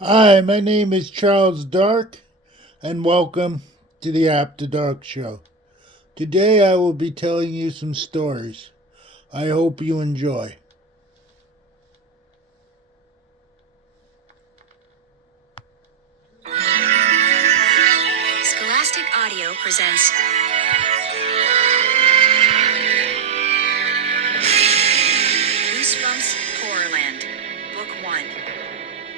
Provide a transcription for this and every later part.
Hi, my name is Charles Dark, and welcome to the After Dark Show. Today I will be telling you some stories. I hope you enjoy. Scholastic Audio presents Goosebumps Horrorland, Book 1,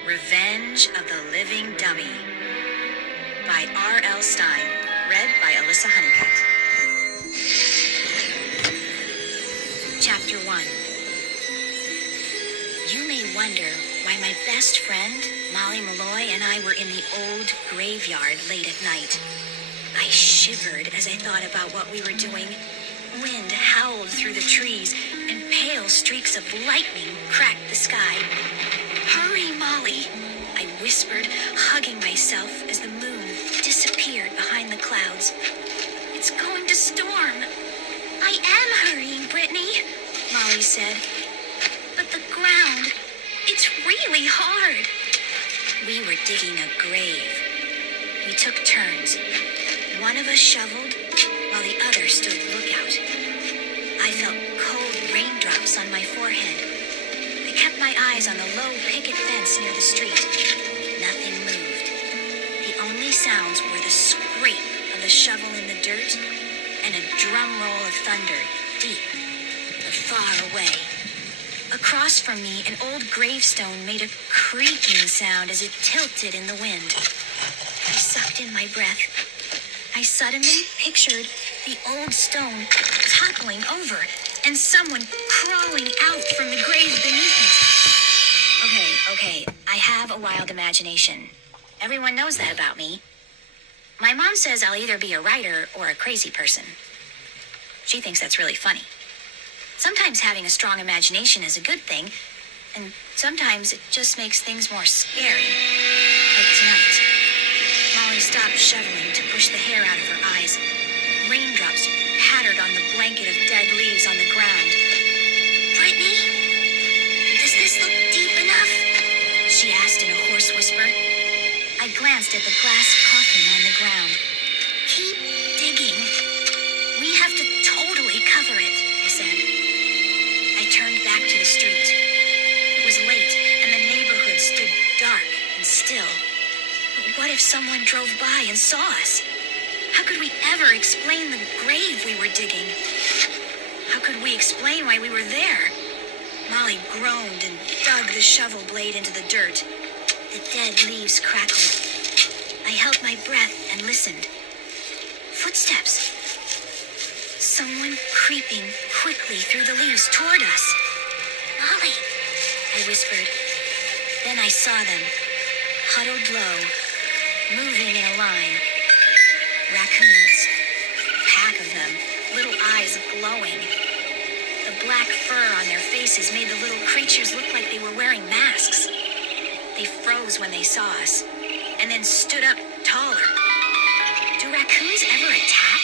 Revenge of the Living Dummy, by R.L. Stein, read by Alyssa Honeycutt. Chapter 1. You may wonder why my best friend, Molly Malloy, and I were in the old graveyard late at night. I shivered as I thought about what we were doing. Wind howled through the trees, and pale streaks of lightning cracked the sky. "Hurry, Molly," I whispered, hugging myself as the moon disappeared behind the clouds. "It's going to storm." "I am hurrying, Brittany," Molly said. "But the ground, it's really hard." We were digging a grave. We took turns. One of us shoveled, while the other stood lookout. I felt cold raindrops on my forehead. I kept my eyes on the low picket fence near the street. Nothing moved. The only sounds were the scrape of the shovel in the dirt and a drum roll of thunder, deep but far away. Across from me, an old gravestone made a creaking sound as it tilted in the wind. I sucked in my breath. I suddenly pictured the old stone toppling over and someone crawling out from the grave beneath it. Okay, I have a wild imagination. Everyone knows that about me. My mom says I'll either be a writer or a crazy person. She thinks that's really funny. Sometimes having a strong imagination is a good thing, and sometimes it just makes things more scary. Like tonight. Molly stopped shoveling to push the hair out of her eyes. Raindrops pattered on the blanket of dead leaves on the ground. "Brittany, does this look deep enough?" she asked in a hoarse whisper. I glanced at the glass coffin on the ground. "Keep digging. We have to totally cover it," I said. I turned back to the street. It was late, and the neighborhood stood dark and still. But what if someone drove by and saw us? How could we ever explain the grave we were digging? How could we explain why we were there? Molly groaned and dug the shovel blade into the dirt. The dead leaves crackled. I held my breath and listened. Footsteps. Someone creeping quickly through the leaves toward us. "Molly," I whispered. Then I saw them, huddled low, moving in a line. Raccoons. A pack of them, little eyes glowing. The black fur on their faces made the little creatures look like they were wearing masks. They froze when they saw us, and then stood up taller. Do raccoons ever attack?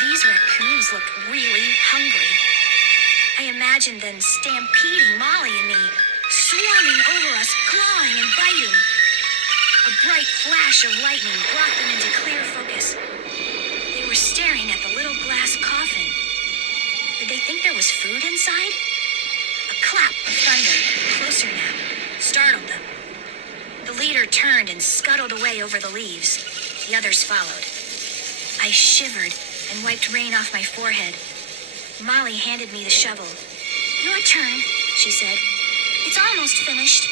These raccoons looked really hungry. I imagined them stampeding Molly and me, swarming over us, clawing and biting. A bright flash of lightning brought them into clear focus. They were staring at the little glass coffin. Did they think there was food inside? A clap of thunder, closer now, startled them. The leader turned and scuttled away over the leaves. The others followed. I shivered and wiped rain off my forehead. Molly handed me the shovel. "Your turn," she said. "It's almost finished."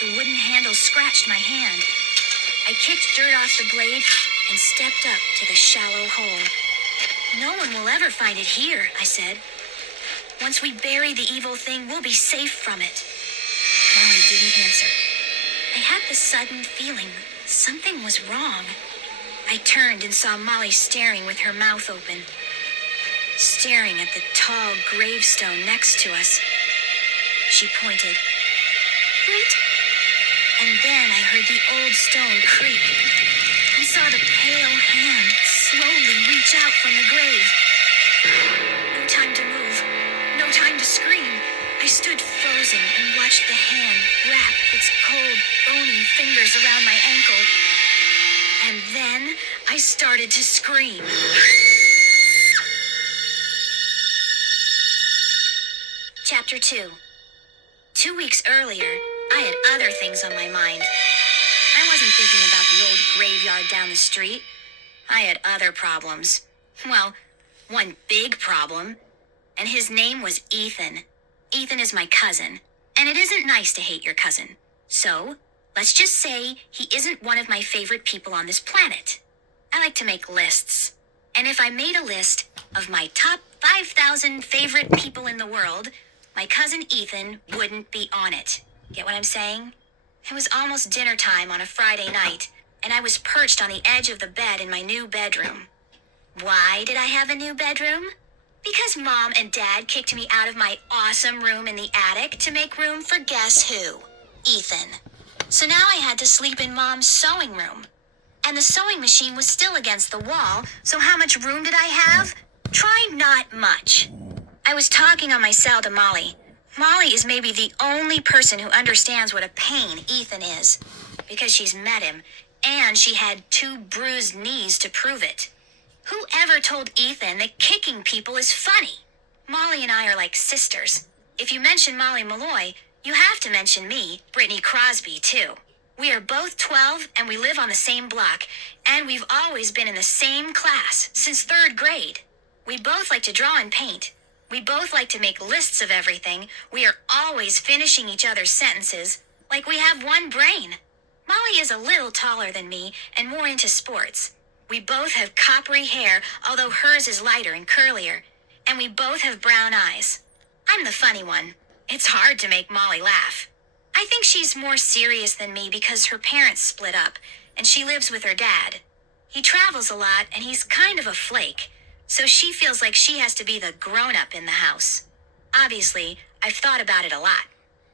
The wooden handle scratched my hand. I kicked dirt off the blade and stepped up to the shallow hole. "No one will ever find it here," I said. "Once we bury the evil thing, we'll be safe from it." Molly didn't answer. I had the sudden feeling something was wrong. I turned and saw Molly staring with her mouth open, staring at the tall gravestone next to us. She pointed. "Britt?" And then I heard the old stone creak. I saw the pale hand slowly reach out from the grave. No time to move. No time to scream. I stood frozen and watched the hand wrap its cold, bony fingers around my ankle. And then I started to scream. Chapter 2. 2 weeks earlier, I had other things on my mind. I wasn't thinking about the old graveyard down the street. I had other problems. Well, one big problem. And his name was Ethan. Ethan is my cousin. And it isn't nice to hate your cousin. So, let's just say he isn't one of my favorite people on this planet. I like to make lists. And if I made a list of my top 5,000 favorite people in the world, my cousin Ethan wouldn't be on it. Get what I'm saying? It was almost dinner time on a Friday night, and I was perched on the edge of the bed in my new bedroom. Why did I have a new bedroom? Because Mom and Dad kicked me out of my awesome room in the attic to make room for guess who? Ethan. So now I had to sleep in Mom's sewing room. And the sewing machine was still against the wall, so how much room did I have? Try not much. I was talking on my cell to Molly. Molly is maybe the only person who understands what a pain Ethan is, because she's met him, and she had 2 bruised knees to prove it. Whoever told Ethan that kicking people is funny? Molly and I are like sisters. If you mention Molly Malloy, you have to mention me, Brittany Crosby, too. We are both 12, and we live on the same block, and we've always been in the same class since 3rd grade. We both like to draw and paint. We both like to make lists of everything. We are always finishing each other's sentences, like we have one brain. Molly is a little taller than me and more into sports. We both have coppery hair, although hers is lighter and curlier. And we both have brown eyes. I'm the funny one. It's hard to make Molly laugh. I think she's more serious than me because her parents split up, and she lives with her dad. He travels a lot, and he's kind of a flake. So she feels like she has to be the grown-up in the house. Obviously, I've thought about it a lot.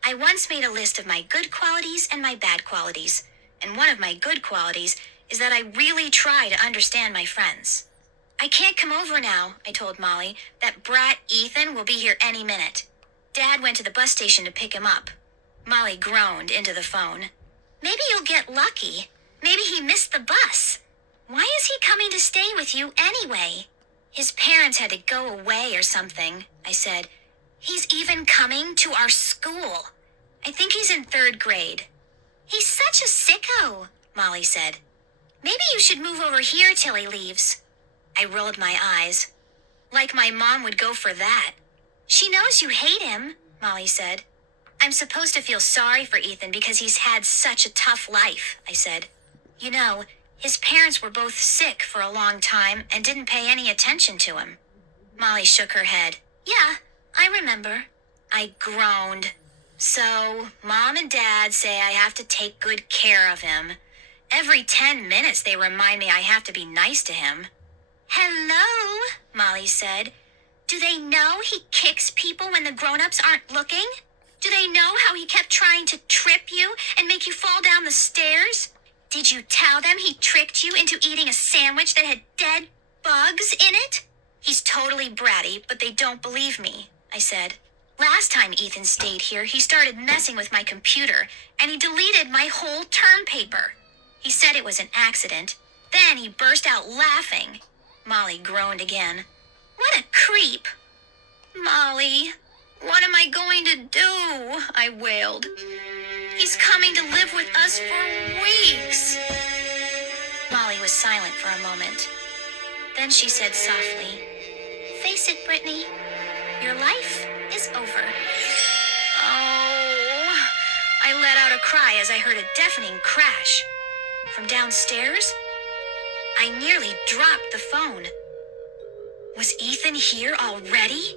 I once made a list of my good qualities and my bad qualities. And one of my good qualities is that I really try to understand my friends. I can't come over now, I told Molly. That brat Ethan will be here any minute. Dad went to the bus station to pick him up. Molly groaned into the phone. Maybe you'll get lucky. Maybe he missed the bus. Why is he coming to stay with you anyway? His parents had to go away or something, I said. He's even coming to our school. I think he's in 3rd grade. He's such a sicko, Molly said. Maybe you should move over here till he leaves. I rolled my eyes. Like my mom would go for that. She knows you hate him, Molly said. I'm supposed to feel sorry for Ethan because he's had such a tough life, I said. You know, his parents were both sick for a long time and didn't pay any attention to him. Molly shook her head. Yeah, I remember. I groaned. So, Mom and Dad say I have to take good care of him. Every 10 minutes they remind me I have to be nice to him. Hello, Molly said. Do they know he kicks people when the grown-ups aren't looking? Do they know how he kept trying to trip you and make you fall down the stairs? Did you tell them he tricked you into eating a sandwich that had dead bugs in it? He's totally bratty, but they don't believe me, I said. Last time Ethan stayed here, he started messing with my computer, and he deleted my whole term paper. He said it was an accident. Then he burst out laughing. Molly groaned again. What a creep. Molly, what am I going to do? I wailed. He's coming to live with us for weeks. Molly was silent for a moment. Then she said softly, Face it, Brittany. Your life is over. Oh, I let out a cry as I heard a deafening crash. From downstairs, I nearly dropped the phone. Was Ethan here already?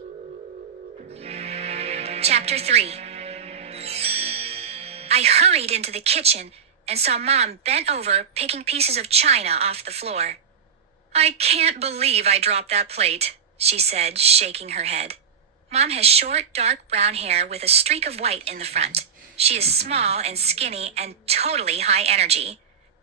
Chapter 3. I hurried into the kitchen and saw Mom bent over picking pieces of china off the floor. I can't believe I dropped that plate, she said, shaking her head. Mom has short, dark brown hair with a streak of white in the front. She is small and skinny and totally high energy.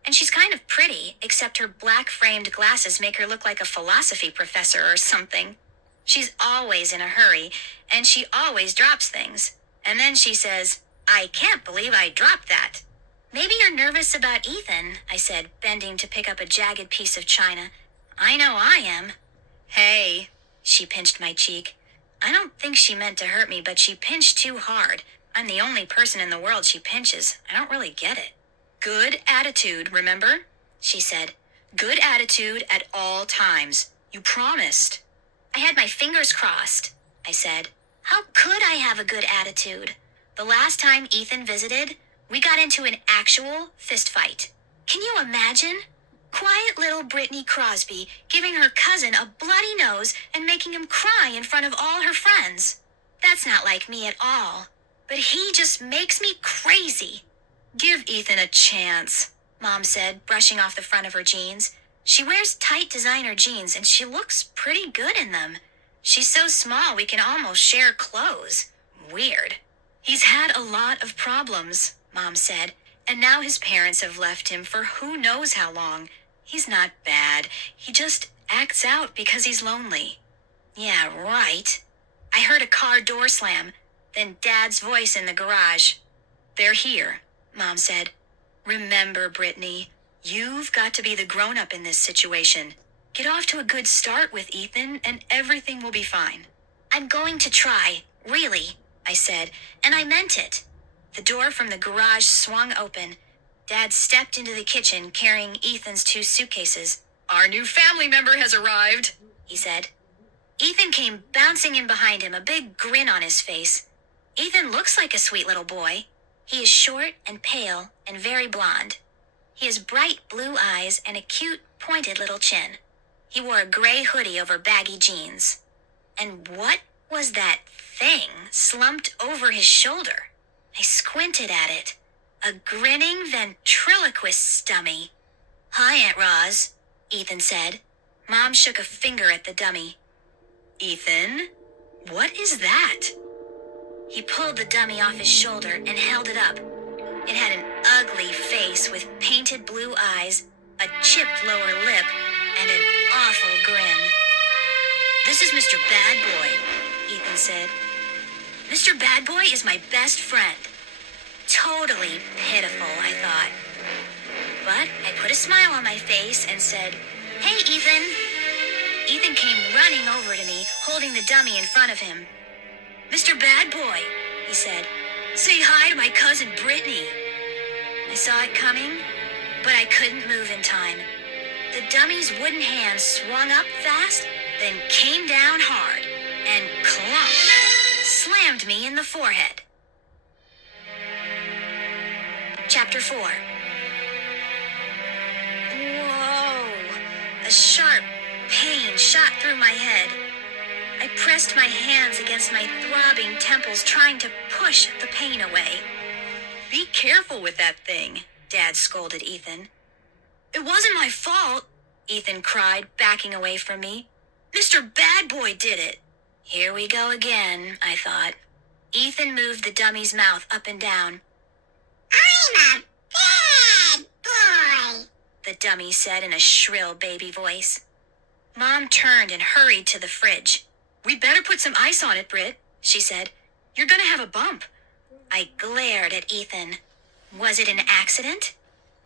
And she's kind of pretty, except her black-framed glasses make her look like a philosophy professor or something. She's always in a hurry, and she always drops things. And then she says, "I can't believe I dropped that." "Maybe you're nervous about Ethan," I said, bending to pick up a jagged piece of china. "I know I am." "Hey," she pinched my cheek. I don't think she meant to hurt me, but she pinched too hard. I'm the only person in the world she pinches. I don't really get it. "Good attitude, remember?" she said. "Good attitude at all times. You promised." "I had my fingers crossed," I said. How could I have a good attitude? The last time Ethan visited, we got into an actual fist fight. Can you imagine? Quiet little Brittany Crosby giving her cousin a bloody nose and making him cry in front of all her friends. That's not like me at all. But he just makes me crazy. "Give Ethan a chance," Mom said, brushing off the front of her jeans. She wears tight designer jeans and she looks pretty good in them. She's so small we can almost share clothes. Weird. "He's had a lot of problems," Mom said, "and now his parents have left him for who knows how long. He's not bad. He just acts out because he's lonely." Yeah, right. I heard a car door slam, then Dad's voice in the garage. "They're here," Mom said. "Remember, Brittany, you've got to be the grown-up in this situation. Get off to a good start with Ethan and everything will be fine." "I'm going to try, really," I said, and I meant it. The door from the garage swung open. Dad stepped into the kitchen carrying Ethan's 2 suitcases. "Our new family member has arrived," he said. Ethan came bouncing in behind him, a big grin on his face. Ethan looks like a sweet little boy. He is short and pale and very blonde. He has bright blue eyes and a cute, pointed little chin. He wore a gray hoodie over baggy jeans. And what was that thing slumped over his shoulder? I squinted at it. A grinning ventriloquist dummy. "Hi, Aunt Roz," Ethan said. Mom shook a finger at the dummy. "Ethan, what is that?" He pulled the dummy off his shoulder and held it up. It had an ugly face with painted blue eyes, a chipped lower lip, and an awful grin. "This is Mr. Bad Boy," Ethan said. "Mr. Bad Boy is my best friend." Totally pitiful, I thought. But I put a smile on my face and said, "Hey, Ethan." Ethan came running over to me, holding the dummy in front of him. "Mr. Bad Boy," he said, "say hi to my cousin Brittany." I saw it coming, but I couldn't move in time. The dummy's wooden hand swung up fast, then came down hard, and clunk, slammed me in the forehead. Chapter 4. Whoa! A sharp pain shot through my head. I pressed my hands against my throbbing temples, trying to push the pain away. "Be careful with that thing," Dad scolded Ethan. "It wasn't my fault," Ethan cried, backing away from me. "Mr. Bad Boy did it." Here we go again, I thought. Ethan moved the dummy's mouth up and down. "I'm a bad boy," the dummy said in a shrill baby voice. Mom turned and hurried to the fridge. "We better put some ice on it, Britt," she said. "You're gonna have a bump." I glared at Ethan. Was it an accident?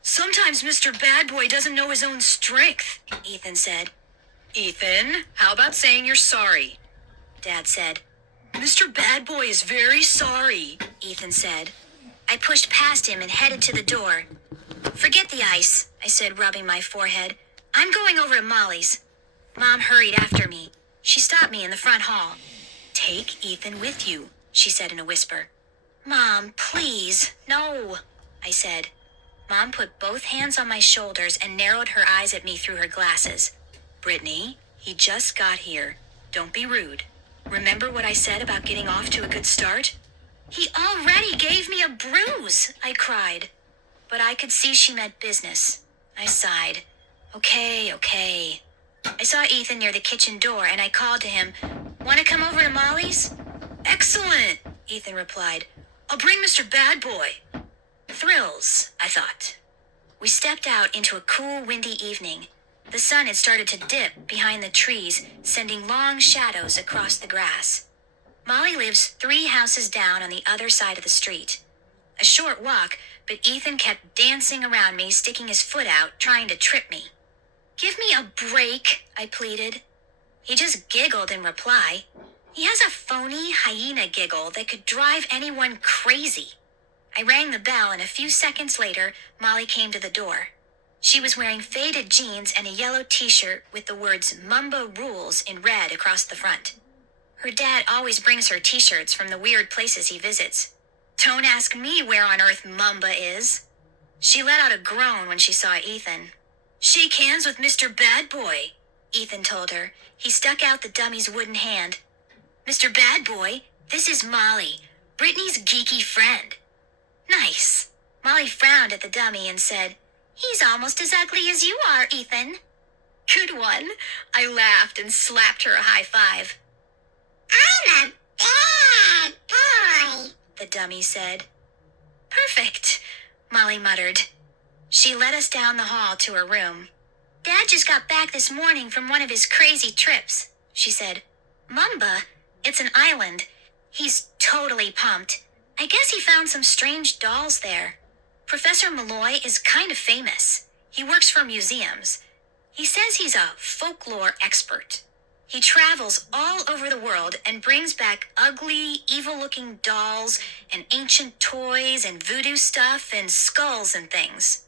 "Sometimes Mr. Bad Boy doesn't know his own strength," Ethan said. "Ethan, how about saying you're sorry?" Dad said. "Mr. Bad Boy is very sorry," Ethan said. I pushed past him and headed to the door. "Forget the ice," I said, rubbing my forehead. "I'm going over to Molly's." Mom hurried after me. She stopped me in the front hall. "Take Ethan with you," she said in a whisper. "Mom, please, no," I said. Mom put both hands on my shoulders and narrowed her eyes at me through her glasses. "Brittany, he just got here. Don't be rude. Remember what I said about getting off to a good start?" "He already gave me a bruise," I cried. But I could see she meant business. I sighed. Okay. I saw Ethan near the kitchen door and I called to him, "Want to come over to Molly's?" "Excellent," Ethan replied. "I'll bring Mr. Bad Boy." Thrills, I thought. We stepped out into a cool, windy evening. The sun had started to dip behind the trees, sending long shadows across the grass. Molly lives 3 houses down on the other side of the street. A short walk, but Ethan kept dancing around me, sticking his foot out, trying to trip me. "Give me a break," I pleaded. He just giggled in reply. He has a phony hyena giggle that could drive anyone crazy. I rang the bell, and a few seconds later, Molly came to the door. She was wearing faded jeans and a yellow t-shirt with the words Mamba Rules in red across the front. Her dad always brings her t-shirts from the weird places he visits. Don't ask me where on earth Mamba is. She let out a groan when she saw Ethan. "Shake hands with Mr. Bad Boy," Ethan told her. He stuck out the dummy's wooden hand. "Mr. Bad Boy, this is Molly, Brittany's geeky friend." "Nice." Molly frowned at the dummy and said, "He's almost as ugly as you are, Ethan." "Good one." I laughed and slapped her a high five. "I'm a bad boy," the dummy said. "Perfect," Molly muttered. She led us down the hall to her room. "Dad just got back this morning from one of his crazy trips," she said. "Mumba, it's an island. He's totally pumped. I guess he found some strange dolls there. Professor Malloy is kind of famous. He works for museums. He says he's a folklore expert. He travels all over the world and brings back ugly, evil-looking dolls and ancient toys and voodoo stuff and skulls and things.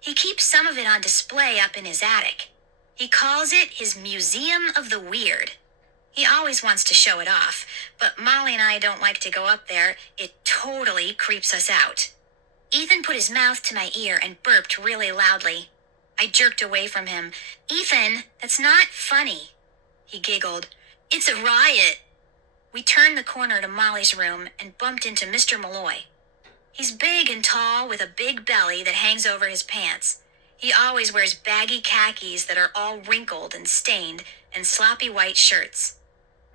He keeps some of it on display up in his attic. He calls it his Museum of the Weird. He always wants to show it off, but Molly and I don't like to go up there. It totally creeps us out." Ethan put his mouth to my ear and burped really loudly. I jerked away from him. "Ethan, that's not funny." He giggled. "It's a riot." We turned the corner to Molly's room and bumped into Mr. Malloy. He's big and tall with a big belly that hangs over his pants. He always wears baggy khakis that are all wrinkled and stained and sloppy white shirts.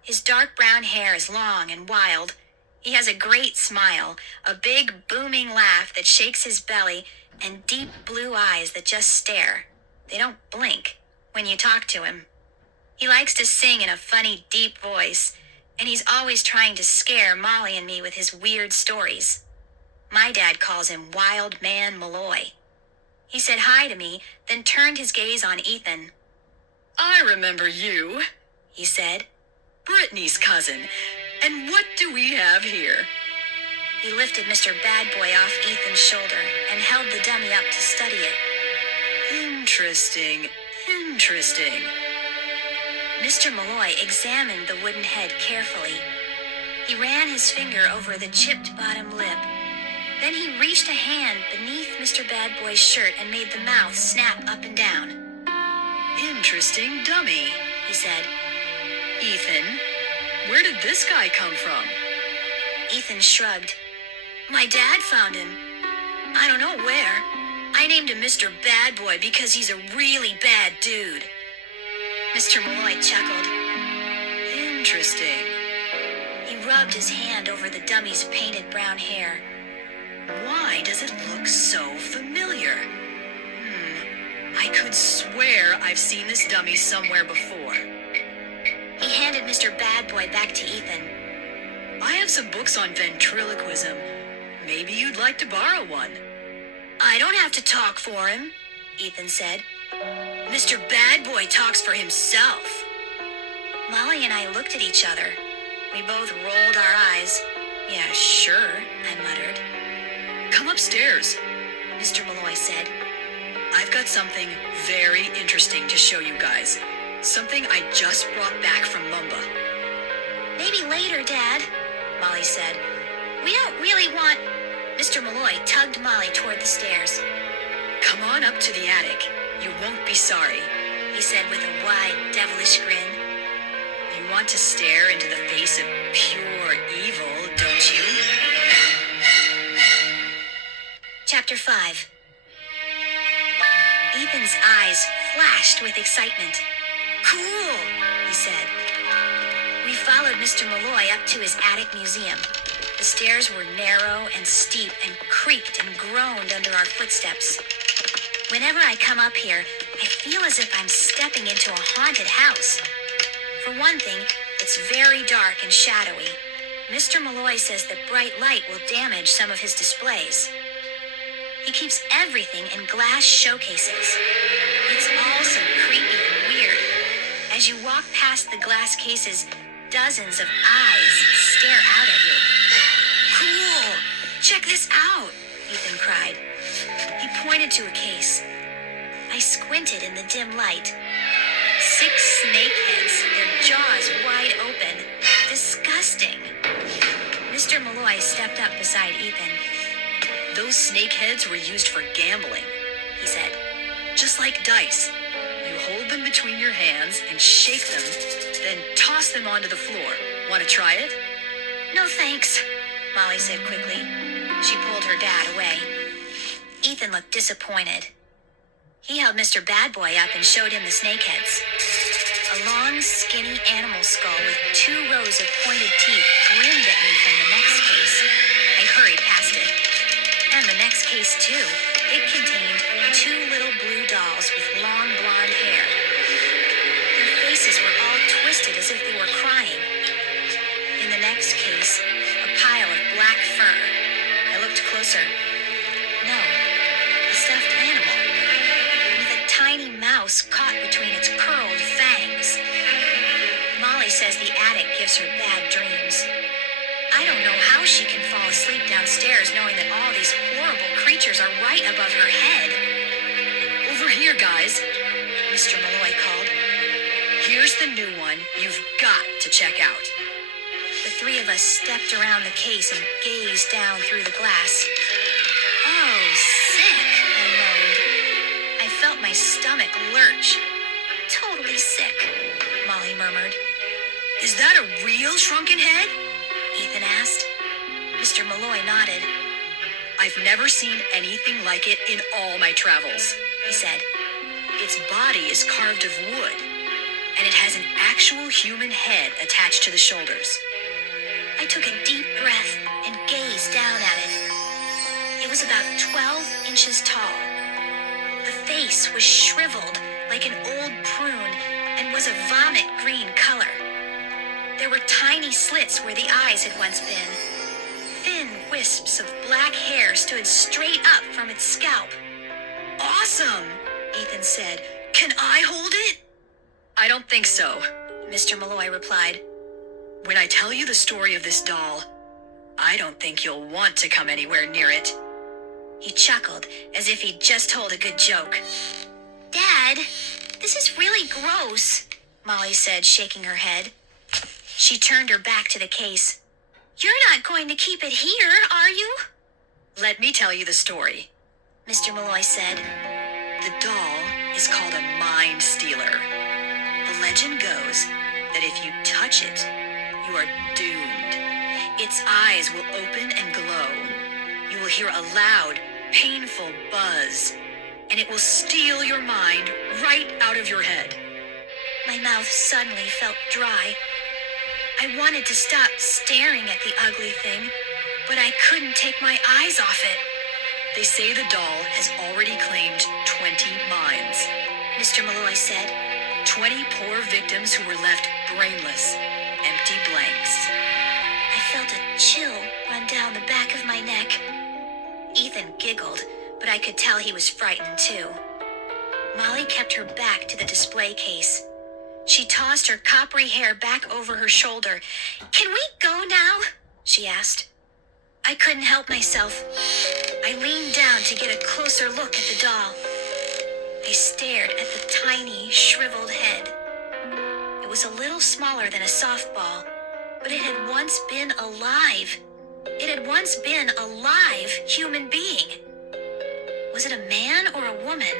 His dark brown hair is long and wild. He has a great smile, a big booming laugh that shakes his belly, and deep blue eyes that just stare. They don't blink when you talk to him. He likes to sing in a funny, deep voice, and he's always trying to scare Molly and me with his weird stories. My dad calls him Wild Man Malloy. He said hi to me, then turned his gaze on Ethan. "I remember you," he said. "Brittany's cousin. And what do we have here?" He lifted Mr. Bad Boy off Ethan's shoulder and held the dummy up to study it. Interesting. Mr. Malloy examined the wooden head carefully. He ran his finger over the chipped bottom lip. Then he reached a hand beneath Mr. Bad Boy's shirt and made the mouth snap up and down. "Interesting dummy," he said. "Ethan, where did this guy come from?" Ethan shrugged. "My dad found him. I don't know where. I named him Mr. Bad Boy because he's a really bad dude." Mr. Malloy chuckled. "Interesting." He rubbed his hand over the dummy's painted brown hair. "Why does it look so familiar? I could swear I've seen this dummy somewhere before." He handed Mr. Bad Boy back to Ethan. "I have some books on ventriloquism. Maybe you'd like to borrow one." "I don't have to talk for him," Ethan said. "Mr. Bad Boy talks for himself." Molly and I looked at each other. We both rolled our eyes. "Yeah, sure," I muttered. "Come upstairs," Mr. Malloy said. "I've got something very interesting to show you guys. Something I just brought back from Mumba." "Maybe later, Dad," Molly said. "We don't really want—" Mr. Malloy tugged Molly toward the stairs. "Come on up to the attic. You won't be sorry," he said with a wide, devilish grin. "You want to stare into the face of pure evil, don't you?" Chapter 5. Ethan's eyes flashed with excitement. "Cool," he said. We followed Mr. Malloy up to his attic museum. The stairs were narrow and steep and creaked and groaned under our footsteps. Whenever I come up here, I feel as if I'm stepping into a haunted house. For one thing, it's very dark and shadowy. Mr. Malloy says that bright light will damage some of his displays. He keeps everything in glass showcases. It's all so creepy and weird. As you walk past the glass cases, dozens of eyes stare out at you. Cool! Check this out, Ethan cried. He pointed to a case. I squinted in the dim light. 6 snake heads, their jaws wide open. Disgusting. Mr. Malloy stepped up beside Ethan. Those snake heads were used for gambling, He said. just like dice. You hold them between your hands and shake them, then toss them onto the floor. Want to try it? No thanks, Molly said quickly. She pulled her dad away. Ethan looked disappointed. He held Mr. Bad Boy up and showed him the snakeheads. A long, skinny animal skull with 2 rows of pointed teeth grinned at me from the next case. I hurried past it. And the next case, too. It contained 2 little blue dolls with long blonde hair. Their faces were all twisted as if they were crying. In the next case, a pile of black fur. I looked closer. No, a stuffed animal. With a tiny mouse caught between its curled fangs. Molly says the attic gives her bad dreams. I don't know how she can fall asleep downstairs knowing that all these horrible creatures are right above her head. Over here, guys. Mr. Malloy called. Here's the new one you've got to check out. The 3 of us stepped around the case and gazed down through the glass. Oh, sick, I moaned. I felt my stomach lurch. Totally sick, Molly murmured. Is that a real shrunken head? Ethan asked. Mr. Malloy nodded. I've never seen anything like it in all my travels, He said. Its body is carved of wood, and it has an actual human head attached to the shoulders. I took a deep breath and gazed down at it. It was about 12 inches tall. The face was shriveled like an old prune and was a vomit green color. There were tiny slits where the eyes had once been. Thin wisps of black hair stood straight up from its scalp. Awesome, Ethan said. Can I hold it? I don't think so. Mr. Malloy replied. When I tell you the story of this doll, I don't think you'll want to come anywhere near it. He chuckled as if he'd just told a good joke. Dad, this is really gross, Molly said, shaking her head. She turned her back to the case. You're not going to keep it here, are you? Let me tell you the story. Mr. Malloy said. The doll is called a mind stealer. The legend goes that if you touch it, you are doomed. Its eyes will open and glow. You will hear a loud, painful buzz, and it will steal your mind right out of your head. My mouth suddenly felt dry. I wanted to stop staring at the ugly thing, but I couldn't take my eyes off it. They say the doll has already claimed 20 minds. Mr. Malloy said. 20 poor victims who were left brainless, empty blanks. I felt a chill run down the back of my neck. Ethan giggled, but I could tell he was frightened too. Molly kept her back to the display case. She tossed her coppery hair back over her shoulder. Can we go now? She asked. I couldn't help myself. I leaned down to get a closer look at the doll. I stared at the tiny, shriveled head. It was a little smaller than a softball, but it had once been alive. It had once been a live human being. Was it a man or a woman?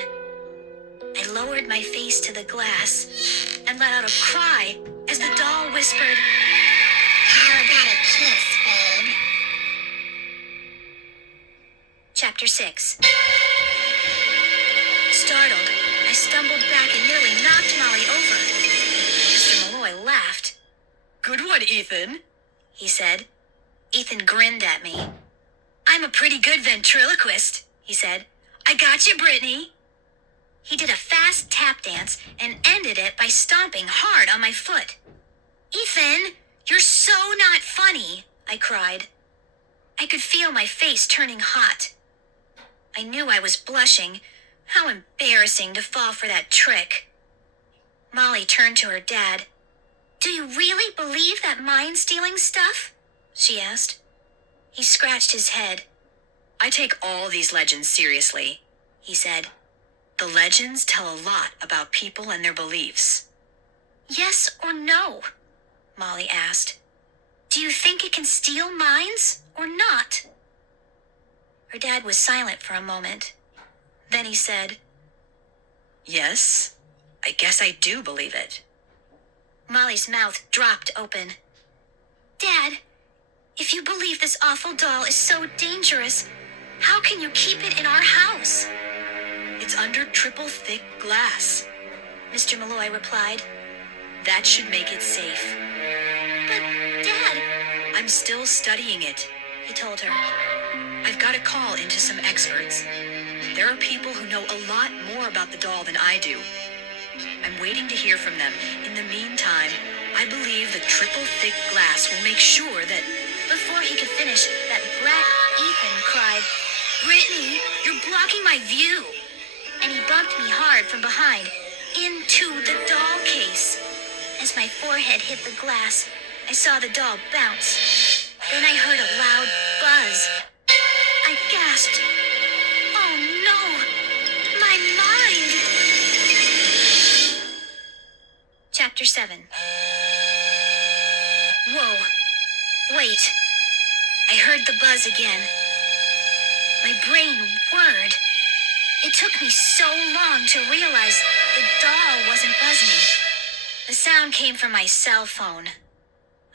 I lowered my face to the glass and let out a cry as the doll whispered, "How about a kiss, babe?" Chapter 6. Startled, I stumbled back and nearly knocked Molly over. Mr. Malloy laughed. Good one, Ethan, He said. Ethan grinned at me. I'm a pretty good ventriloquist, he said. I got you, Brittany. He did a fast tap dance and ended it by stomping hard on my foot. Ethan, you're so not funny, I cried. I could feel my face turning hot. I knew I was blushing. How embarrassing to fall for that trick. Molly turned to her dad. "Do you really believe that mind-stealing stuff?" she asked. He scratched his head. I take all these legends seriously, he said. The legends tell a lot about people and their beliefs. "Yes or no?" Molly asked. "Do you think it can steal minds or not?" Her dad was silent for a moment. Then he said, Yes, I guess I do believe it. Molly's mouth dropped open. "Dad, if you believe this awful doll is so dangerous, how can you keep it in our house?" It's under triple thick glass. Mr. Malloy replied. That should make it safe. "But, Dad," I'm still studying it, he told her. I've got to call into some experts. There are people who know a lot more about the doll than I do. I'm waiting to hear from them. In the meantime, I believe the triple thick glass will make sure that... Before he could finish, that brat Ethan cried, "Brittany, you're blocking my view!" And he bumped me hard from behind, into the doll case. As my forehead hit the glass, I saw the doll bounce. Then I heard a loud buzz. I gasped. "Oh no! My mind!" Chapter 7. Whoa. Wait. I heard the buzz again. My brain whirred. It took me so long to realize the doll wasn't buzzing. The sound came from my cell phone.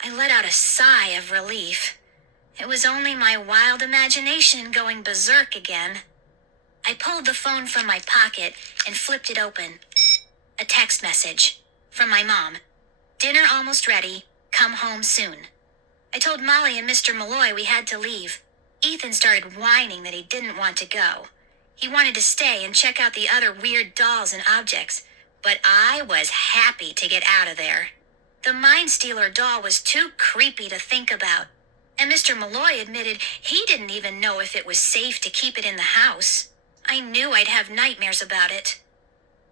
I let out a sigh of relief. It was only my wild imagination going berserk again. I pulled the phone from my pocket and flipped it open. A text message from my mom. "Dinner almost ready. Come home soon." I told Molly and Mr. Malloy we had to leave. Ethan started whining that he didn't want to go. He wanted to stay and check out the other weird dolls and objects, but I was happy to get out of there. The Mind Stealer doll was too creepy to think about, and Mr. Malloy admitted he didn't even know if it was safe to keep it in the house. I knew I'd have nightmares about it.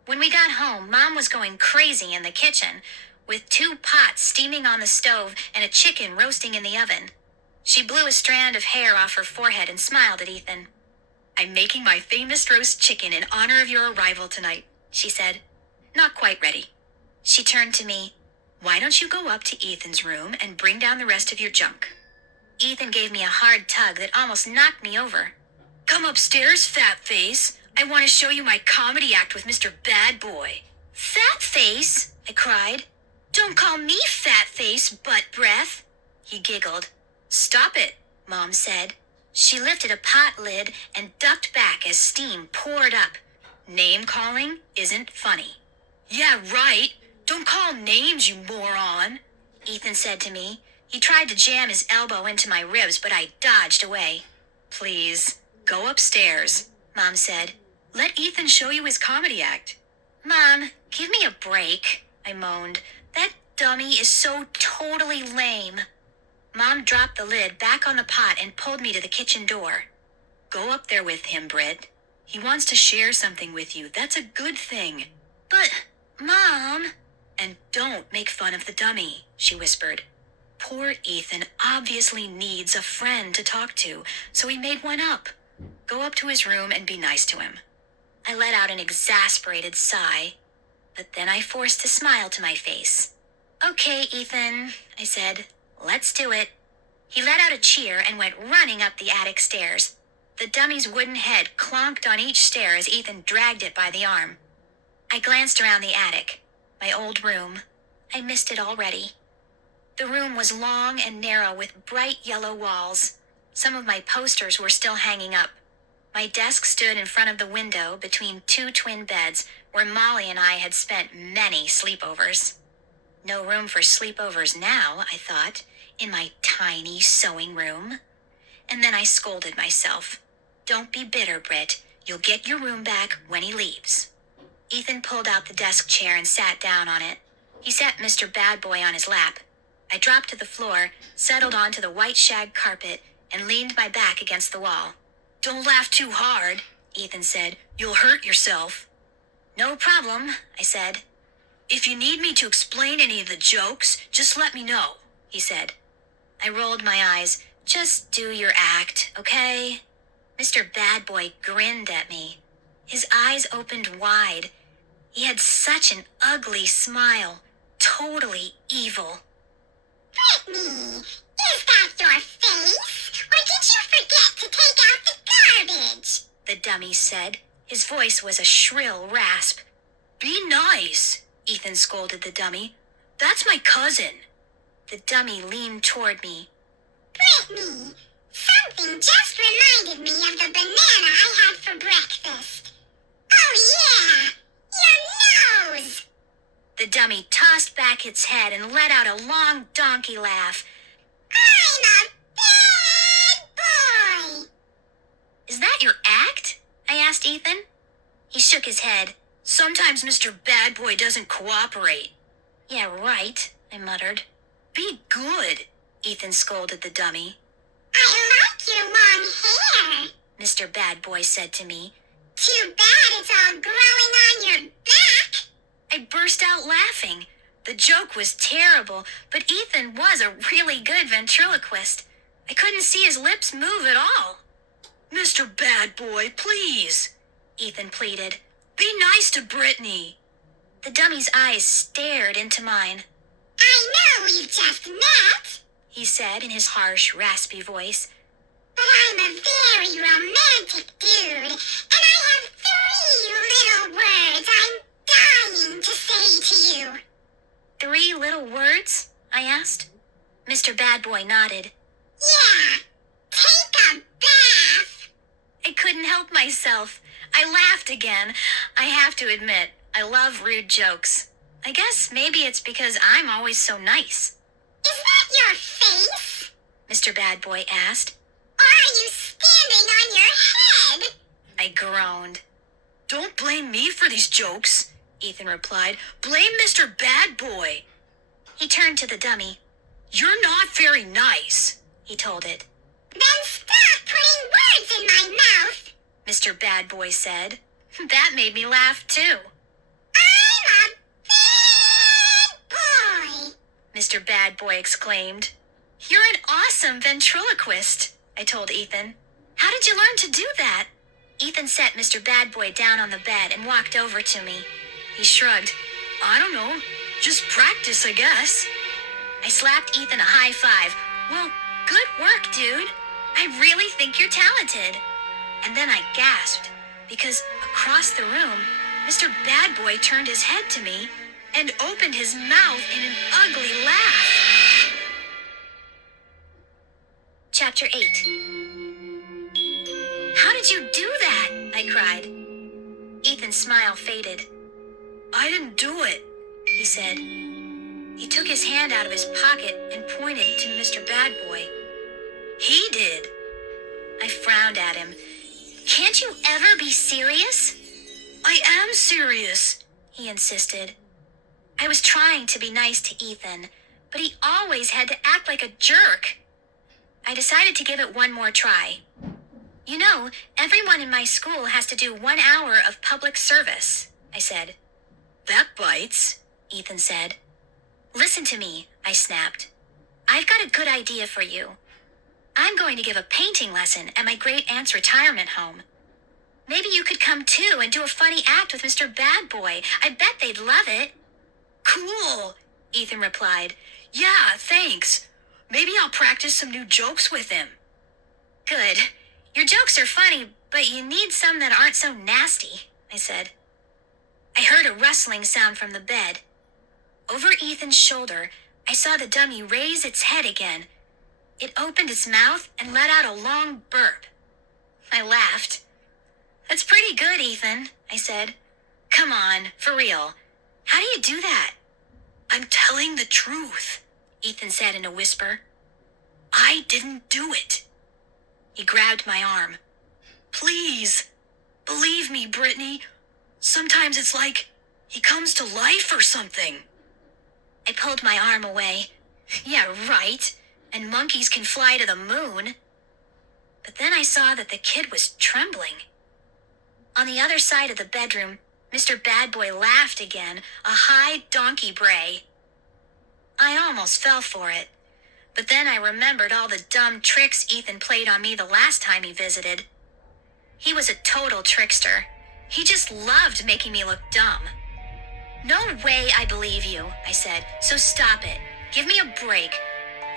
When we got home, Mom was going crazy in the kitchen, with 2 pots steaming on the stove and a chicken roasting in the oven. She blew a strand of hair off her forehead and smiled at Ethan. I'm making my famous roast chicken in honor of your arrival tonight, she said. Not quite ready. She turned to me. Why don't you go up to Ethan's room and bring down the rest of your junk? Ethan gave me a hard tug that almost knocked me over. Come upstairs, fat face. I want to show you my comedy act with Mr. Bad Boy. "Fat face?" I cried. "Don't call me fat face, butt breath." He giggled. Stop it, Mom said. She lifted a pot lid and ducked back as steam poured up. Name calling isn't funny. Yeah, right. Don't call names, you moron, Ethan said to me. He tried to jam his elbow into my ribs, but I dodged away. Please, go upstairs, Mom said. Let Ethan show you his comedy act. Mom, give me a break, I moaned. That dummy is so totally lame. Mom dropped the lid back on the pot and pulled me to the kitchen door. Go up there with him, Britt. He wants to share something with you. That's a good thing. But, Mom... And don't make fun of the dummy, she whispered. Poor Ethan obviously needs a friend to talk to, so he made one up. Go up to his room and be nice to him. I let out an exasperated sigh, but then I forced a smile to my face. Okay, Ethan, I said. Let's do it. He let out a cheer and went running up the attic stairs. The dummy's wooden head clonked on each stair as Ethan dragged it by the arm. I glanced around the attic, my old room. I missed it already. The room was long and narrow with bright yellow walls. Some of my posters were still hanging up. My desk stood in front of the window between 2 twin beds where Molly and I had spent many sleepovers. No room for sleepovers now, I thought, in my tiny sewing room. And then I scolded myself. Don't be bitter, Britt. You'll get your room back when he leaves. Ethan pulled out the desk chair and sat down on it. He sat Mr. Bad Boy on his lap. I dropped to the floor, settled onto the white shag carpet, and leaned my back against the wall. Don't laugh too hard, Ethan said. You'll hurt yourself. No problem, I said. If you need me to explain any of the jokes, just let me know, he said. I rolled my eyes. Just do your act, okay? Mr. Bad Boy grinned at me. His eyes opened wide. He had such an ugly smile. Totally evil. Brittany, is that your face? Or did you forget to take out the garbage? The dummy said. His voice was a shrill rasp. Be nice, Ethan scolded the dummy. That's my cousin. The dummy leaned toward me. Brittany, something just reminded me of the banana I had for breakfast. Oh yeah, your nose! The dummy tossed back its head and let out a long donkey laugh. I'm a bad boy! Is that your act? I asked Ethan. He shook his head. Sometimes Mr. Bad Boy doesn't cooperate. Yeah, right, I muttered. Be good, Ethan scolded the dummy. I like your long hair, Mr. Bad Boy said to me. Too bad it's all growing on your back. I burst out laughing. The joke was terrible, but Ethan was a really good ventriloquist. I couldn't see his lips move at all. Mr. Bad Boy, please, Ethan pleaded. Be nice to Brittany. The dummy's eyes stared into mine. I know we've just met, he said in his harsh, raspy voice. But I'm a very romantic dude, and I have 3 little words I'm dying to say to you. 3 little words? I asked. Mr. Bad Boy nodded. Yeah, take a bath. I couldn't help myself. I laughed again. I have to admit, I love rude jokes. I guess maybe it's because I'm always so nice. Is that your face? Mr. Bad Boy asked. Or are you standing on your head? I groaned. Don't blame me for these jokes, Ethan replied. Blame Mr. Bad Boy. He turned to the dummy. You're not very nice, he told it. Then stop putting words in my mouth, Mr. Bad Boy said. That made me laugh too. I'm a bad boy, Mr. Bad Boy exclaimed. You're an awesome ventriloquist, I told Ethan. How did you learn to do that? Ethan set Mr. Bad Boy down on the bed and walked over to me. He shrugged. I don't know. Just practice, I guess. I slapped Ethan a high five. Well, good work, dude. I really think you're talented. And then I gasped, because across the room, Mr. Bad Boy turned his head to me and opened his mouth in an ugly laugh. Chapter 8. How did you do that? I cried. Ethan's smile faded. I didn't do it, he said. He took his hand out of his pocket and pointed to Mr. Bad Boy. He did. I frowned at him. Can't you ever be serious? I am serious, he insisted. I was trying to be nice to Ethan, but he always had to act like a jerk. I decided to give it one more try. You know, everyone in my school has to do 1 hour of public service, I said. That bites, Ethan said. Listen to me, I snapped. I've got a good idea for you. I'm going to give a painting lesson at my great-aunt's retirement home. Maybe you could come too and do a funny act with Mr. Bad Boy. I bet they'd love it. Cool, Ethan replied. Yeah, thanks. Maybe I'll practice some new jokes with him. Good. Your jokes are funny, but you need some that aren't so nasty, I said. I heard a rustling sound from the bed. Over Ethan's shoulder, I saw the dummy raise its head again. It opened its mouth and let out a long burp. I laughed. That's pretty good, Ethan, I said. Come on, for real. How do you do that? I'm telling the truth, Ethan said in a whisper. I didn't do it. He grabbed my arm. Please, believe me, Brittany. Sometimes it's like he comes to life or something. I pulled my arm away. Yeah, right. And monkeys can fly to the moon. But then I saw that the kid was trembling. On the other side of the bedroom, Mr. Bad Boy laughed again, a high donkey bray. I almost fell for it. But then I remembered all the dumb tricks Ethan played on me the last time he visited. He was a total trickster. He just loved making me look dumb. No way I believe you, I said, so stop it. Give me a break.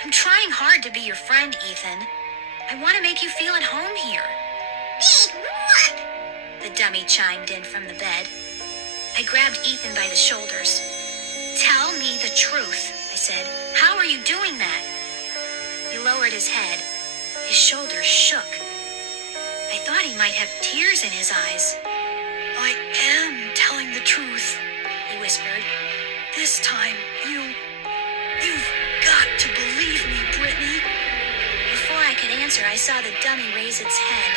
I'm trying hard to be your friend, Ethan. I want to make you feel at home here. Big whoop! The dummy chimed in from the bed. I grabbed Ethan by the shoulders. Tell me the truth, I said. How are you doing that? He lowered his head. His shoulders shook. I thought he might have tears in his eyes. I am telling the truth, He whispered. this time. You've got to believe me, Brittany. Before I could answer, I saw the dummy raise its head.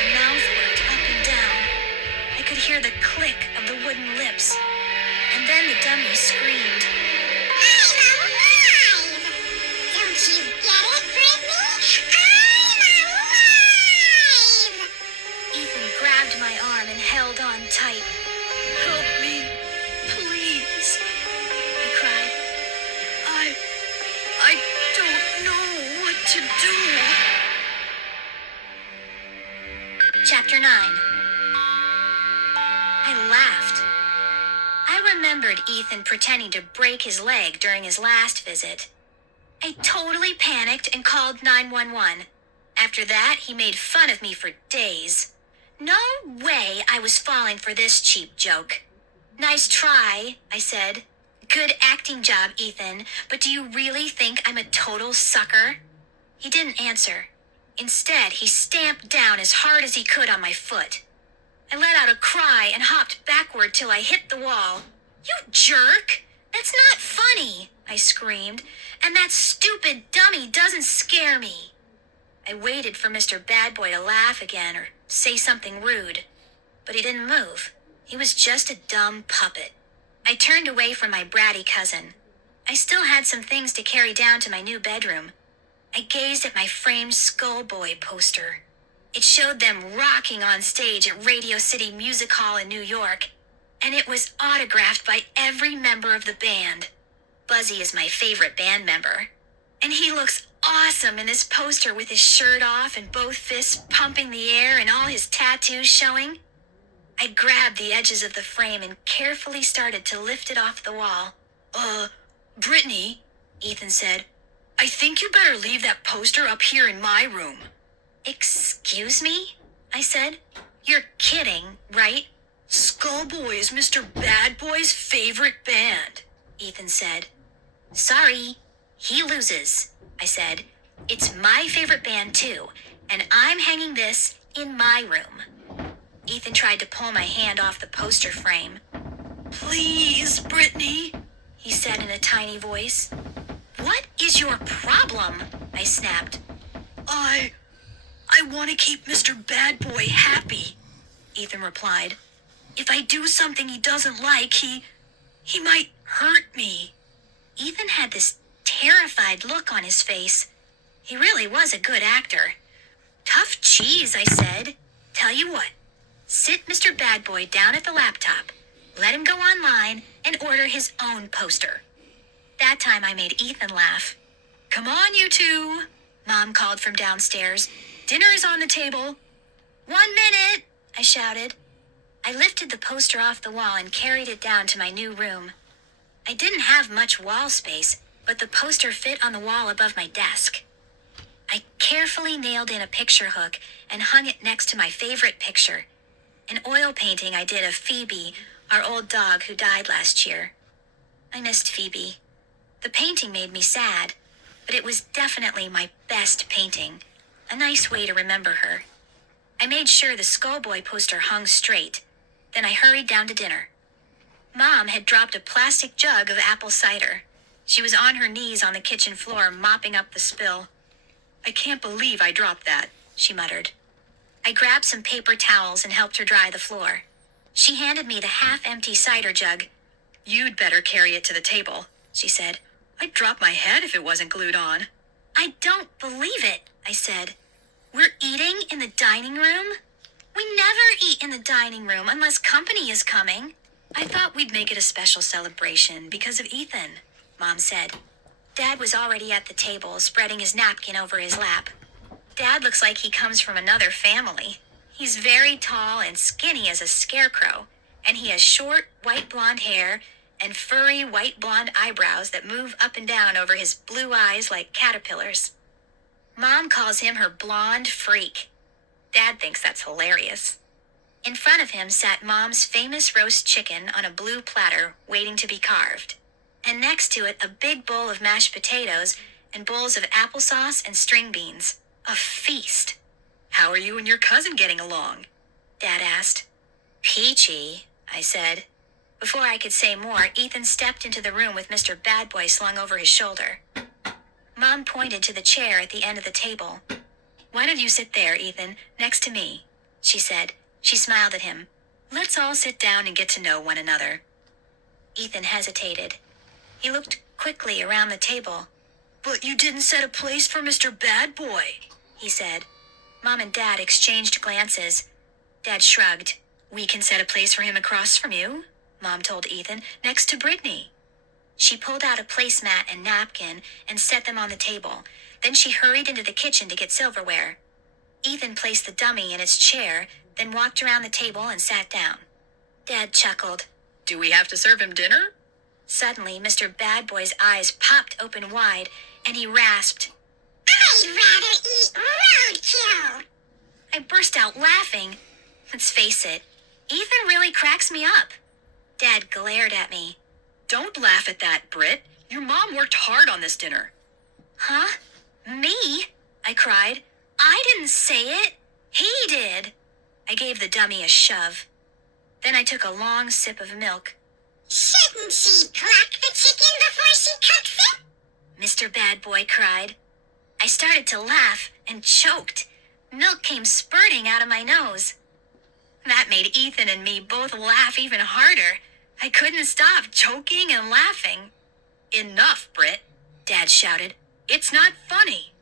The mouth worked up and down. I could hear the click of the wooden lips. And then the dummy screamed. I'm alive! Don't you get it, Brittany? I'm alive! Ethan grabbed my arm and held on tight. Help me, please. He cried. I don't know what to do. Chapter 9. I laughed. I remembered Ethan pretending to break his leg during his last visit. I totally panicked and called 911. After that, he made fun of me for days. No way I was falling for this cheap joke. Nice try, I said. Good acting job, Ethan, but do you really think I'm a total sucker? He didn't answer. Instead, he stamped down as hard as he could on my foot. I let out a cry and hopped backward till I hit the wall. You jerk! That's not funny, I screamed, and that stupid dummy doesn't scare me. I waited for Mr. Bad Boy to laugh again or say something rude, but he didn't move. He was just a dumb puppet. I turned away from my bratty cousin. I still had some things to carry down to my new bedroom. I gazed at my framed Skullboy poster. It showed them rocking on stage at Radio City Music Hall in New York, and it was autographed by every member of the band. Buzzy is my favorite band member, and he looks awesome in this poster with his shirt off and both fists pumping the air and all his tattoos showing. I grabbed the edges of the frame and carefully started to lift it off the wall. Brittany, Ethan said. I think you better leave that poster up here in my room. Excuse me? I said. You're kidding, right? Skullboy is Mr. Bad Boy's favorite band, Ethan said. Sorry, he loses, I said. It's my favorite band too, and I'm hanging this in my room. Ethan tried to pull my hand off the poster frame. Please, Brittany, He said in a tiny voice. What is your problem? I snapped. I want to keep Mr. Bad Boy happy, Ethan replied. If I do something he doesn't like, he might hurt me. Ethan had this terrified look on his face. He really was a good actor. Tough cheese, I said. Tell you what, sit Mr. Bad Boy down at the laptop, let him go online, and order his own poster. That time I made Ethan laugh. Come on, you two, Mom called from downstairs. dinner is on the table. 1 minute, I shouted. I lifted the poster off the wall and carried it down to my new room. I didn't have much wall space, but the poster fit on the wall above my desk. I carefully nailed in a picture hook and hung it next to my favorite picture, an oil painting I did of Phoebe, our old dog who died last year. I missed Phoebe. The painting made me sad, but it was definitely my best painting, a nice way to remember her. I made sure the Skullboy poster hung straight. Then I hurried down to dinner. Mom had dropped a plastic jug of apple cider. She was on her knees on the kitchen floor mopping up the spill. I can't believe I dropped that, she muttered. I grabbed some paper towels and helped her dry the floor. She handed me the half-empty cider jug. You'd better carry it to the table, she said. I'd drop my head if it wasn't glued on. I don't believe it, I said. We're eating in the dining room? We never eat in the dining room unless company is coming. I thought we'd make it a special celebration because of Ethan, Mom said. Dad was already at the table, spreading his napkin over his lap. Dad looks like he comes from another family. He's very tall and skinny as a scarecrow, and he has short, white blonde hair and furry, white blonde eyebrows that move up and down over his blue eyes like caterpillars. Mom calls him her blonde freak. Dad thinks that's hilarious. In front of him sat Mom's famous roast chicken on a blue platter waiting to be carved, and next to it a big bowl of mashed potatoes and bowls of applesauce and string beans. A feast. How are you and your cousin getting along? Dad asked. Peachy, I said. Before I could say more, Ethan stepped into the room with Mr. Bad Boy slung over his shoulder. Mom pointed to the chair at the end of the table. Why don't you sit there, Ethan, next to me? She said. She smiled at him. Let's all sit down and get to know one another. Ethan hesitated. He looked quickly around the table. But you didn't set a place for Mr. Bad Boy, he said. Mom and Dad exchanged glances. Dad shrugged. We can set a place for him across from you, Mom told Ethan, next to Brittany. She pulled out a placemat and napkin and set them on the table. Then she hurried into the kitchen to get silverware. Ethan placed the dummy in its chair, then walked around the table and sat down. Dad chuckled. Do we have to serve him dinner? Suddenly, Mr. Bad Boy's eyes popped open wide, and he rasped, I'd rather eat roadkill. I burst out laughing. Let's face it, Ethan really cracks me up. Dad glared at me. Don't laugh at that, Britt. Your mom worked hard on this dinner. Huh? Me? I cried. I didn't say it. He did. I gave the dummy a shove. Then I took a long sip of milk. Shouldn't she pluck the chicken before she cooks it? Mr. Bad Boy cried. I started to laugh and choked. Milk came spurting out of my nose. That made Ethan and me both laugh even harder. I couldn't stop choking and laughing. Enough, Britt, Dad shouted. It's not funny.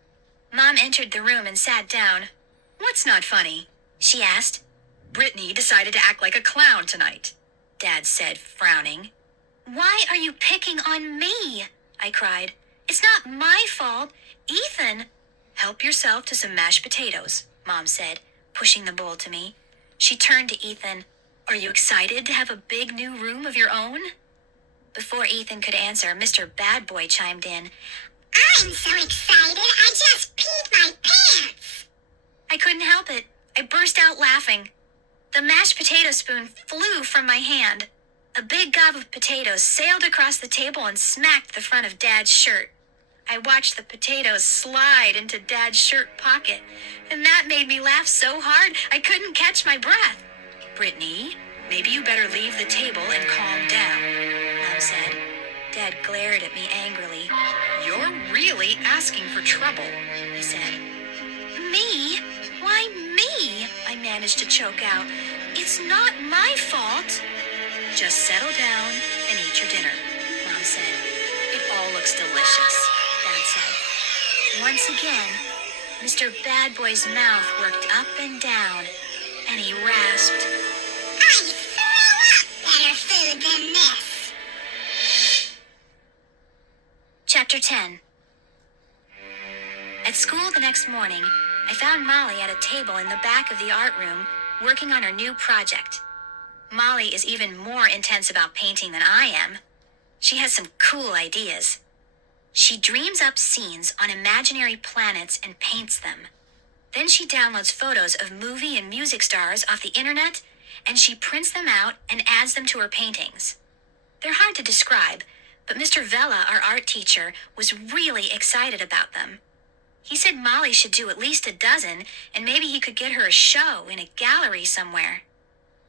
Mom entered the room and sat down. What's not funny? She asked. Brittany decided to act like a clown tonight, Dad said, frowning. Why are you picking on me? I cried. It's not my fault. Ethan. Help yourself to some mashed potatoes, Mom said, pushing the bowl to me. She turned to Ethan. Are you excited to have a big new room of your own? Before Ethan could answer, Mr. Bad Boy chimed in. I'm so excited, I just peed my pants. I couldn't help it. I burst out laughing. The mashed potato spoon flew from my hand. A big gob of potatoes sailed across the table and smacked the front of Dad's shirt. I watched the potatoes slide into Dad's shirt pocket, and that made me laugh so hard I couldn't catch my breath. Brittany, maybe you better leave the table and calm down, Mom said. Dad glared at me angrily. You're really asking for trouble, he said. Me? Why me? I managed to choke out. It's not my fault. Just settle down and eat your dinner, Mom said. It all looks delicious, Dad said. Once again, Mr. Bad Boy's mouth worked up and down, and he rasped, I throw up better food than this. Chapter 10. At school the next morning, I found Molly at a table in the back of the art room working on her new project. Molly is even more intense about painting than I am. She has some cool ideas. She dreams up scenes on imaginary planets and paints them. Then she downloads photos of movie and music stars off the internet, and she prints them out and adds them to her paintings. They're hard to describe, but Mr. Vella, our art teacher, was really excited about them. He said Molly should do at least a dozen, and maybe he could get her a show in a gallery somewhere.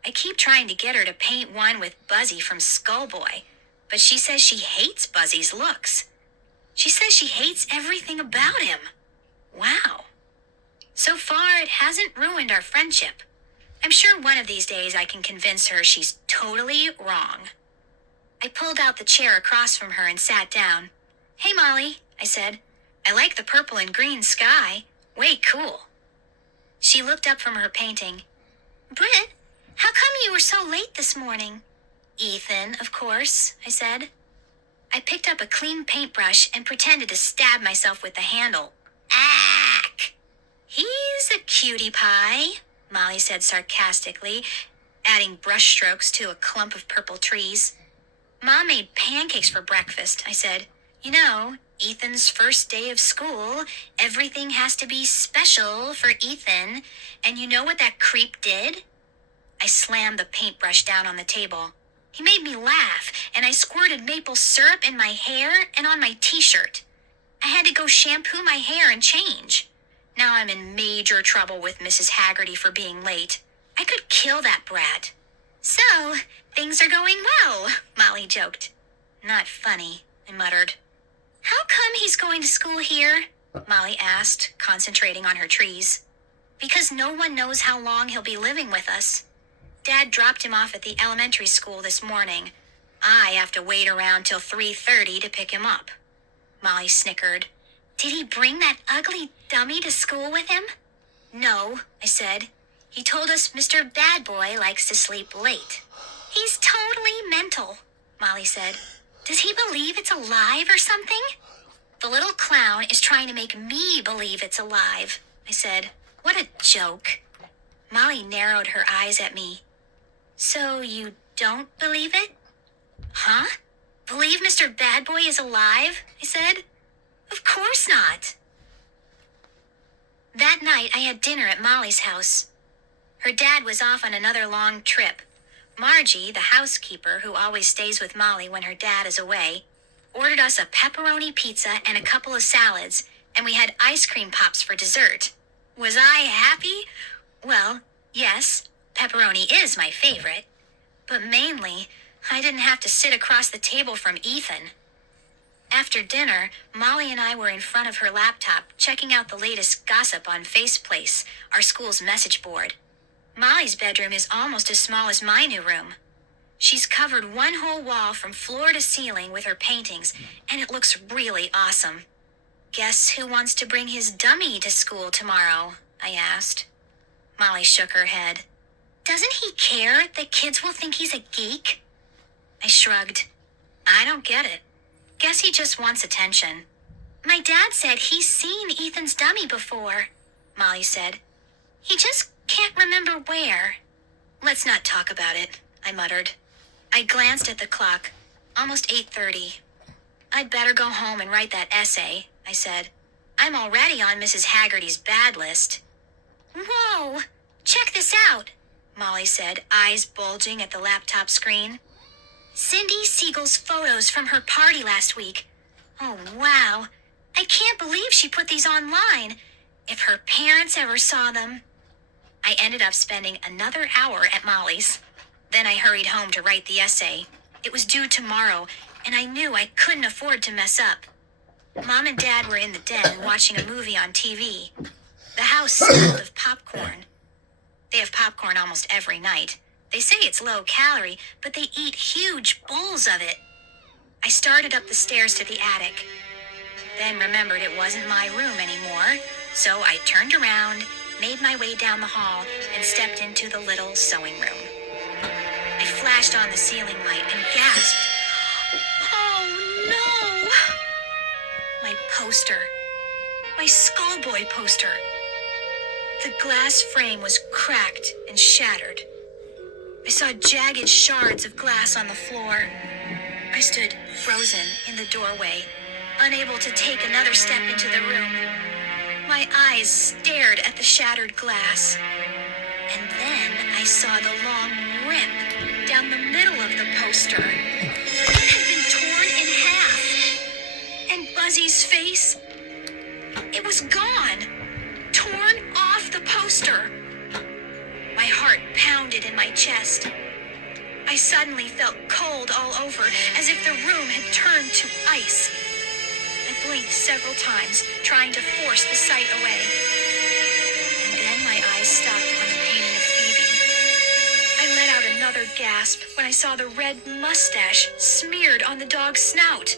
I keep trying to get her to paint one with Buzzy from Skullboy, but she says she hates Buzzy's looks. She says she hates everything about him. Wow. So far, it hasn't ruined our friendship. I'm sure one of these days I can convince her she's totally wrong. I pulled out the chair across from her and sat down. "Hey, Molly," I said. "I like the purple and green sky. Way cool." She looked up from her painting. "Britt, how come you were so late this morning?" "Ethan, of course," I said. I picked up a clean paintbrush and pretended to stab myself with the handle. Ack! "He's a cutie pie," Molly said sarcastically, adding brushstrokes to a clump of purple trees. "Mom made pancakes for breakfast," I said. "You know, Ethan's first day of school, everything has to be special for Ethan. And you know what that creep did?" I slammed the paintbrush down on the table. "He made me laugh, and I squirted maple syrup in my hair and on my t-shirt. I had to go shampoo my hair and change. Now I'm in major trouble with Mrs. Haggerty for being late. I could kill that brat." "So, things are going well," Molly joked. "Not funny," I muttered. "How come he's going to school here?" Molly asked, concentrating on her trees. "Because no one knows how long he'll be living with us. Dad dropped him off at the elementary school this morning. I have to wait around till 3:30 to pick him up." Molly snickered. "Did he bring that ugly dummy to school with him?" "No," I said. "He told us Mr. Bad Boy likes to sleep late." "He's totally mental," Molly said. "Does he believe it's alive or something?" "The little clown is trying to make me believe it's alive," I said. "What a joke." Molly narrowed her eyes at me. "So you don't believe it?" "Huh? Believe Mr. Bad Boy is alive?" I said. "Of course not." That night I had dinner at Molly's house. Her dad was off on another long trip. Margie, the housekeeper who always stays with Molly when her dad is away, ordered us a pepperoni pizza and a couple of salads, and we had ice cream pops for dessert. Was I happy? Well, yes, pepperoni is my favorite. But mainly, I didn't have to sit across the table from Ethan. After dinner, Molly and I were in front of her laptop checking out the latest gossip on Faceplace, our school's message board. Molly's bedroom is almost as small as my new room. She's covered one whole wall from floor to ceiling with her paintings, and it looks really awesome. "Guess who wants to bring his dummy to school tomorrow?" I asked. Molly shook her head. "Doesn't he care that kids will think he's a geek?" I shrugged. "I don't get it. Guess he just wants attention." "My dad said he's seen Ethan's dummy before," Molly said. "He just can't remember where." "Let's not talk about it," I muttered. I glanced at the clock. Almost 8:30. "I'd better go home and write that essay," I said. "I'm already on Mrs. Haggerty's bad list." "Whoa! Check this out," Molly said, eyes bulging at the laptop screen. "Cindy Siegel's photos from her party last week. Oh, wow. I can't believe she put these online. If her parents ever saw them." I ended up spending another hour at Molly's. Then I hurried home to write the essay. It was due tomorrow, and I knew I couldn't afford to mess up. Mom and Dad were in the den watching a movie on TV. The house smelled of popcorn. They have popcorn almost every night. They say it's low calorie, but they eat huge bowls of it. I started up the stairs to the attic, then remembered it wasn't my room anymore, so I turned around, made my way down the hall, and stepped into the little sewing room. I flashed on the ceiling light and gasped. "Oh, no!" My poster. My Skullboy poster. The glass frame was cracked and shattered. I saw jagged shards of glass on the floor. I stood frozen in the doorway, unable to take another step into the room. My eyes stared at the shattered glass. And then I saw the long rip down the middle of the poster. It had been torn in half. And Buzzy's face, it was gone, torn off the poster. My heart pounded in my chest. I suddenly felt cold all over, as if the room had turned to ice. I blinked several times, trying to force the sight away. And then my eyes stopped on the painting of Phoebe. I let out another gasp when I saw the red mustache smeared on the dog's snout.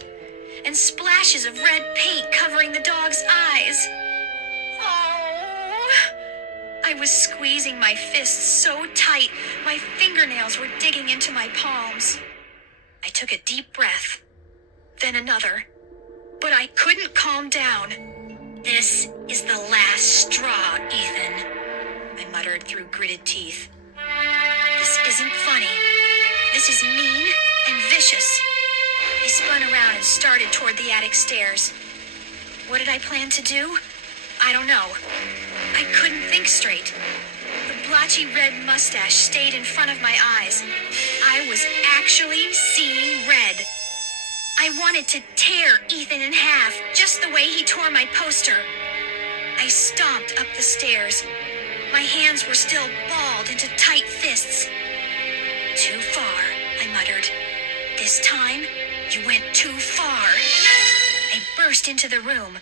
and splashes of red paint covering the dog's eyes. Oh! I was squeezing my fists so tight, my fingernails were digging into my palms. I took a deep breath, then another, but I couldn't calm down. "This is the last straw, Ethan," I muttered through gritted teeth. "This isn't funny. This is mean and vicious." I spun around and started toward the attic stairs. What did I plan to do? I don't know. I couldn't think straight. The blotchy red mustache stayed in front of my eyes. I was actually seeing red. I wanted to tear Ethan in half, just the way he tore my poster. I stomped up the stairs. My hands were still balled into tight fists. "Too far," I muttered. "This time, you went too far." I burst into the room.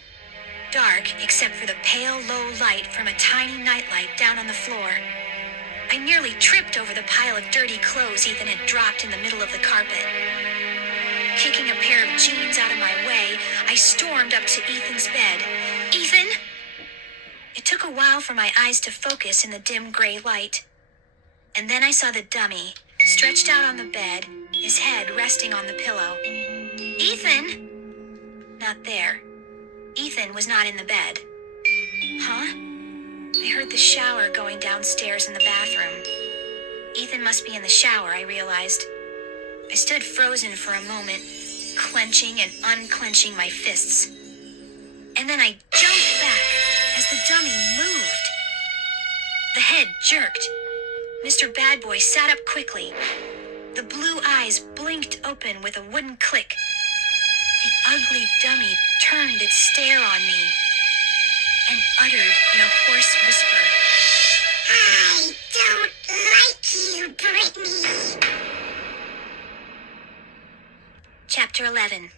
Dark except for the pale, low light from a tiny nightlight down on the floor. I nearly tripped over the pile of dirty clothes Ethan had dropped in the middle of the carpet. Kicking a pair of jeans out of my way, I stormed up to Ethan's bed. "Ethan?" It took a while for my eyes to focus in the dim gray light. And then I saw the dummy, stretched out on the bed, his head resting on the pillow. "Ethan?" Not there. Ethan was not in the bed. Huh? I heard the shower going downstairs in the bathroom. Ethan must be in the shower, I realized. I stood frozen for a moment, clenching and unclenching my fists. And then I jumped back as the dummy moved. The head jerked. Mr. Bad Boy sat up quickly. The blue eyes blinked open with a wooden click. The ugly dummy turned its stare on me and uttered in a hoarse whisper, I don't like you, Brittany. Chapter 11.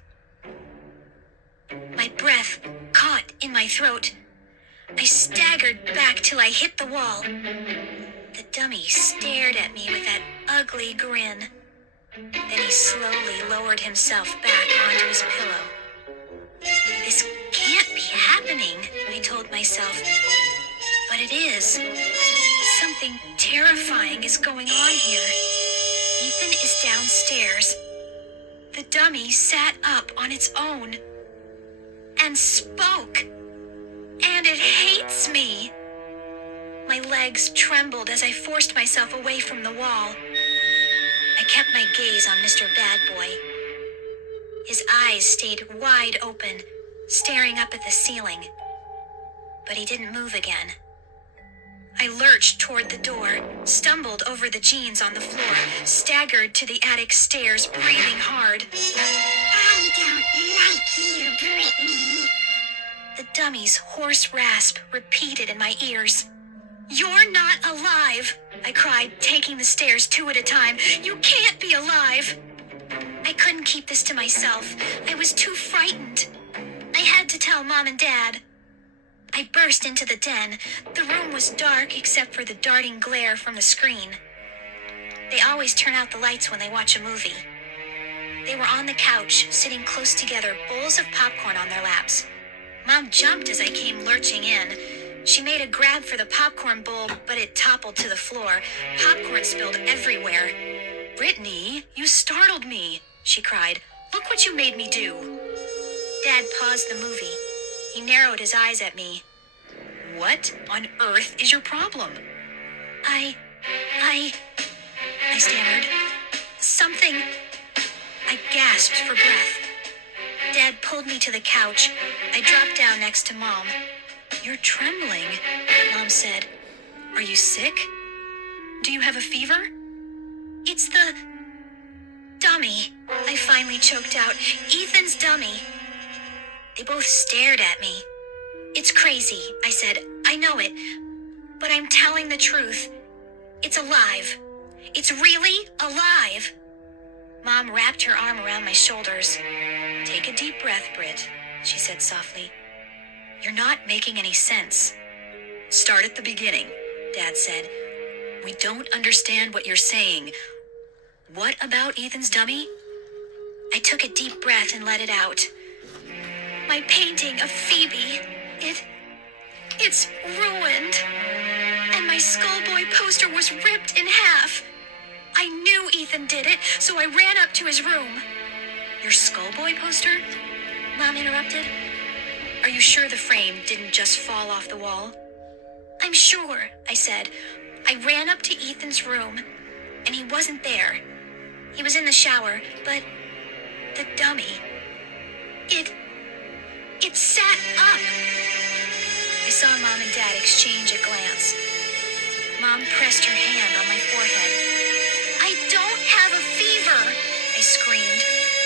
My breath caught in my throat. I staggered back till I hit the wall. The dummy stared at me with that ugly grin. Then he slowly lowered himself back onto his pillow. This can't be happening, I told myself. But it is. Something terrifying is going on here. Ethan is downstairs. The dummy sat up on its own and spoke. And it hates me. My legs trembled as I forced myself away from the wall. I kept my gaze on Mr. Bad Boy. His eyes stayed wide open, staring up at the ceiling. But he didn't move again. I lurched toward the door, stumbled over the jeans on the floor, staggered to the attic stairs, breathing hard. I don't like you, Brittany. The dummy's hoarse rasp repeated in my ears. "You're not alive," I cried, taking the stairs two at a time. "You can't be alive." I couldn't keep this to myself. I was too frightened. I had to tell Mom and Dad. I burst into the den. The room was dark except for the darting glare from the screen. They always turn out the lights when they watch a movie. They were on the couch, sitting close together, bowls of popcorn on their laps. Mom jumped as I came lurching in. She made a grab for the popcorn bowl, but it toppled to the floor. Popcorn spilled everywhere. "Brittany, you startled me," she cried. "Look what you made me do." Dad paused the movie. He narrowed his eyes at me. "What on earth is your problem?" I stammered. "Something." I gasped for breath. Dad pulled me to the couch. I dropped down next to Mom. "You're trembling," Mom said. "Are you sick? Do you have a fever?" "It's the dummy," I finally choked out. "Ethan's dummy." They both stared at me. "It's crazy," I said. "I know it. But I'm telling the truth. It's alive. It's really alive." Mom wrapped her arm around my shoulders. "Take a deep breath, Britt," she said softly. "You're not making any sense." "Start at the beginning," Dad said. "We don't understand what you're saying. What about Ethan's dummy?" I took a deep breath and let it out. My painting of Phoebe, it's ruined. And my Skullboy poster was ripped in half. I knew Ethan did it, so I ran up to his room. Your Skullboy poster? Mom interrupted. Are you sure the frame didn't just fall off the wall? I'm sure, I said. I ran up to Ethan's room, and he wasn't there. He was in the shower, but the dummy, it sat up. I saw Mom and Dad exchange a glance. Mom pressed her hand on my forehead. I don't have a fever, I screamed,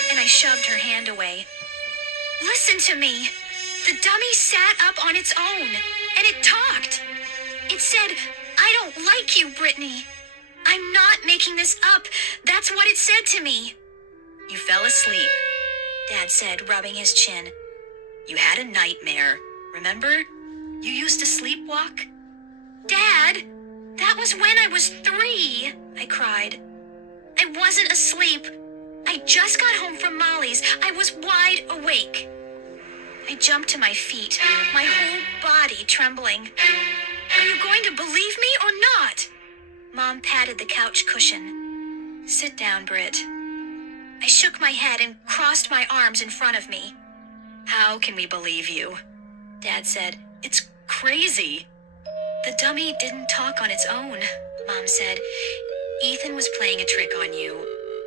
and I shoved her hand away. Listen to me. The dummy sat up on its own, and it talked. It said, I don't like you, Brittany. I'm not making this up. That's what it said to me. You fell asleep, Dad said, rubbing his chin. You had a nightmare, remember? You used to sleepwalk? Dad, that was when I was 3, I cried. I wasn't asleep. I just got home from Molly's. I was wide awake. I jumped to my feet, my whole body trembling. Are you going to believe me or not? Mom patted the couch cushion. Sit down, Britt. I shook my head and crossed my arms in front of me. How can we believe you? Dad said. It's crazy. The dummy didn't talk on its own, Mom said. Ethan was playing a trick on you.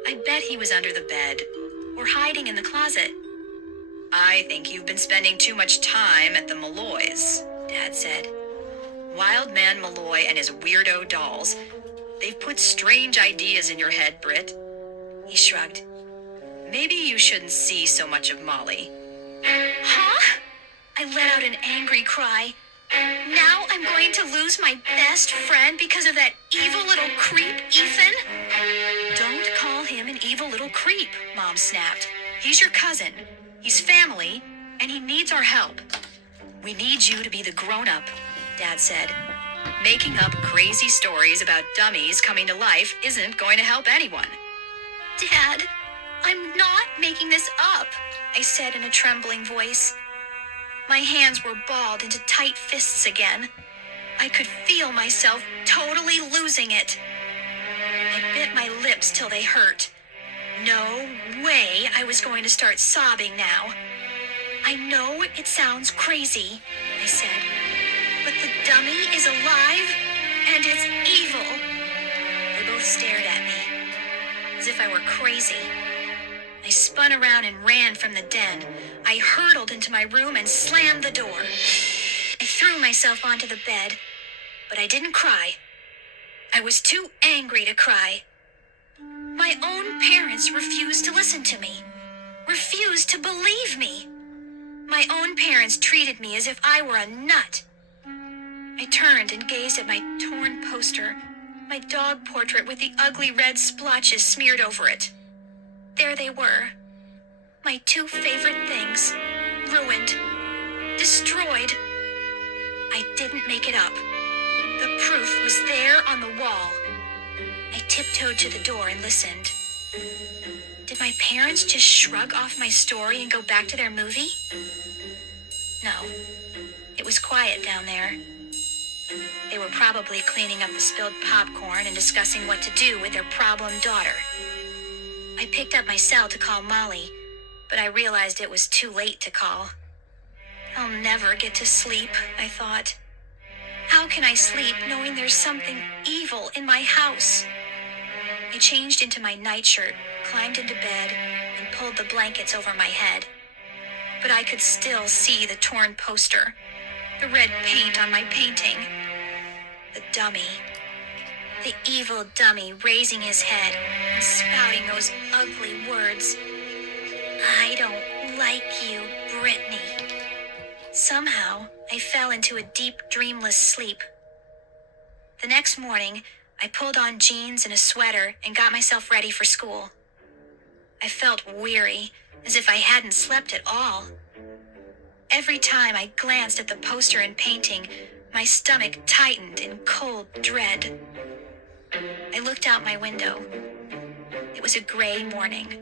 I bet he was under the bed or hiding in the closet. I think you've been spending too much time at the Malloys, Dad said. Wild Man Malloy and his weirdo dolls. They've put strange ideas in your head, Britt. He shrugged. Maybe you shouldn't see so much of Molly. Huh? I let out an angry cry. Now I'm going to lose my best friend because of that evil little creep, Ethan? Don't call him an evil little creep, Mom snapped. He's your cousin. He's family, and he needs our help. We need you to be the grown-up, Dad said. Making up crazy stories about dummies coming to life isn't going to help anyone. Dad, I'm not making this up, I said in a trembling voice. My hands were balled into tight fists again. I could feel myself totally losing it. I bit my lips till they hurt. No way I was going to start sobbing now. I know it sounds crazy, I said, but the dummy is alive and it's evil. They both stared at me, as if I were crazy. I spun around and ran from the den. I hurtled into my room and slammed the door. I threw myself onto the bed, but I didn't cry. I was too angry to cry. My own parents refused to listen to me, refused to believe me. My own parents treated me as if I were a nut. I turned and gazed at my torn poster, my dog portrait with the ugly red splotches smeared over it. There they were, my 2 favorite things, ruined, destroyed. I didn't make it up. The proof was there on the wall. I tiptoed to the door and listened. Did my parents just shrug off my story and go back to their movie? No. It was quiet down there. They were probably cleaning up the spilled popcorn and discussing what to do with their problem daughter. I picked up my cell to call Molly, but I realized it was too late to call. I'll never get to sleep, I thought. How can I sleep knowing there's something evil in my house? I changed into my nightshirt, climbed into bed, and pulled the blankets over my head. But I could still see the torn poster, the red paint on my painting, the dummy. The evil dummy raising his head and spouting those ugly words. I don't like you, Brittany. Somehow, I fell into a deep, dreamless sleep. The next morning, I pulled on jeans and a sweater and got myself ready for school. I felt weary, as if I hadn't slept at all. Every time I glanced at the poster and painting, my stomach tightened in cold dread. I looked out my window. It was a gray morning.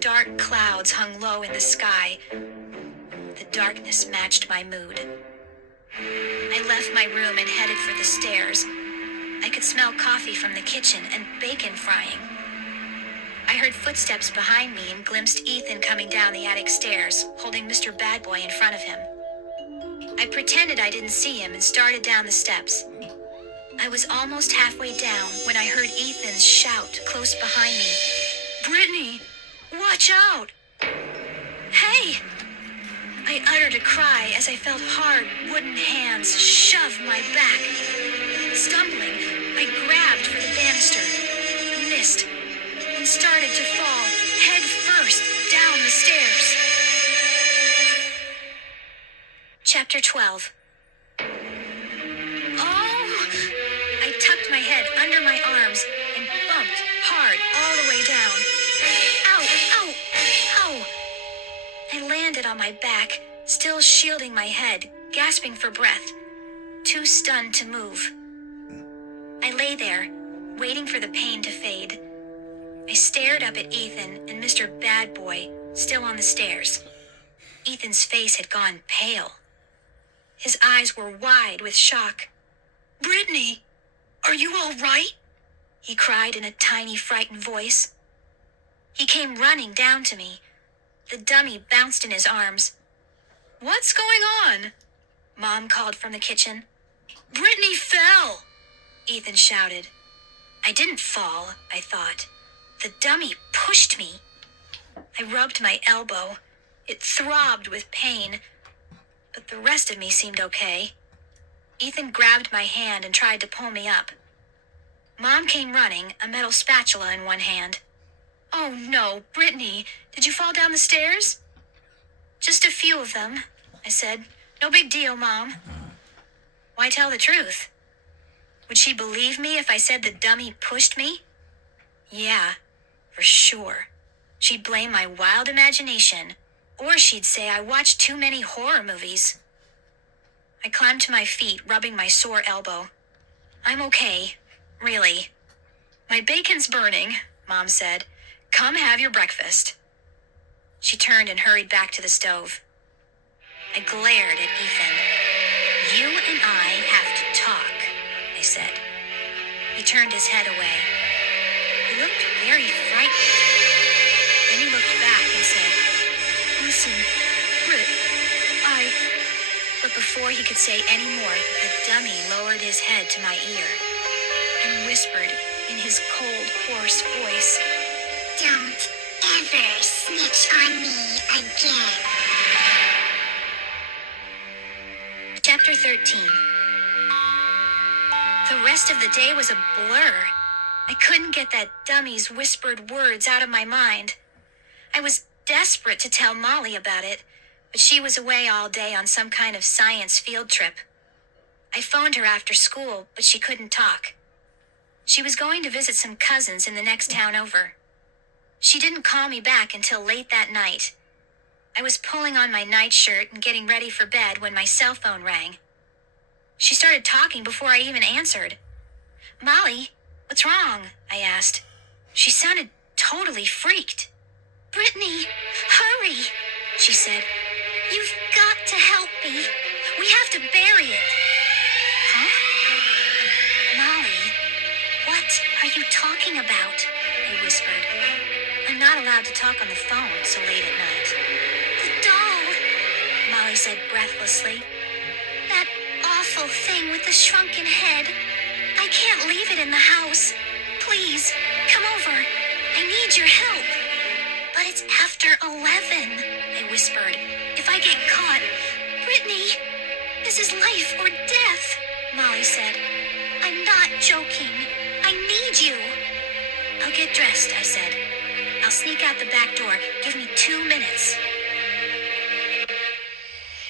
Dark clouds hung low in the sky, the darkness matched my mood. I left my room and headed for the stairs. I could smell coffee from the kitchen and bacon frying. I heard footsteps behind me and glimpsed Ethan coming down the attic stairs, holding Mr. Bad Boy in front of him. I pretended I didn't see him and started down the steps. I was almost halfway down when I heard Ethan's shout close behind me. "Brittany, watch out!" "Hey!" I uttered a cry as I felt hard wooden hands shove my back. Stumbling, I grabbed for the banister, missed, and started to fall head first down the stairs. Chapter 12. Oh! I tucked my head under my arms and bumped hard all the way down. Ow! Ow! Ow! I landed on my back, still shielding my head, gasping for breath, too stunned to move. I lay there, waiting for the pain to fade. I stared up at Ethan and Mr. Bad Boy, still on the stairs. Ethan's face had gone pale. His eyes were wide with shock. "Brittany, are you all right?" he cried in a tiny, frightened voice. He came running down to me. The dummy bounced in his arms. "What's going on?" Mom called from the kitchen. "Brittany fell!" Ethan shouted. I didn't fall, I thought. The dummy pushed me. I rubbed my elbow. It throbbed with pain, but the rest of me seemed okay. Ethan grabbed my hand and tried to pull me up. Mom came running, a metal spatula in one hand. "Oh no, Brittany, did you fall down the stairs?" "Just a few of them," I said. "No big deal, Mom." Why tell the truth? Would she believe me if I said the dummy pushed me? Yeah, for sure. She'd blame my wild imagination, or she'd say I watched too many horror movies. I climbed to my feet, rubbing my sore elbow. "I'm okay, really." "My bacon's burning," Mom said. "Come have your breakfast." She turned and hurried back to the stove. I glared at Ethan. "You and I have to talk," I said. He turned his head away. He looked very frightened. Then he looked back and said, "Listen, Britt, But before he could say any more, the dummy lowered his head to my ear and whispered in his cold, hoarse voice, Don't ever snitch on me again. Chapter 13. The rest of the day was a blur. I couldn't get that dummy's whispered words out of my mind. I was desperate to tell Molly about it, but she was away all day on some kind of science field trip. I phoned her after school, but she couldn't talk. She was going to visit some cousins in the next town over. She didn't call me back until late that night. I was pulling on my nightshirt and getting ready for bed when my cell phone rang. She started talking before I even answered. "Molly, what's wrong?" I asked. She sounded totally freaked. Brittany, hurry, she said. You've got to help me. We have to bury it. Huh? Molly, what are you talking about? I whispered. I'm not allowed to talk on the phone so late at night. The doll, Molly said breathlessly. that awful thing with the shrunken head. I can't leave it in the house. Please, come over. I need your help. But it's after 11, I whispered. If I get caught, Brittany, this is life or death, Molly said. I'm not joking. I need you. I'll get dressed, I said. I'll sneak out the back door. Give me 2 minutes.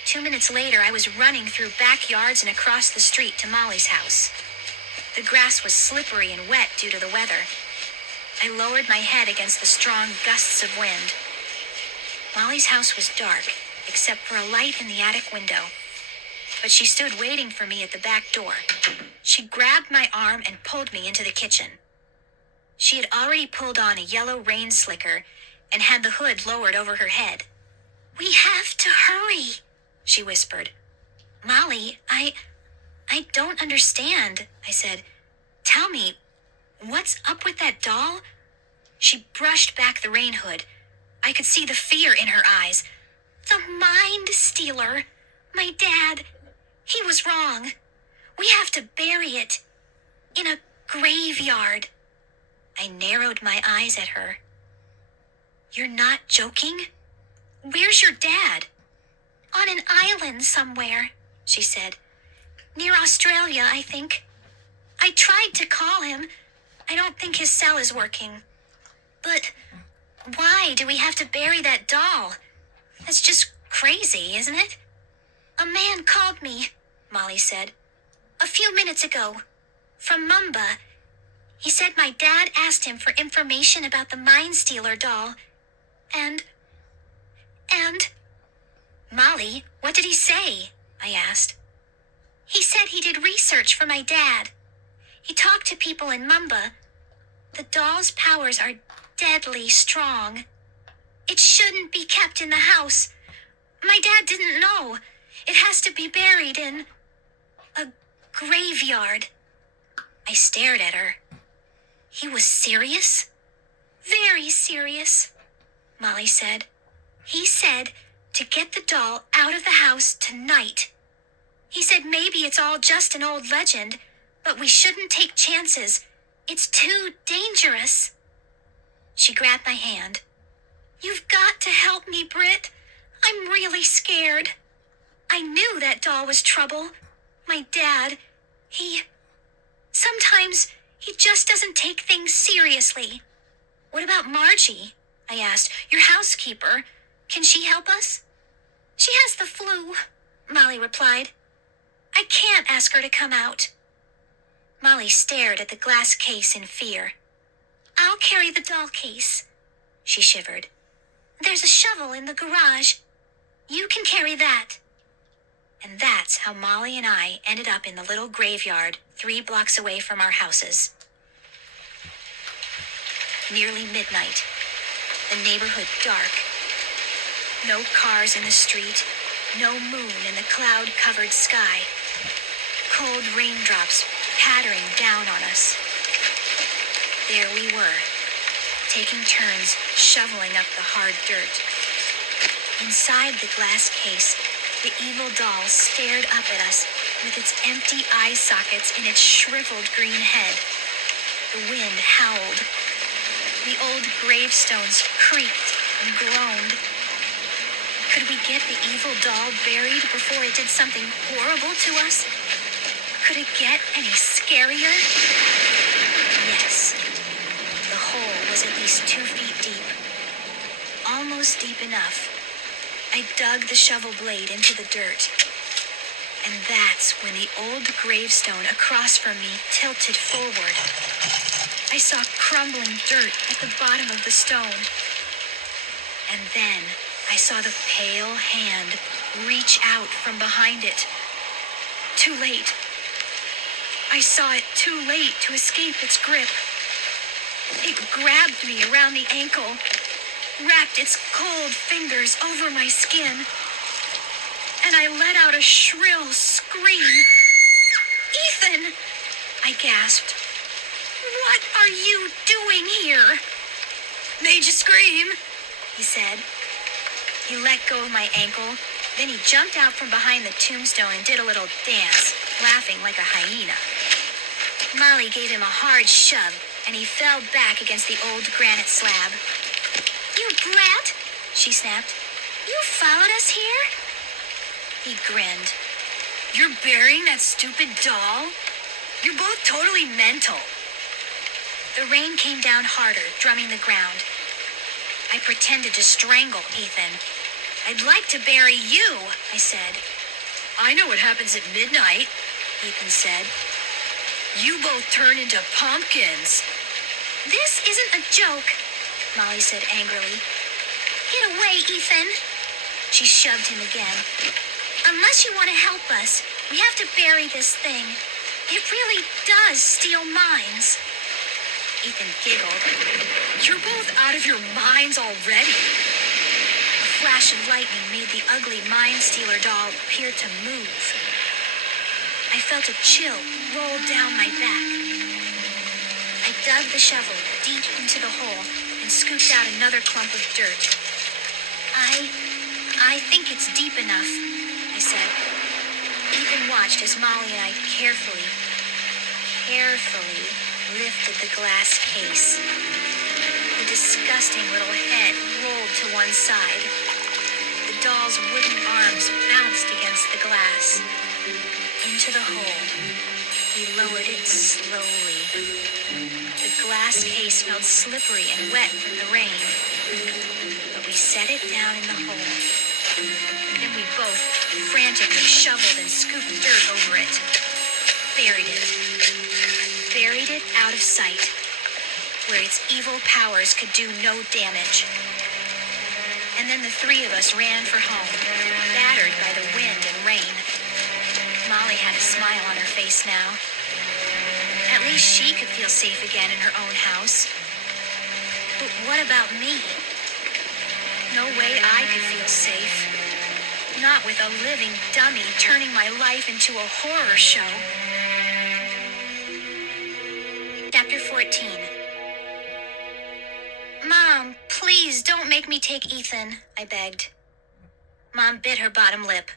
2 minutes later, I was running through backyards and across the street to Molly's house. The grass was slippery and wet due to the weather. I lowered my head against the strong gusts of wind. Molly's house was dark, except for a light in the attic window. But she stood waiting for me at the back door. She grabbed my arm and pulled me into the kitchen. She had already pulled on a yellow rain slicker and had the hood lowered over her head. We have to hurry, she whispered. Molly, I don't understand, I said. Tell me, what's up with that doll? She brushed back the rain hood. I could see the fear in her eyes. The mind stealer. My dad. He was wrong. We have to bury it. In a graveyard. I narrowed my eyes at her. You're not joking? Where's your dad? On an island somewhere, she said. Near Australia, I think. I tried to call him. I don't think his cell is working. But why do we have to bury that doll? That's just crazy, isn't it? A man called me, Molly said. A few minutes ago. From Mumba. He said my dad asked him for information about the Mind Stealer doll. And... Molly, what did he say? I asked. He said he did research for my dad. He talked to people in Mumba. The doll's powers are deadly strong. It shouldn't be kept in the house. My dad didn't know. It has to be buried in a graveyard. I stared at her. He was serious? Very serious, Molly said. He said to get the doll out of the house tonight. He said maybe it's all just an old legend, but we shouldn't take chances. It's too dangerous. She grabbed my hand. You've got to help me, Britt. I'm really scared. I knew that doll was trouble. My dad, sometimes he just doesn't take things seriously. What about Margie? I asked. Your housekeeper. Can she help us? She has the flu, Molly replied. I can't ask her to come out. Molly stared at the glass case in fear. I'll carry the doll case, she shivered. There's a shovel in the garage. You can carry that. And that's how Molly and I ended up in the little graveyard 3 blocks away from our houses. Nearly midnight. The neighborhood dark. No cars in the street. No moon in the cloud-covered sky. Cold raindrops pattering down on us. There we were, taking turns shoveling up the hard dirt. Inside the glass case, the evil doll stared up at us with its empty eye sockets in its shriveled green head. The wind howled. The old gravestones creaked and groaned. Could we get the evil doll buried before it did something horrible to us? Could it get any scarier? Yes. The hole was at least 2 feet deep. Almost deep enough. I dug the shovel blade into the dirt. And that's when the old gravestone across from me tilted forward. I saw crumbling dirt at the bottom of the stone. And then I saw the pale hand reach out from behind it. Too late. I saw it too late to escape its grip. It grabbed me around the ankle, wrapped its cold fingers over my skin, and I let out a shrill scream. Ethan! I gasped. What are you doing here? Made you scream, he said. He let go of my ankle, then he jumped out from behind the tombstone and did a little dance, laughing like a hyena. Molly gave him a hard shove, and he fell back against the old granite slab. You brat, she snapped. You followed us here? He grinned. You're burying that stupid doll? You're both totally mental. The rain came down harder, drumming the ground. I pretended to strangle Ethan. I'd like to bury you, I said. I know what happens at midnight, Ethan said. You both turn into pumpkins. This isn't a joke, Molly said angrily. Get away, Ethan. She shoved him again. Unless you want to help us, we have to bury this thing. It really does steal minds. Ethan giggled. You're both out of your minds already. A flash of lightning made the ugly Mind Stealer doll appear to move. I felt a chill roll down my back. I dug the shovel deep into the hole and scooped out another clump of dirt. I think it's deep enough, I said. Ethan watched as Molly and I carefully lifted the glass case. The disgusting little head rolled to one side. The doll's wooden arms bounced against the glass. Into the hole, we lowered it slowly. The glass case felt slippery and wet from the rain, but we set it down in the hole. Then we both frantically shoveled and scooped dirt over it. Buried it out of sight, where its evil powers could do no damage. And then the three of us ran for home, battered by the wind and rain. Molly had a smile on her face now. At least she could feel safe again in her own house. But what about me? No way I could feel safe. Not with a living dummy turning my life into a horror show. Chapter 14. Mom, please don't make me take Ethan, I begged. Mom bit her bottom lip.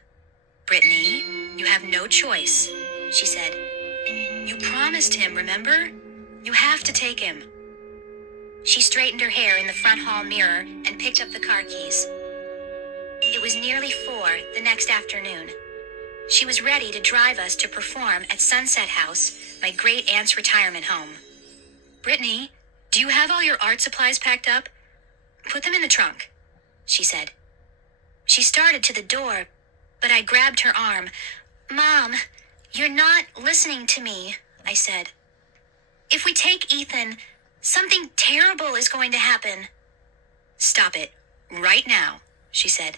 Brittany, you have no choice, she said. You promised him, remember? You have to take him. She straightened her hair in the front hall mirror and picked up the car keys. It was nearly 4 the next afternoon. She was ready to drive us to perform at Sunset House, my great-aunt's retirement home. Brittany, do you have all your art supplies packed up? Put them in the trunk, she said. She started to the door, but I grabbed her arm. Mom, you're not listening to me, I said. If we take Ethan, something terrible is going to happen. Stop it, right now, she said.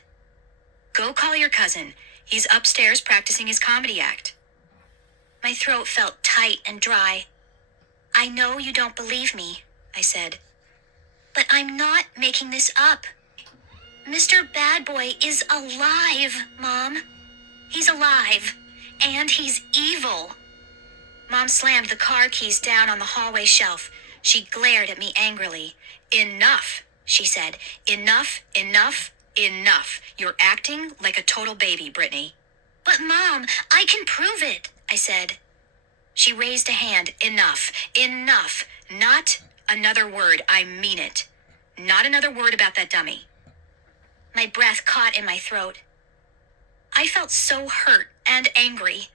Go call your cousin. He's upstairs practicing his comedy act. My throat felt tight and dry. I know you don't believe me, I said. But I'm not making this up. Mr. Bad Boy is alive, Mom. He's alive, and he's evil. Mom slammed the car keys down on the hallway shelf. She glared at me angrily. Enough, she said. Enough, enough, enough. You're acting like a total baby, Brittany. But Mom, I can prove it, I said. She raised a hand. Enough, enough. Not another word. I mean it. Not another word about that dummy. My breath caught in my throat. I felt so hurt and angry.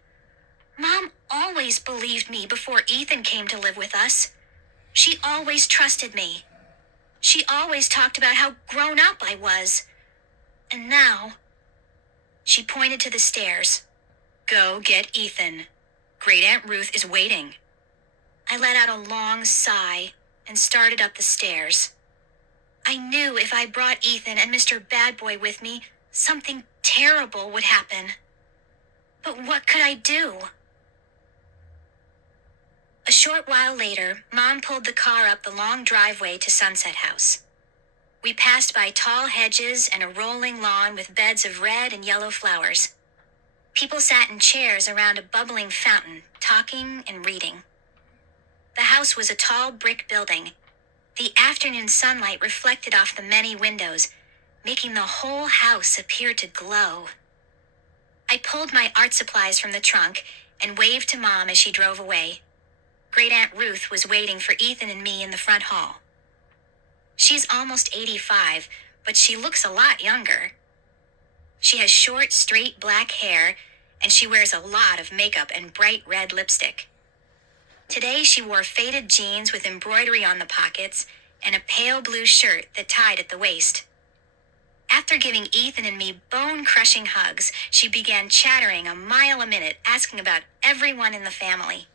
Mom always believed me before Ethan came to live with us. She always trusted me. She always talked about how grown up I was. And now, she pointed to the stairs. Go get Ethan. Great Aunt Ruth is waiting. I let out a long sigh and started up the stairs. I knew if I brought Ethan and Mr. Bad Boy with me, something terrible would happen. But what could I do? A short while later, Mom pulled the car up the long driveway to Sunset House. We passed by tall hedges and a rolling lawn with beds of red and yellow flowers. People sat in chairs around a bubbling fountain, talking and reading. The house was a tall brick building. The afternoon sunlight reflected off the many windows, making the whole house appear to glow. I pulled my art supplies from the trunk and waved to Mom as she drove away. Great Aunt Ruth was waiting for Ethan and me in the front hall. She's almost 85, but she looks a lot younger. She has short, straight black hair, and she wears a lot of makeup and bright red lipstick. Today she wore faded jeans with embroidery on the pockets and a pale blue shirt that tied at the waist. After giving Ethan and me bone-crushing hugs, she began chattering a mile a minute, asking about everyone in the family.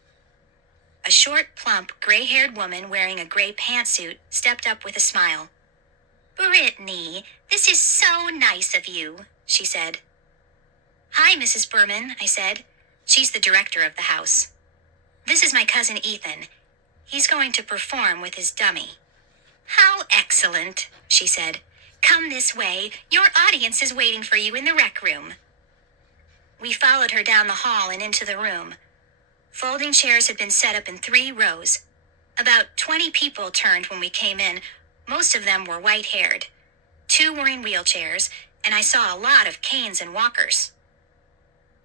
A short, plump, gray-haired woman wearing a gray pantsuit stepped up with a smile. Brittany, this is so nice of you, she said. Hi, Mrs. Berman, I said. She's the director of the house. This is my cousin Ethan. He's going to perform with his dummy. How excellent, she said. Come this way. Your audience is waiting for you in the rec room. We followed her down the hall and into the room. Folding chairs had been set up in 3 rows. About 20 people turned when we came in. Most of them were white-haired. 2 were in wheelchairs, and I saw a lot of canes and walkers.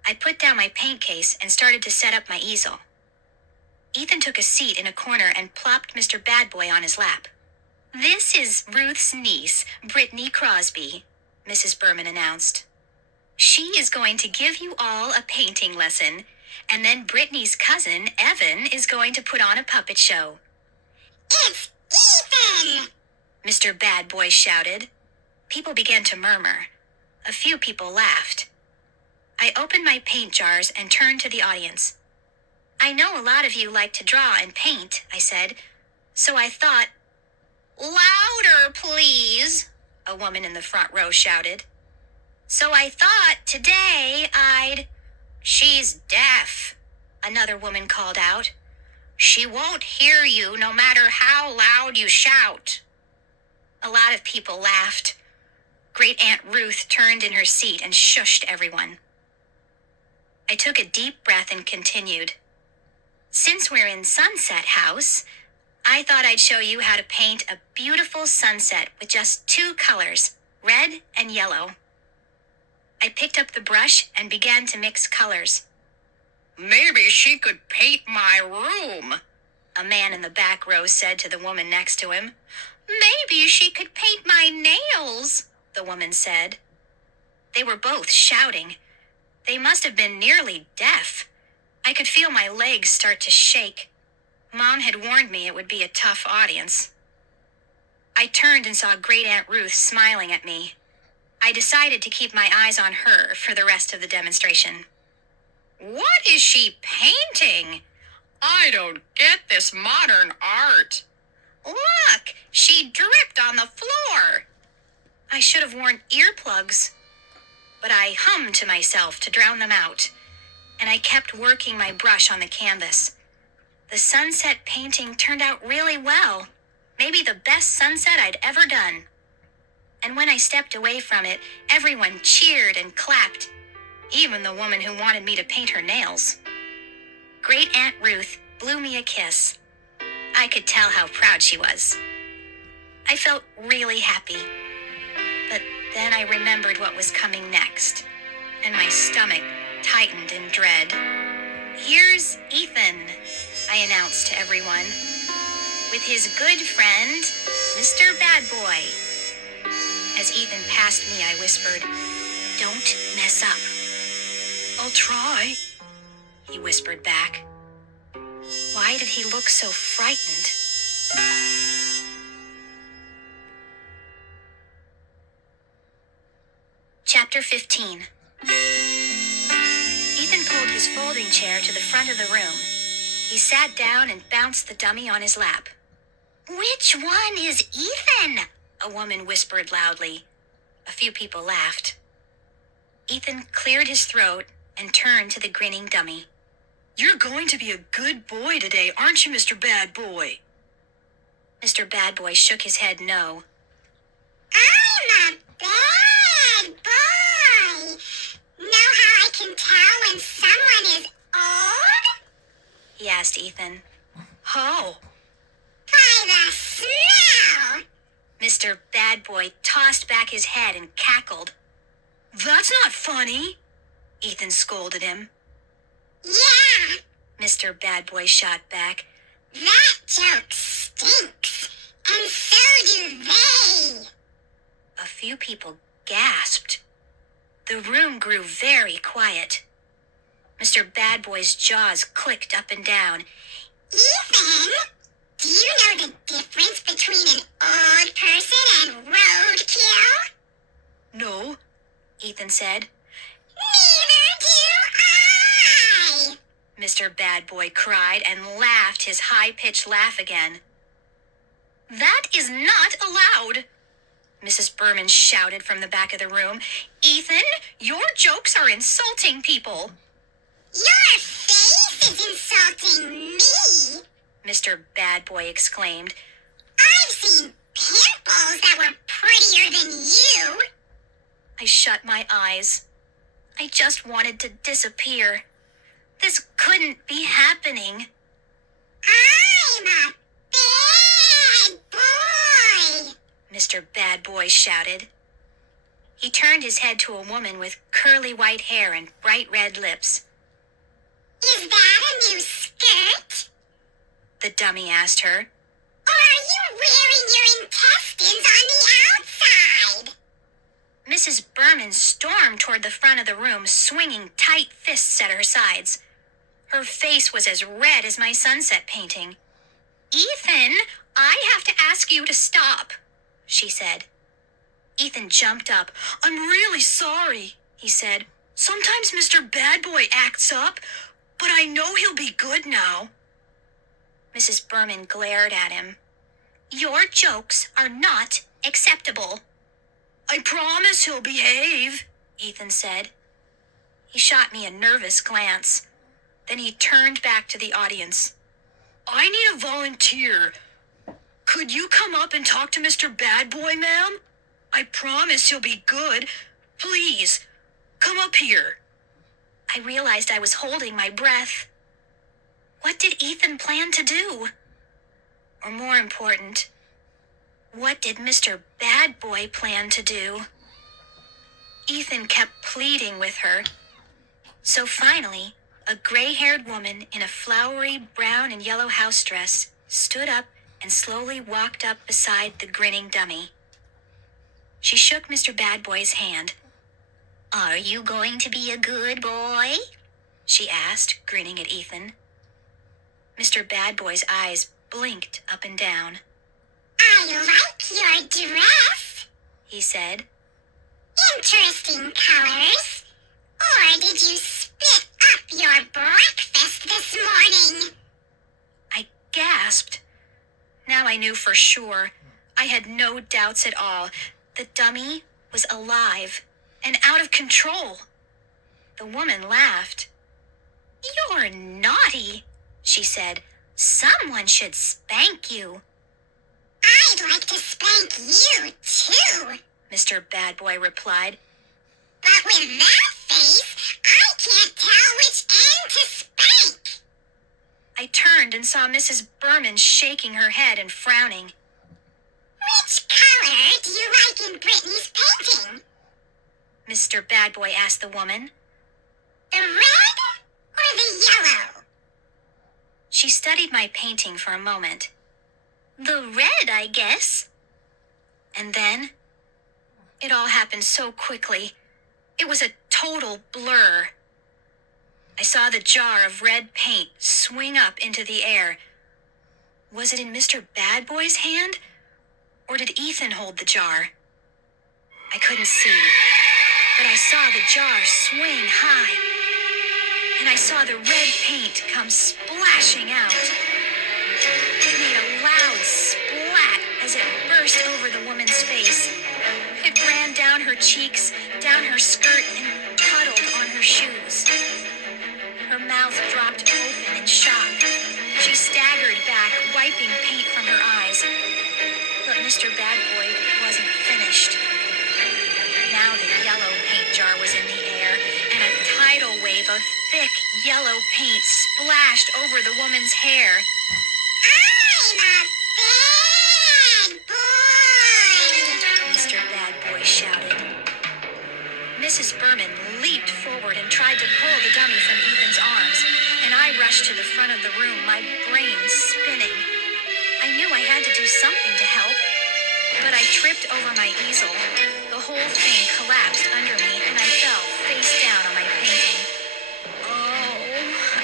I put down my paint case and started to set up my easel. Ethan took a seat in a corner and plopped Mr. Bad Boy on his lap. "This is Ruth's niece, Brittany Crosby," Mrs. Berman announced. "She is going to give you all a painting lesson, and then Brittany's cousin, Evan, is going to put on a puppet show." It's Ethan! Mr. Bad Boy shouted. People began to murmur. A few people laughed. I opened my paint jars and turned to the audience. "I know a lot of you like to draw and paint," I said, "so I thought—" "Louder, please," a woman in the front row shouted. "So I thought today I'd—" "She's deaf," another woman called out. "She won't hear you no matter how loud you shout." A lot of people laughed. Great Aunt Ruth turned in her seat and shushed everyone. I took a deep breath and continued. "Since we're in Sunset House, I thought I'd show you how to paint a beautiful sunset with just 2 colors, red and yellow." I picked up the brush and began to mix colors. "Maybe she could paint my room," a man in the back row said to the woman next to him. "Maybe she could paint my nails," the woman said. They were both shouting. They must have been nearly deaf. I could feel my legs start to shake. Mom had warned me it would be a tough audience. I turned and saw Great Aunt Ruth smiling at me. I decided to keep my eyes on her for the rest of the demonstration. "What is she painting? I don't get this modern art. Look, she dripped on the floor." I should have worn earplugs, but I hummed to myself to drown them out, and I kept working my brush on the canvas. The sunset painting turned out really well, maybe the best sunset I'd ever done. And when I stepped away from it, everyone cheered and clapped, even the woman who wanted me to paint her nails. Great Aunt Ruth blew me a kiss. I could tell how proud she was. I felt really happy, but then I remembered what was coming next, and my stomach tightened in dread. "Here's Ethan," I announced to everyone, "with his good friend, Mr. Bad Boy." As Ethan passed me, I whispered, "Don't mess up." "I'll try," he whispered back. Why did he look so frightened? Chapter 15. Ethan pulled his folding chair to the front of the room. He sat down and bounced the dummy on his lap. Which one is Ethan? A woman whispered loudly. A few people laughed. Ethan cleared his throat and turned to the grinning dummy. "You're going to be a good boy today, aren't you, Mr. Bad Boy?" Mr. Bad Boy shook his head no. I'm a bad boy. Know how I can tell when someone is old? He asked Ethan. "How?" By the smell. Mr. Bad Boy tossed back his head and cackled. "That's not funny," Ethan scolded him. Yeah, Mr. Bad Boy shot back. that joke stinks. And so do they. A few people gasped. The room grew very quiet. Mr. Bad Boy's jaws clicked up and down. Ethan, do you know the difference between an old person and roadkill? "No," Ethan said. Neither do I. Mr. Bad Boy cried and laughed his high-pitched laugh again. "That is not allowed," Mrs. Berman shouted from the back of the room. "Ethan, your jokes are insulting people." Your face is insulting me. Mr. Bad Boy exclaimed. I've seen pimples dolls that were prettier than you. I shut my eyes. I just wanted to disappear. This couldn't be happening. I'm a bad boy, Mr. Bad Boy shouted. He turned his head to a woman with curly white hair and bright red lips. Is that a new skirt? The dummy asked her. Or are you wearing your intestines on the outside? Mrs. Berman stormed toward the front of the room, swinging tight fists at her sides. Her face was as red as my sunset painting. Ethan, I have to ask you to stop, she said. Ethan jumped up. I'm really sorry, he said. Sometimes Mr. Bad Boy acts up, but I know he'll be good now. Mrs. Berman glared at him. Your jokes are not acceptable. I promise he'll behave, Ethan said. He shot me a nervous glance. Then he turned back to the audience. I need a volunteer. Could you come up and talk to Mr. Bad Boy, ma'am? I promise he'll be good. Please, come up here. I realized I was holding my breath. What did Ethan plan to do? Or more important, what did Mr. Bad Boy plan to do? Ethan kept pleading with her. So finally, a gray-haired woman in a flowery brown and yellow house dress stood up and slowly walked up beside the grinning dummy. She shook Mr. Bad Boy's hand. Are you going to be a good boy? She asked, grinning at Ethan. Mr. Bad Boy's eyes blinked up and down. I like your dress, He said. interesting colors. Or did you spit up your breakfast this morning? I gasped. Now I knew for sure. I had no doubts at all. The dummy was alive and out of control. The woman laughed. You're naughty, she said. Someone should spank you. I'd like to spank you, too. Mr. Bad Boy replied. But with that face, I can't tell which end to spank. I turned and saw Mrs. Berman shaking her head and frowning. Which color do you like in Brittany's painting? Mr. Bad Boy asked the woman. The red or the yellow? She studied my painting for a moment. The red, I guess. And then, it all happened so quickly. It was a total blur. I saw the jar of red paint swing up into the air. Was it in Mr. Bad Boy's hand? Or did Ethan hold the jar? I couldn't see, but I saw the jar swing high. And I saw the red paint come splashing out. It made a loud splat as it burst over the woman's face. It ran down her cheeks, down her skirt, and puddled on her shoes. Her mouth dropped open in shock. She staggered back, wiping paint from her eyes. But Mr. Bad Boy wasn't finished. Now the yellow paint jar was in the air, and a tidal wave of thick yellow paint splashed over the woman's hair. I'm a bad boy, Mr. Bad Boy shouted. Mrs. Berman leaped forward and tried to pull the dummy from Ethan's arms, and I rushed to the front of the room, my brain spinning. I knew I had to do something to help, but I tripped over my easel. The whole thing collapsed under me, and I fell face down on my painting. Oh,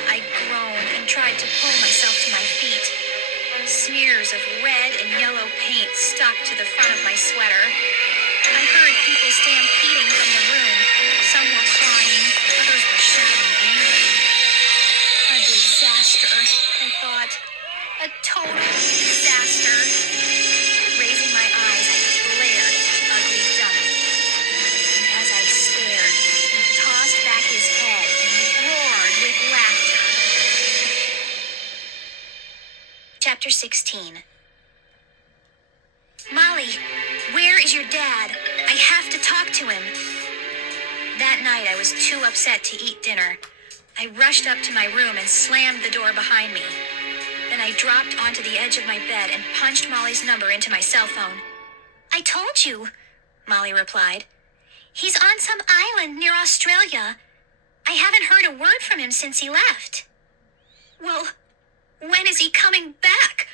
I groaned and tried to pull myself to my feet. Smears of red and yellow paint stuck to the front of my sweater. I heard people stampeding from the room. Some were crying, others were shouting angrily. A disaster, I thought. A total disaster. Raising my eyes, I glared at the ugly dummy. And as I stared, he tossed back his head and roared with laughter. Chapter 16. Molly, is your dad? I have to talk to him. That night, I was too upset to eat dinner. I rushed up to my room and slammed the door behind me. Then I dropped onto the edge of my bed and punched Molly's number into my cell phone. I told you, Molly replied. He's on some island near Australia. I haven't heard a word from him since he left. Well, when is he coming back?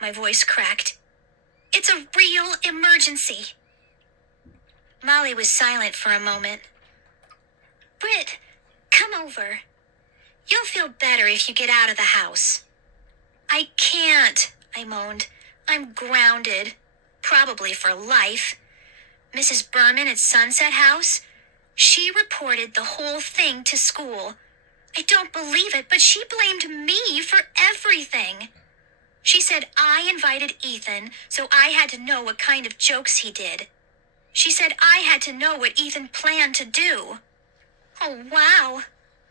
My voice cracked. It's a real emergency. Molly was silent for a moment. Britt, come over. You'll feel better if you get out of the house. I can't, I moaned. I'm grounded. Probably for life. Mrs. Berman at Sunset House? She reported the whole thing to school. I don't believe it, but she blamed me for everything. She said I invited Ethan, so I had to know what kind of jokes he did. She said I had to know what Ethan planned to do. Oh, wow,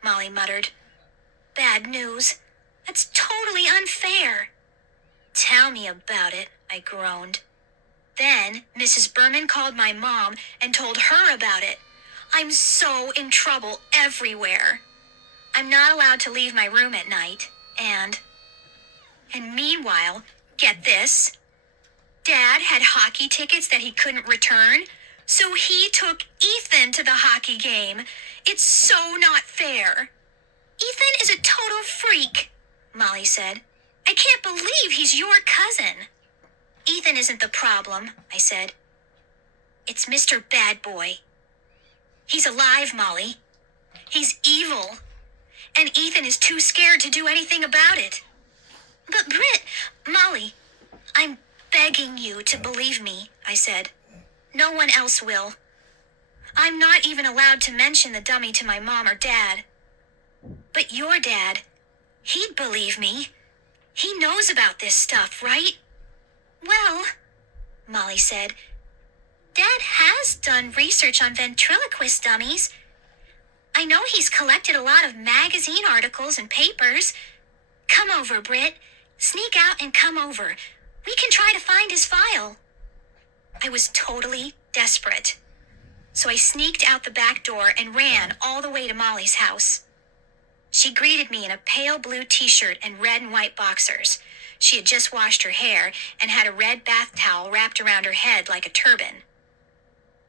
Molly muttered. Bad news. That's totally unfair. Tell me about it, I groaned. Then Mrs. Berman called my mom and told her about it. I'm so in trouble everywhere. I'm not allowed to leave my room at night, and meanwhile, get this. Dad had hockey tickets that he couldn't return, so he took Ethan to the hockey game. It's so not fair. Ethan is a total freak, Molly said. I can't believe he's your cousin. Ethan isn't the problem, I said. It's Mr. Bad Boy. He's alive, Molly. He's evil. And Ethan is too scared to do anything about it. But Britt, Molly, I'm begging you to believe me, I said. No one else will. I'm not even allowed to mention the dummy to my mom or dad. But your dad, he'd believe me. He knows about this stuff, right? well, Molly said. Dad has done research on ventriloquist dummies. I know he's collected a lot of magazine articles and papers. Come over, Britt. Sneak out and come over. We can try to find his file. I was totally desperate. So I sneaked out the back door and ran all the way to Molly's house. She greeted me in a pale blue t-shirt and red and white boxers. She had just washed her hair and had a red bath towel wrapped around her head like a turban.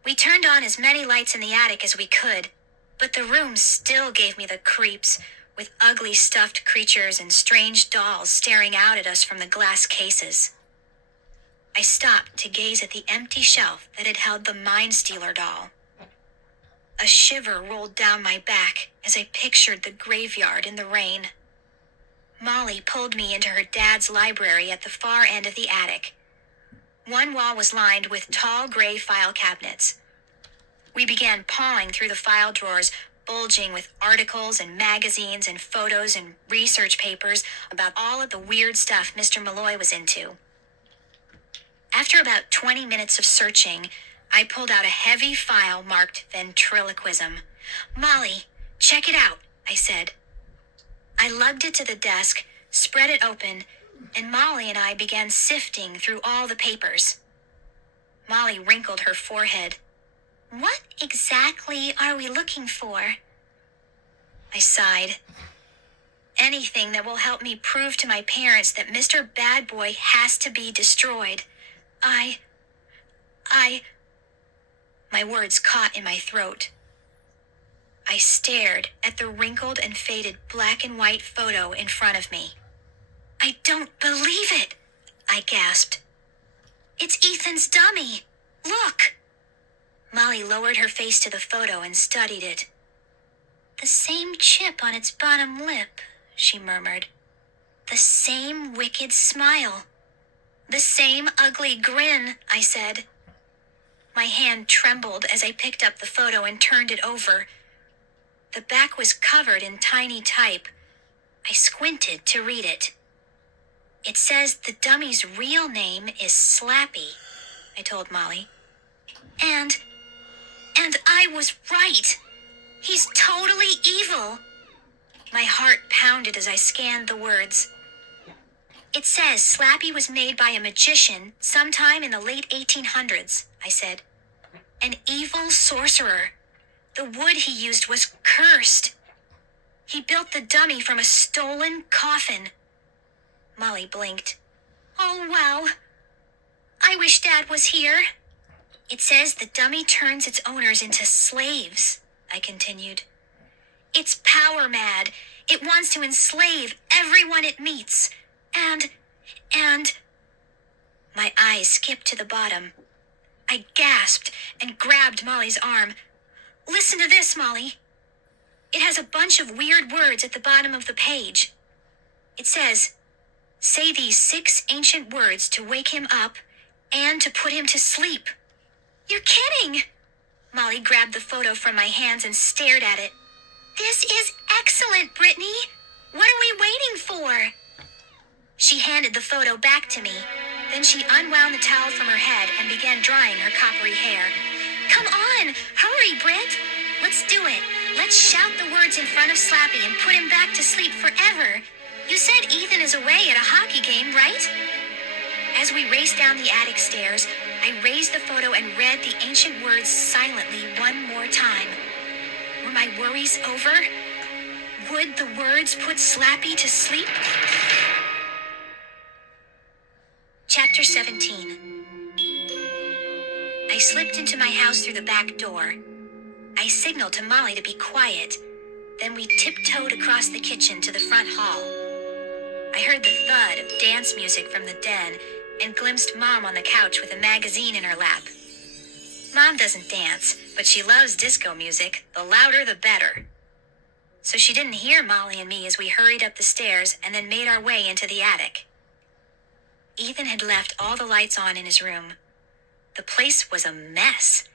We turned on as many lights in the attic as we could, but the room still gave me the creeps, with ugly stuffed creatures and strange dolls staring out at us from the glass cases. I stopped to gaze at the empty shelf that had held the Mind Stealer doll. A shiver rolled down my back as I pictured the graveyard in the rain. Molly pulled me into her dad's library at the far end of the attic. One wall was lined with tall gray file cabinets. We began pawing through the file drawers, bulging with articles and magazines and photos and research papers about all of the weird stuff Mr. Malloy was into. After about 20 minutes of searching, I pulled out a heavy file marked ventriloquism. Molly, check it out, I said. I lugged it to the desk, spread it open, and Molly and I began sifting through all the papers. Molly wrinkled her forehead. What exactly are we looking for? I sighed. Anything that will help me prove to my parents that Mr. Bad Boy has to be destroyed. My words caught in my throat. I stared at the wrinkled and faded black and white photo in front of me. I don't believe it, I gasped. It's Ethan's dummy. Look. Molly lowered her face to the photo and studied it. The same chip on its bottom lip, she murmured. The same wicked smile. The same ugly grin, I said. My hand trembled as I picked up the photo and turned it over. The back was covered in tiny type. I squinted to read it. It says the dummy's real name is Slappy, I told Molly. And I was right. He's totally evil. My heart pounded as I scanned the words. It says Slappy was made by a magician sometime in the late 1800s, I said. An evil sorcerer. The wood he used was cursed. He built the dummy from a stolen coffin. Molly blinked. Oh, wow. I wish Dad was here. It says the dummy turns its owners into slaves, I continued. It's power mad. It wants to enslave everyone it meets. And... My eyes skipped to the bottom. I gasped and grabbed Molly's arm. Listen to this, Molly. It has a bunch of weird words at the bottom of the page. It says, say these 6 ancient words to wake him up and to put him to sleep. You're kidding! Molly grabbed the photo from my hands and stared at it. This is excellent, Brittany. What are we waiting for? She handed the photo back to me. Then she unwound the towel from her head and began drying her coppery hair. Come on! Hurry, Britt! Let's do it. Let's shout the words in front of Slappy and put him back to sleep forever. You said Ethan is away at a hockey game, right? As we raced down the attic stairs, I raised the photo and read the ancient words silently one more time. Were my worries over? Would the words put Slappy to sleep? Chapter 17. I slipped into my house through the back door. I signaled to Molly to be quiet. Then we tiptoed across the kitchen to the front hall. I heard the thud of dance music from the den and glimpsed Mom on the couch with a magazine in her lap. Mom doesn't dance, but she loves disco music. The louder, the better. So she didn't hear Molly and me as we hurried up the stairs and then made our way into the attic. Ethan had left all the lights on in his room. The place was a mess.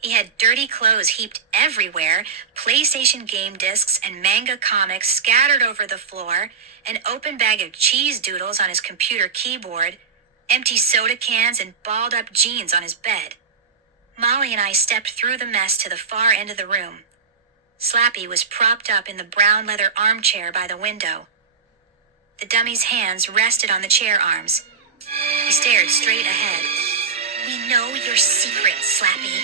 He had dirty clothes heaped everywhere, PlayStation game discs and manga comics scattered over the floor, an open bag of cheese doodles on his computer keyboard, empty soda cans and balled-up jeans on his bed. Molly and I stepped through the mess to the far end of the room. Slappy was propped up in the brown leather armchair by the window. The dummy's hands rested on the chair arms. He stared straight ahead. We know your secret, Slappy,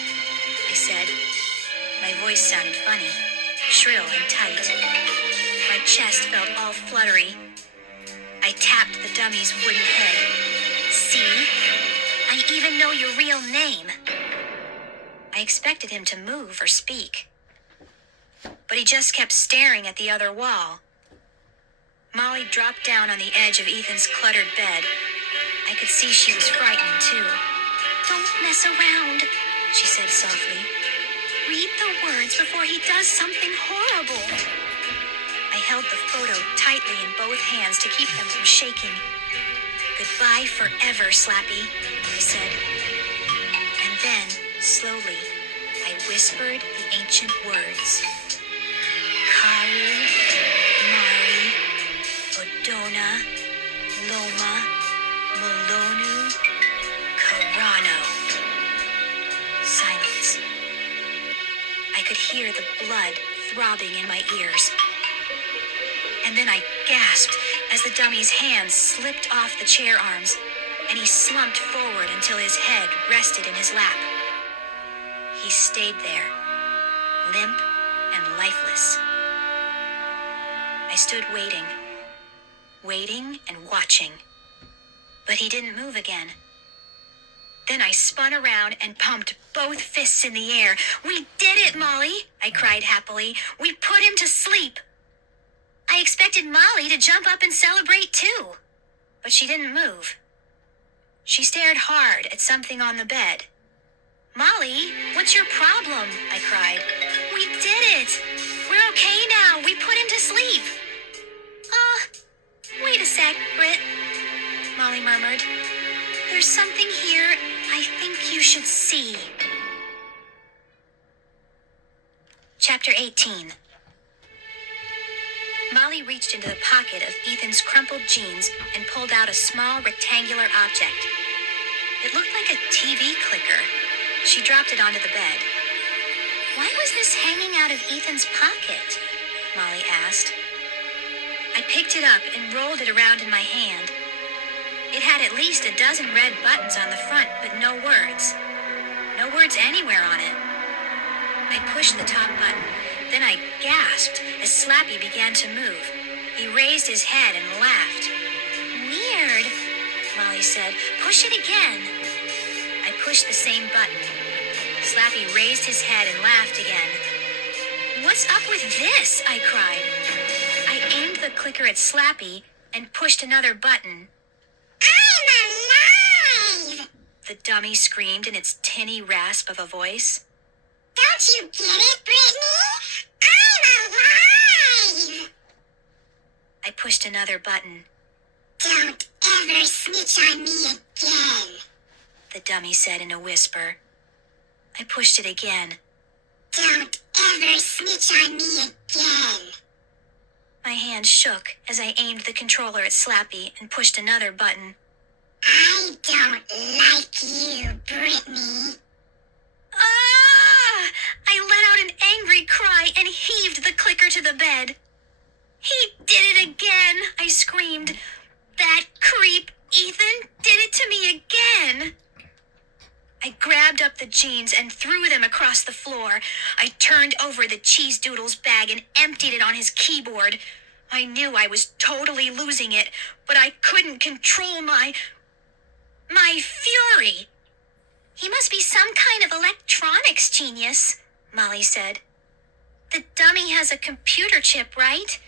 I said. My voice sounded funny, shrill and tight. My chest felt all fluttery. I tapped the dummy's wooden head. See? I even know your real name. I expected him to move or speak. But he just kept staring at the other wall. Molly dropped down on the edge of Ethan's cluttered bed. I could see she was frightened, too. Don't mess around, she said softly. Read the words before he does something horrible. I held the photo tightly in both hands to keep them from shaking. Goodbye forever, Slappy, I said. And then, slowly, I whispered the ancient words. Karu, Mari, Odona, Loma, Malonu, Karano. Silence. I could hear the blood throbbing in my ears. And then I gasped as the dummy's hands slipped off the chair arms, and he slumped forward until his head rested in his lap. He stayed there, limp and lifeless. I stood waiting and watching. But he didn't move again. Then I spun around and pumped both fists in the air. We did it, Molly, I cried happily. We put him to sleep. I expected Molly to jump up and celebrate too, but she didn't move. She stared hard at something on the bed. Molly, what's your problem? I cried. We did it. We're okay now. We put him to sleep. Wait a sec, Britt, Molly murmured. There's something here I think you should see. Chapter 18. Molly reached into the pocket of Ethan's crumpled jeans and pulled out a small rectangular object. It looked like a TV clicker. She dropped it onto the bed. Why was this hanging out of Ethan's pocket? Molly asked. I picked it up and rolled it around in my hand. It had at least a dozen red buttons on the front, but no words. No words anywhere on it. I pushed the top button. Then I gasped as Slappy began to move. He raised his head and laughed. Weird. Molly said, "Push it again." I pushed the same button. Slappy raised his head and laughed again. "What's up with this?" I cried. I aimed the clicker at Slappy and pushed another button. I'm alive! The dummy screamed in its tinny rasp of a voice. Don't you get it, Brittany? I'm alive! I pushed another button. Don't ever snitch on me again. The dummy said in a whisper. I pushed it again. Don't ever snitch on me again. My hand shook as I aimed the controller at Slappy and pushed another button. I don't like you, Brittany. Ah! I let out an angry cry and heaved the clicker to the bed. "He did it again!" I screamed. "That creep, Ethan, did it to me again!" I grabbed up the jeans and threw them across the floor. I turned over the cheese doodles bag and emptied it on his keyboard. I knew I was totally losing it, but I couldn't control my fury. He must be some kind of electronics genius, Molly said. The dummy has a computer chip, right?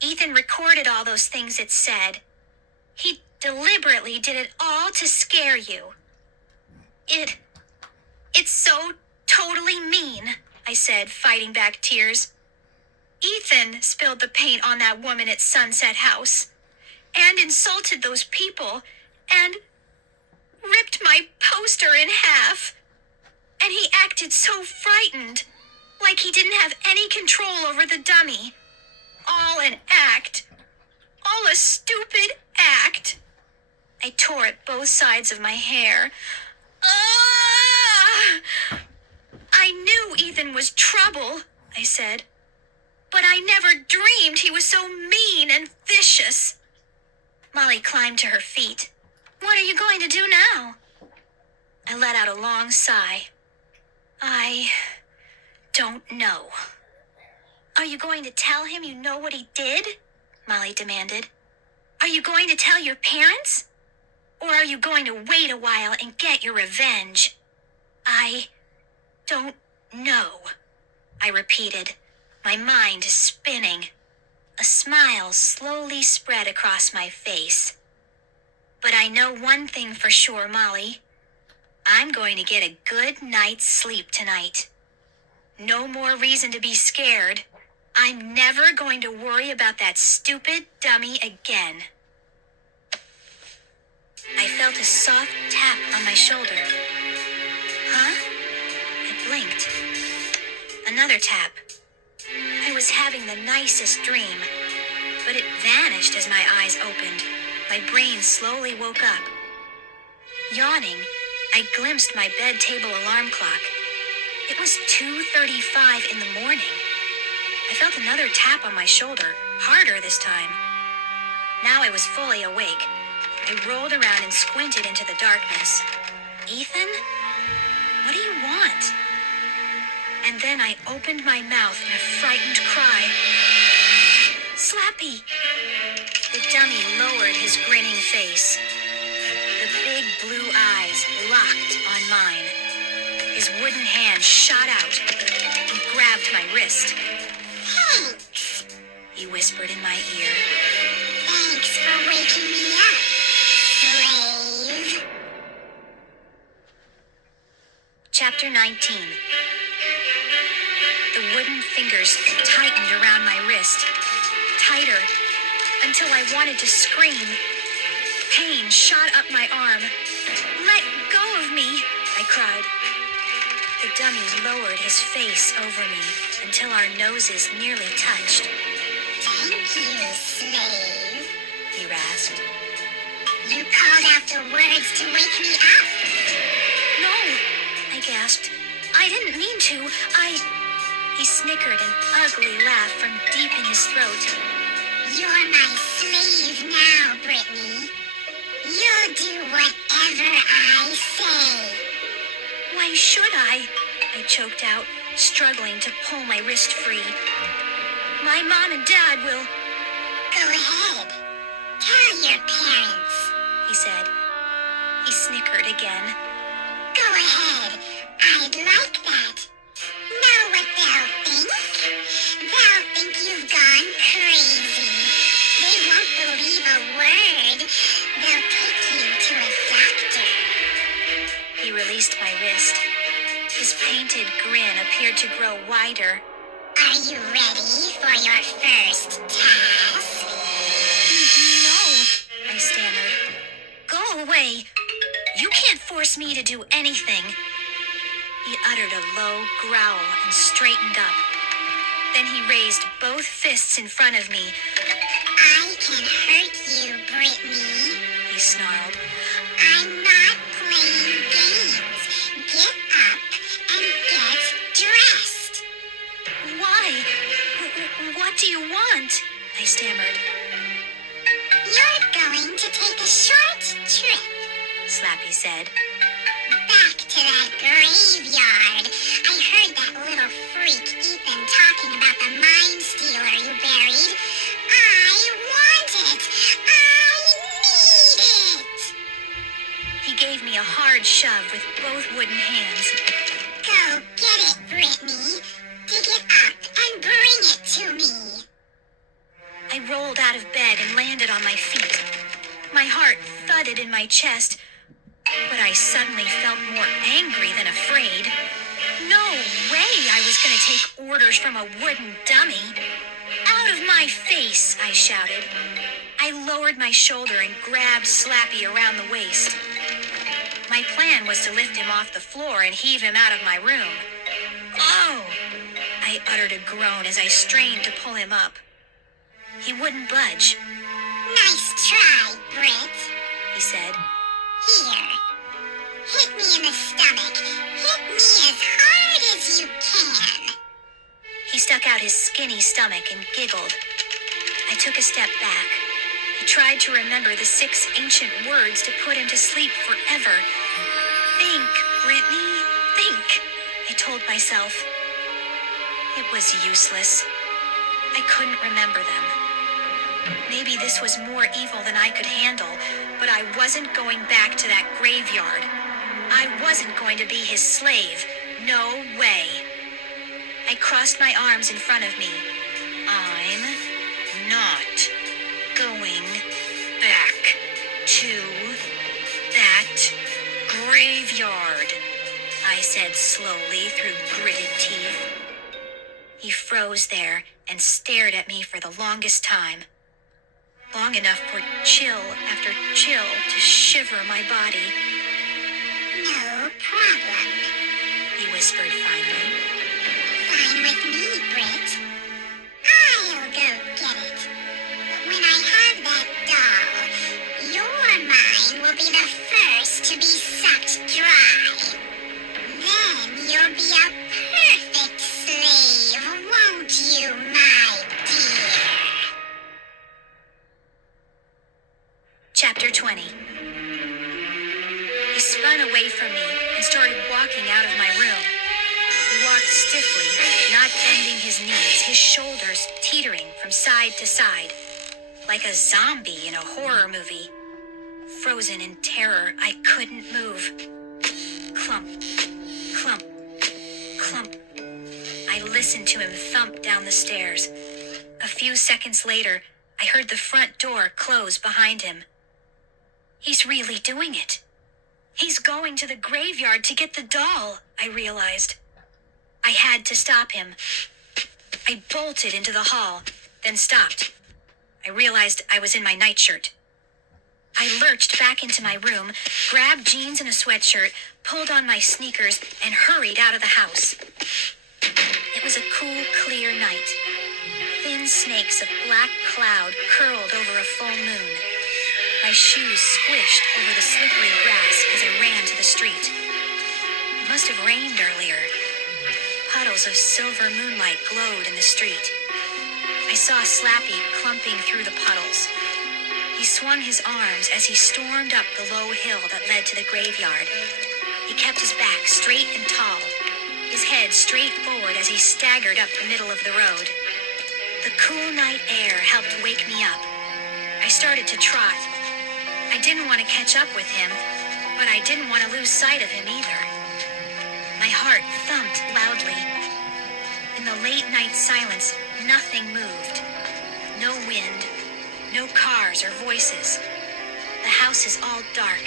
Ethan recorded all those things it said. He deliberately did it all to scare you. It's so totally mean, I said, fighting back tears. Ethan spilled the paint on that woman at Sunset House, and insulted those people, and ripped my poster in half. And he acted so frightened, like he didn't have any control over the dummy. All an act. All a stupid act. I tore at both sides of my hair. Ah! I knew Ethan was trouble, I said. But I never dreamed he was so mean and vicious. Molly climbed to her feet. What are you going to do now? I let out a long sigh. I don't know. Are you going to tell him you know what he did? Molly demanded. Are you going to tell your parents? Or are you going to wait a while and get your revenge? I don't know, I repeated, my mind spinning. A smile slowly spread across my face. But I know one thing for sure, Molly. I'm going to get a good night's sleep tonight. No more reason to be scared. I'm never going to worry about that stupid dummy again. I felt a soft tap on my shoulder. Huh? I blinked. Another tap. I was having the nicest dream, but it vanished as my eyes opened. My brain slowly woke up. Yawning, I glimpsed my bed table alarm clock. It was 2:35 in the morning. I felt another tap on my shoulder, harder this time. Now I was fully awake. I rolled around and squinted into the darkness. Ethan? What do you want? And then I opened my mouth in a frightened cry. Slappy! The dummy lowered his grinning face. The big blue eyes locked on mine. His wooden hand shot out and grabbed my wrist. Thanks. He whispered in my ear. Thanks for waking me up, slave. Chapter 19. The wooden fingers tightened around my wrist, tighter, until I wanted to scream. Pain shot up my arm. Let go of me, I cried. The dummy lowered his face over me until our noses nearly touched. Thank you, slave. He rasped. You called out the words to wake me up. No, I gasped. I didn't mean to. He snickered an ugly laugh from deep in his throat. You're my slave now, Brittany. You should I? I choked out, struggling to pull my wrist free. My mom and dad will... Go ahead. Tell your parents, he said. He snickered again. Go ahead. I'd like that. Know what they'll think? They'll think you've gone crazy. They won't believe a word. They'll take you to a doctor. He released my wrist. His painted grin appeared to grow wider. Are you ready for your first task? No, I stammered. Go away. You can't force me to do anything. He uttered a low growl and straightened up. Then he raised both fists in front of me. I can hurt you, Brittany. He snarled. I'm not playing games. Get up and get dressed. Why? What do you want? I stammered. You're going to take a short trip. Slappy said. Back to that graveyard. I heard that little freak Ethan talking about the mind stealer you buried. I want it. I need it. He gave me a hard shove with both wooden hands. Go get it, Brittany. Dig it up and bring it to me. I rolled out of bed and landed on my feet. My heart thudded in my chest, but I suddenly felt more angry than afraid. No way I was going to take orders from a wooden dummy. Out of my face, I shouted. I lowered my shoulder and grabbed Slappy around the waist. My plan was to lift him off the floor and heave him out of my room. Oh! I uttered a groan as I strained to pull him up. He wouldn't budge. Nice try, Britt. He said. Here. Hit me in the stomach. Hit me as hard as you can. He stuck out his skinny stomach and giggled. I took a step back. He tried to remember the 6 ancient words to put him to sleep forever. Think, Brittany, think, I told myself. It was useless. I couldn't remember them. Maybe this was more evil than I could handle, but I wasn't going back to that graveyard. I wasn't going to be his slave. No way. I crossed my arms in front of me. I'm not going back to that graveyard, I said slowly through gritted teeth. He froze there and stared at me for the longest time. Long enough for chill after chill to shiver my body. No problem. He whispered finally. Fine with me, Britt. I'll go get it. But when I have that doll, your mind will be the first to be sucked dry. Then you'll be a perfect slave, won't you, my dear? Chapter 20. He spun away from me and started walking out of my room. He walked stiffly, not bending his knees, his shoulders teetering from side to side, like a zombie in a horror movie. Frozen in terror, I couldn't move. Clump, clump, clump. I listened to him thump down the stairs. A few seconds later, I heard the front door close behind him. He's really doing it. He's going to the graveyard to get the doll, I realized. I had to stop him. I bolted into the hall, then stopped. I realized I was in my nightshirt. I lurched back into my room, grabbed jeans and a sweatshirt, pulled on my sneakers, and hurried out of the house. It was a cool, clear night. Thin snakes of black cloud curled over a full moon. My shoes squished over the slippery grass as I ran to the street. It must have rained earlier. Puddles of silver moonlight glowed in the street. I saw Slappy clumping through the puddles. He swung his arms as he stormed up the low hill that led to the graveyard. He kept his back straight and tall, his head straight forward as he staggered up the middle of the road. The cool night air helped wake me up. I started to trot. I didn't want to catch up with him, but I didn't want to lose sight of him either. My heart thumped loudly. In the late night silence, nothing moved. No wind, no cars or voices. The house is all dark,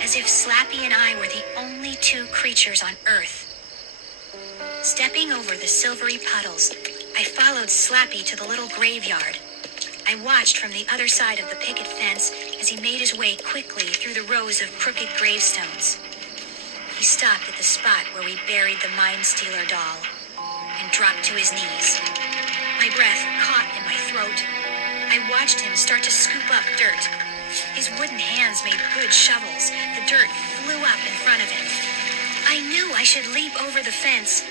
as if Slappy and I were the only two creatures on Earth. Stepping over the silvery puddles, I followed Slappy to the little graveyard. I watched from the other side of the picket fence as he made his way quickly through the rows of crooked gravestones. He stopped at the spot where we buried the Mind Stealer doll and dropped to his knees. My breath caught in my throat. I watched him start to scoop up dirt. His wooden hands made good shovels. The dirt flew up in front of him. I knew I should leap over the fence,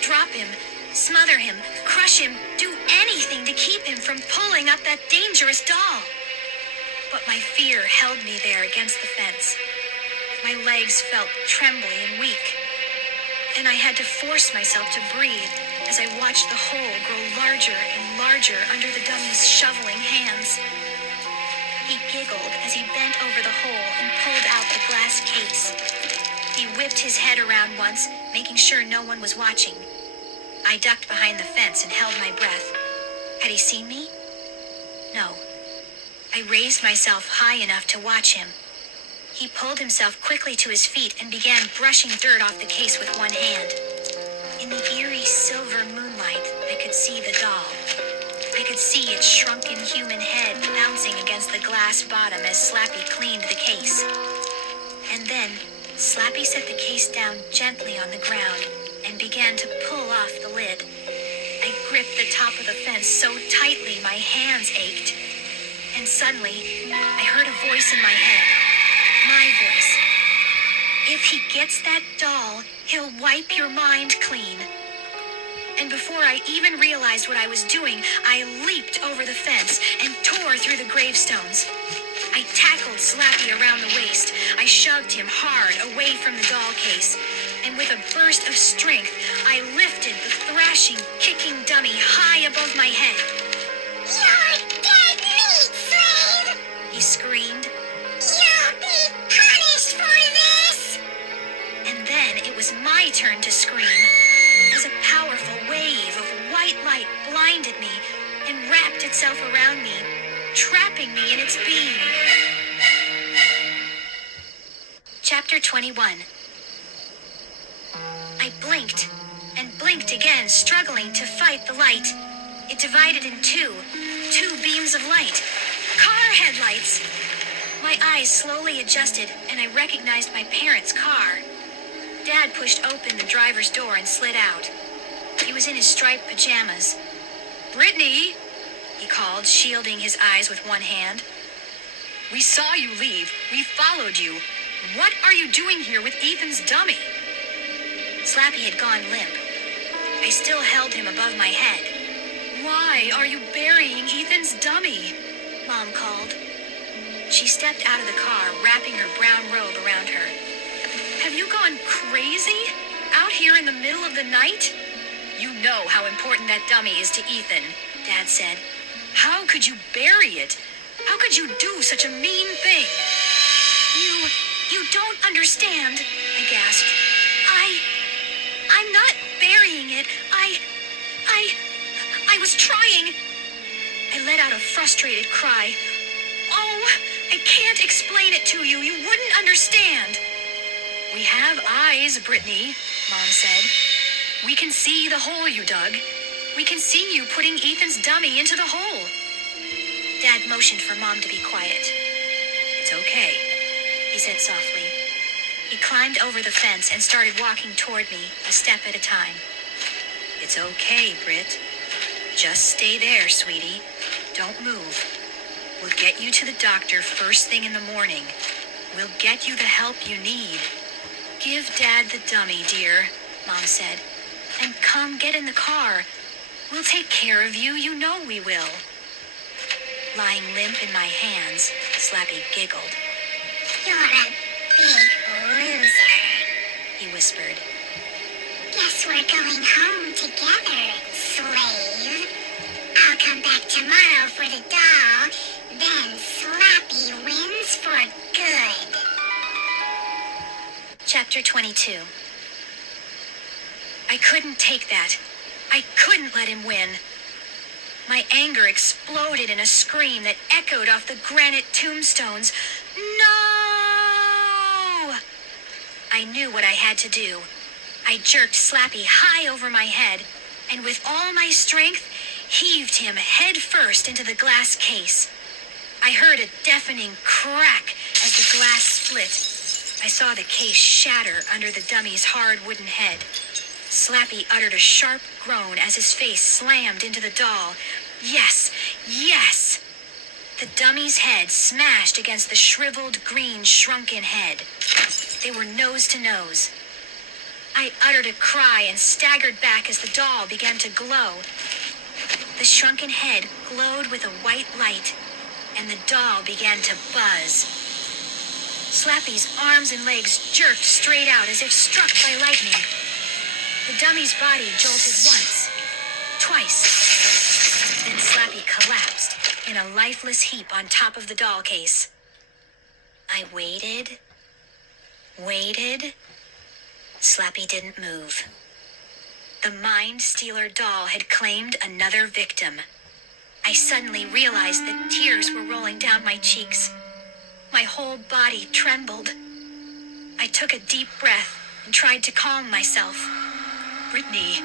drop him, smother him, crush him, do anything to keep him from pulling up that dangerous doll. But my fear held me there against the fence. My legs felt trembly and weak, and I had to force myself to breathe as I watched the hole grow larger and larger under the dummy's shoveling hands. He giggled as he bent over the hole and pulled out the glass case. He whipped his head around once, making sure no one was watching. I ducked behind the fence and held my breath. Had he seen me? No. I raised myself high enough to watch him. He pulled himself quickly to his feet and began brushing dirt off the case with one hand. In the eerie silver moonlight, I could see the doll. I could see its shrunken human head bouncing against the glass bottom as Slappy cleaned the case. And then, Slappy set the case down gently on the ground and began to pull off the lid. I gripped the top of the fence so tightly my hands ached. And suddenly, I heard a voice in my head. My voice. If he gets that doll, he'll wipe your mind clean. And before I even realized what I was doing, I leaped over the fence and tore through the gravestones. I tackled Slappy around the waist. I shoved him hard away from the doll case. And with a burst of strength, I lifted the thrashing, kicking dummy high above my head. You're dead meat, slave! He screamed. You'll be punished for this! And then it was my turn to scream, as a powerful wave of white light blinded me and wrapped itself around me, trapping me in its beam. Chapter 21. I blinked and blinked again, struggling to fight the light. It divided in two beams of light. Car headlights! My eyes slowly adjusted, and I recognized my parents' car. Dad pushed open the driver's door and slid out. He was in his striped pajamas. "Brittany," he called, shielding his eyes with one hand. "We saw you leave. We followed you. What are you doing here with Ethan's dummy?" Slappy had gone limp. I still held him above my head. "Why are you burying Ethan's dummy?" Mom called. She stepped out of the car, wrapping her brown robe around her. "Have you gone crazy? Out here in the middle of the night?" "You know how important that dummy is to Ethan," Dad said. "How could you bury it? How could you do such a mean thing?" You don't understand," I gasped. I'm not burying it. I was trying. I let out a frustrated cry. "Oh, I can't explain it to you. You wouldn't understand." "We have eyes, Brittany," Mom said. "We can see the hole you dug. We can see you putting Ethan's dummy into the hole." Dad motioned for Mom to be quiet. "It's okay," he said softly. He climbed over the fence and started walking toward me, a step at a time. "It's okay, Britt. Just stay there, sweetie. Don't move. We'll get you to the doctor first thing in the morning. We'll get you the help you need. Give Dad the dummy, dear," Mom said. "And come get in the car. We'll take care of you. You know we will." Lying limp in my hands, Slappy giggled. You're a big loser. whispered. Guess we're going home together, slave. I'll come back tomorrow for the doll, then Slappy wins for good. Chapter 22. I couldn't take that. I couldn't let him win. My anger exploded in a scream that echoed off the granite tombstones. No! I knew what I had to do. I jerked Slappy high over my head, and with all my strength, heaved him head first into the glass case. I heard a deafening crack as the glass split. I saw the case shatter under the dummy's hard wooden head. Slappy uttered a sharp groan as his face slammed into the doll. Yes, yes! The dummy's head smashed against the shriveled, green, shrunken head. They were nose to nose. I uttered a cry and staggered back as the doll began to glow. The shrunken head glowed with a white light, and the doll began to buzz. Slappy's arms and legs jerked straight out as if struck by lightning. The dummy's body jolted once, twice. Then Slappy collapsed in a lifeless heap on top of the doll case. I waited. Slappy didn't move. The Mind Stealer doll had claimed another victim. I suddenly realized that tears were rolling down my cheeks. My whole body trembled. I took a deep breath and tried to calm myself. Brittany,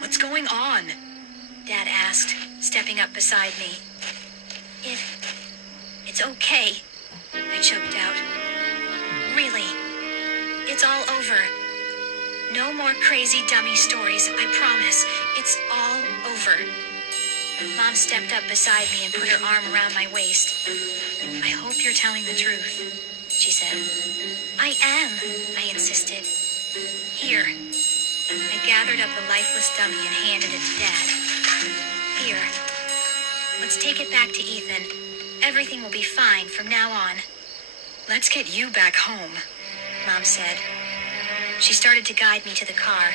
what's going on? Dad asked, stepping up beside me. It's okay, I choked out. Really, it's all over. No more crazy dummy stories, I promise. It's all over. Mom stepped up beside me and put her arm around my waist. I hope you're telling the truth, she said. I am, I insisted. Here. I gathered up the lifeless dummy and handed it to Dad. Here. Let's take it back to Ethan. Everything will be fine from now on. Let's get you back home, Mom said. She started to guide me to the car.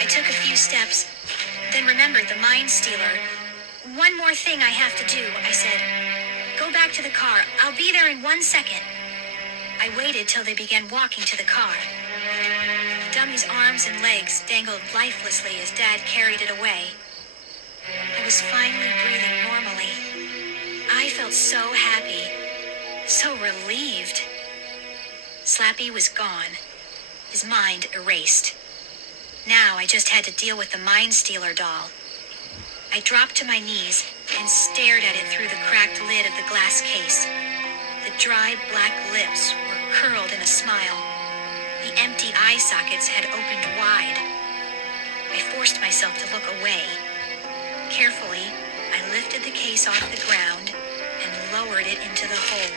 I took a few steps, then remembered the Mind Stealer. One more thing I have to do, I said. Go back to the car. I'll be there in 1 second. I waited till they began walking to the car. The dummy's arms and legs dangled lifelessly as Dad carried it away. I was finally breathing normally. I felt so happy, so relieved. Slappy was gone, his mind erased. Now I just had to deal with the Mind Stealer doll. I dropped to my knees and stared at it through the cracked lid of the glass case. The dry black lips were curled in a smile. The empty eye sockets had opened wide. I forced myself to look away. Carefully, I lifted the case off the ground and lowered it into the hole.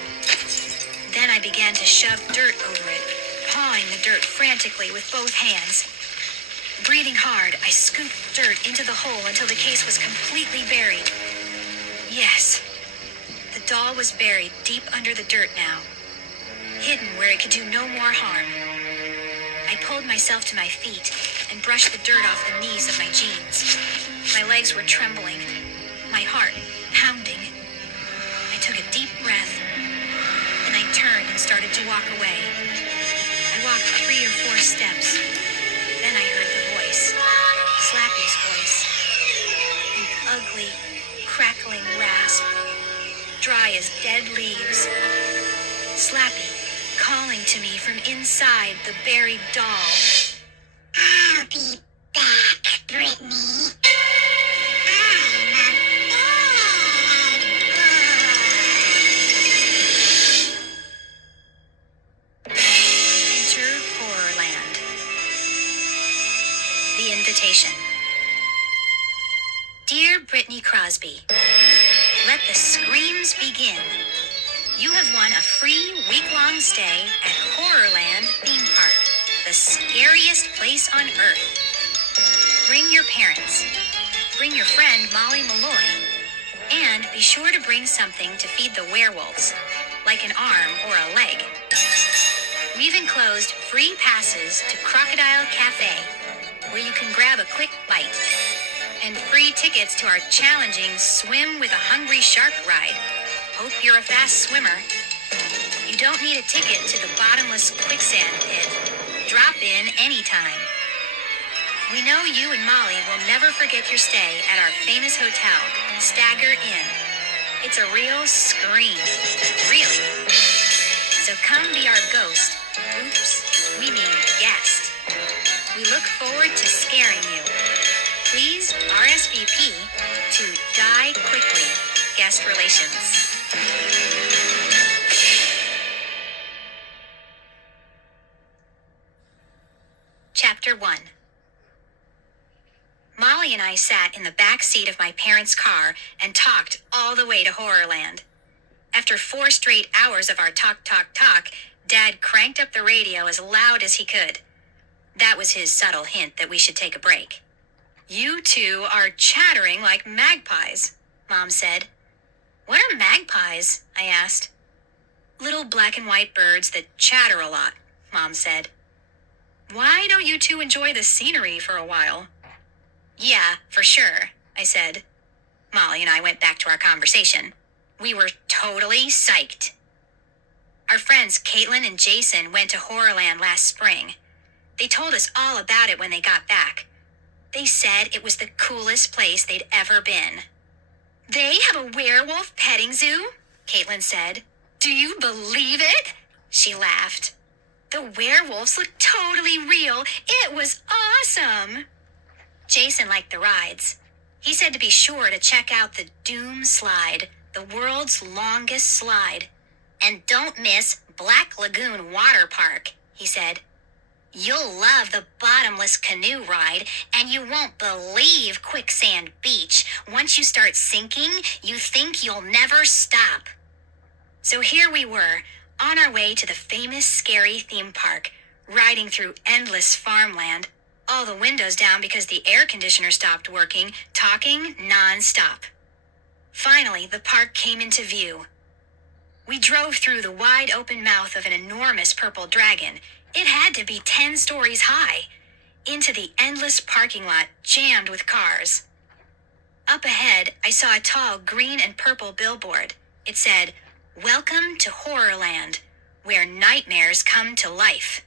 Then I began to shove dirt over it, pawing the dirt frantically with both hands. Breathing hard, I scooped dirt into the hole until the case was completely buried. Yes, the doll was buried deep under the dirt now, hidden where it could do no more harm. I pulled myself to my feet and brushed the dirt off the knees of my jeans. My legs were trembling, my heart pounding. I took a deep breath, then I turned and started to walk away. I walked 3 or 4 steps. Then I heard the voice, Slappy's voice. An ugly, crackling rasp, dry as dead leaves. Slappy calling to me from inside the buried doll. I'll be back, Brittany. I'm a bad boy. Enter Horrorland. The Invitation. Dear Brittany Crosby, let the screams begin. You have won a free week-long stay at Horrorland Theme Park, the scariest place on earth. Bring your parents. Bring your friend Molly Malloy. And be sure to bring something to feed the werewolves, like an arm or a leg. We've enclosed free passes to Crocodile Cafe, where you can grab a quick bite, and free tickets to our challenging Swim with a Hungry Shark ride. Hope you're a fast swimmer. You don't need a ticket to the bottomless quicksand pit. Drop in anytime. We know you and Molly will never forget your stay at our famous hotel, Stagger Inn. It's a real scream. Really. So come be our ghost. Oops, we mean guest. We look forward to scaring you. Please RSVP to Die Quickly, Guest Relations. Chapter 1. Molly and I sat in the back seat of my parents' car and talked all the way to Horrorland. After 4 straight hours of our talk, Dad cranked up the radio as loud as he could. That was his subtle hint that we should take a break. You two are chattering like magpies, Mom said. What are magpies? I asked. Little black and white birds that chatter a lot, Mom said. Why don't you two enjoy the scenery for a while? Yeah, for sure, I said. Molly and I went back to our conversation. We were totally psyched. Our friends Caitlin and Jason went to Horrorland last spring. They told us all about it when they got back. They said it was the coolest place they'd ever been. They have a werewolf petting zoo? Caitlin said. Do you believe it? She laughed. The werewolves look totally real. It was awesome. Jason liked the rides. He said to be sure to check out the Doom Slide, the world's longest slide. And don't miss Black Lagoon Water Park, he said. You'll love the bottomless canoe ride, and you won't believe Quicksand Beach. Once you start sinking, you think you'll never stop. So here we were, on our way to the famous scary theme park, riding through endless farmland, all the windows down because the air conditioner stopped working, talking non-stop. Finally, the park came into view. We drove through the wide open mouth of an enormous purple dragon. It had to be 10 stories high, into the endless parking lot jammed with cars. Up ahead, I saw a tall green and purple billboard. It said, Welcome to Horrorland, where nightmares come to life.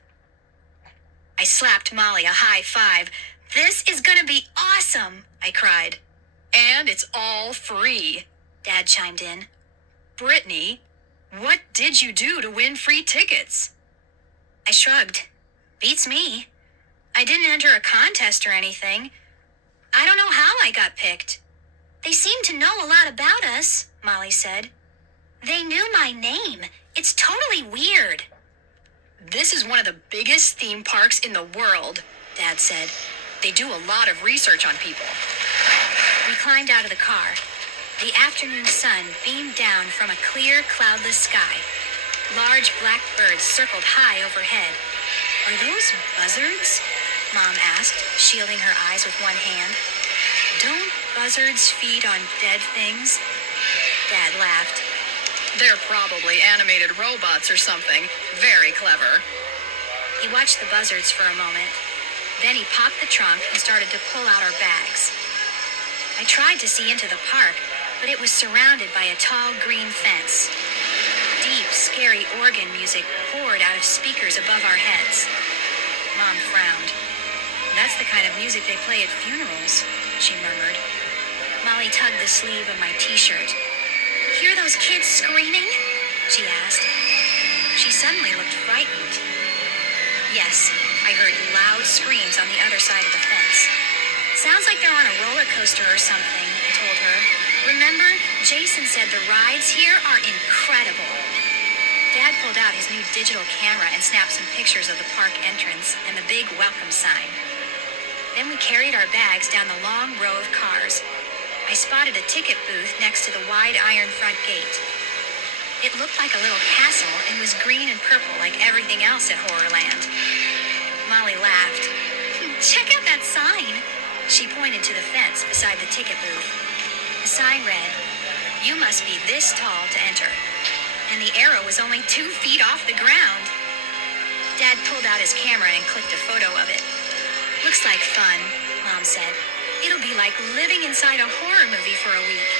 I slapped Molly a high five. This is gonna be awesome, I cried. And it's all free, Dad chimed in. Brittany, what did you do to win free tickets? I shrugged. Beats me. I didn't enter a contest or anything. I don't know how I got picked. They seem to know a lot about us, Molly said. They knew my name. It's totally weird. This is one of the biggest theme parks in the world, Dad said. They do a lot of research on people. We climbed out of the car. The afternoon sun beamed down from a clear, cloudless sky. Large black birds circled high overhead. Are those buzzards? Mom asked, shielding her eyes with one hand. Don't buzzards feed on dead things? Dad laughed. They're probably animated robots or something. Very clever. He watched the buzzards for a moment. Then he popped the trunk and started to pull out our bags. I tried to see into the park, but it was surrounded by a tall green fence. Deep, scary organ music poured out of speakers above our heads. Mom frowned. That's the kind of music they play at funerals, she murmured. Molly tugged the sleeve of my t-shirt. Hear those kids screaming? She asked. She suddenly looked frightened. Yes, I heard loud screams on the other side of the fence. Sounds like they're on a roller coaster or something, I told her. Remember, Jason said the rides here are incredible. Dad pulled out his new digital camera and snapped some pictures of the park entrance and the big welcome sign. Then we carried our bags down the long row of cars. I spotted a ticket booth next to the wide iron front gate. It looked like a little castle and was green and purple like everything else at Horrorland. Molly laughed. Check out that sign. She pointed to the fence beside the ticket booth. The sign read, You must be this tall to enter. And the arrow was only 2 feet off the ground. Dad pulled out his camera and clicked a photo of it. Looks like fun, Mom said. It'll be like living inside a horror movie for a week.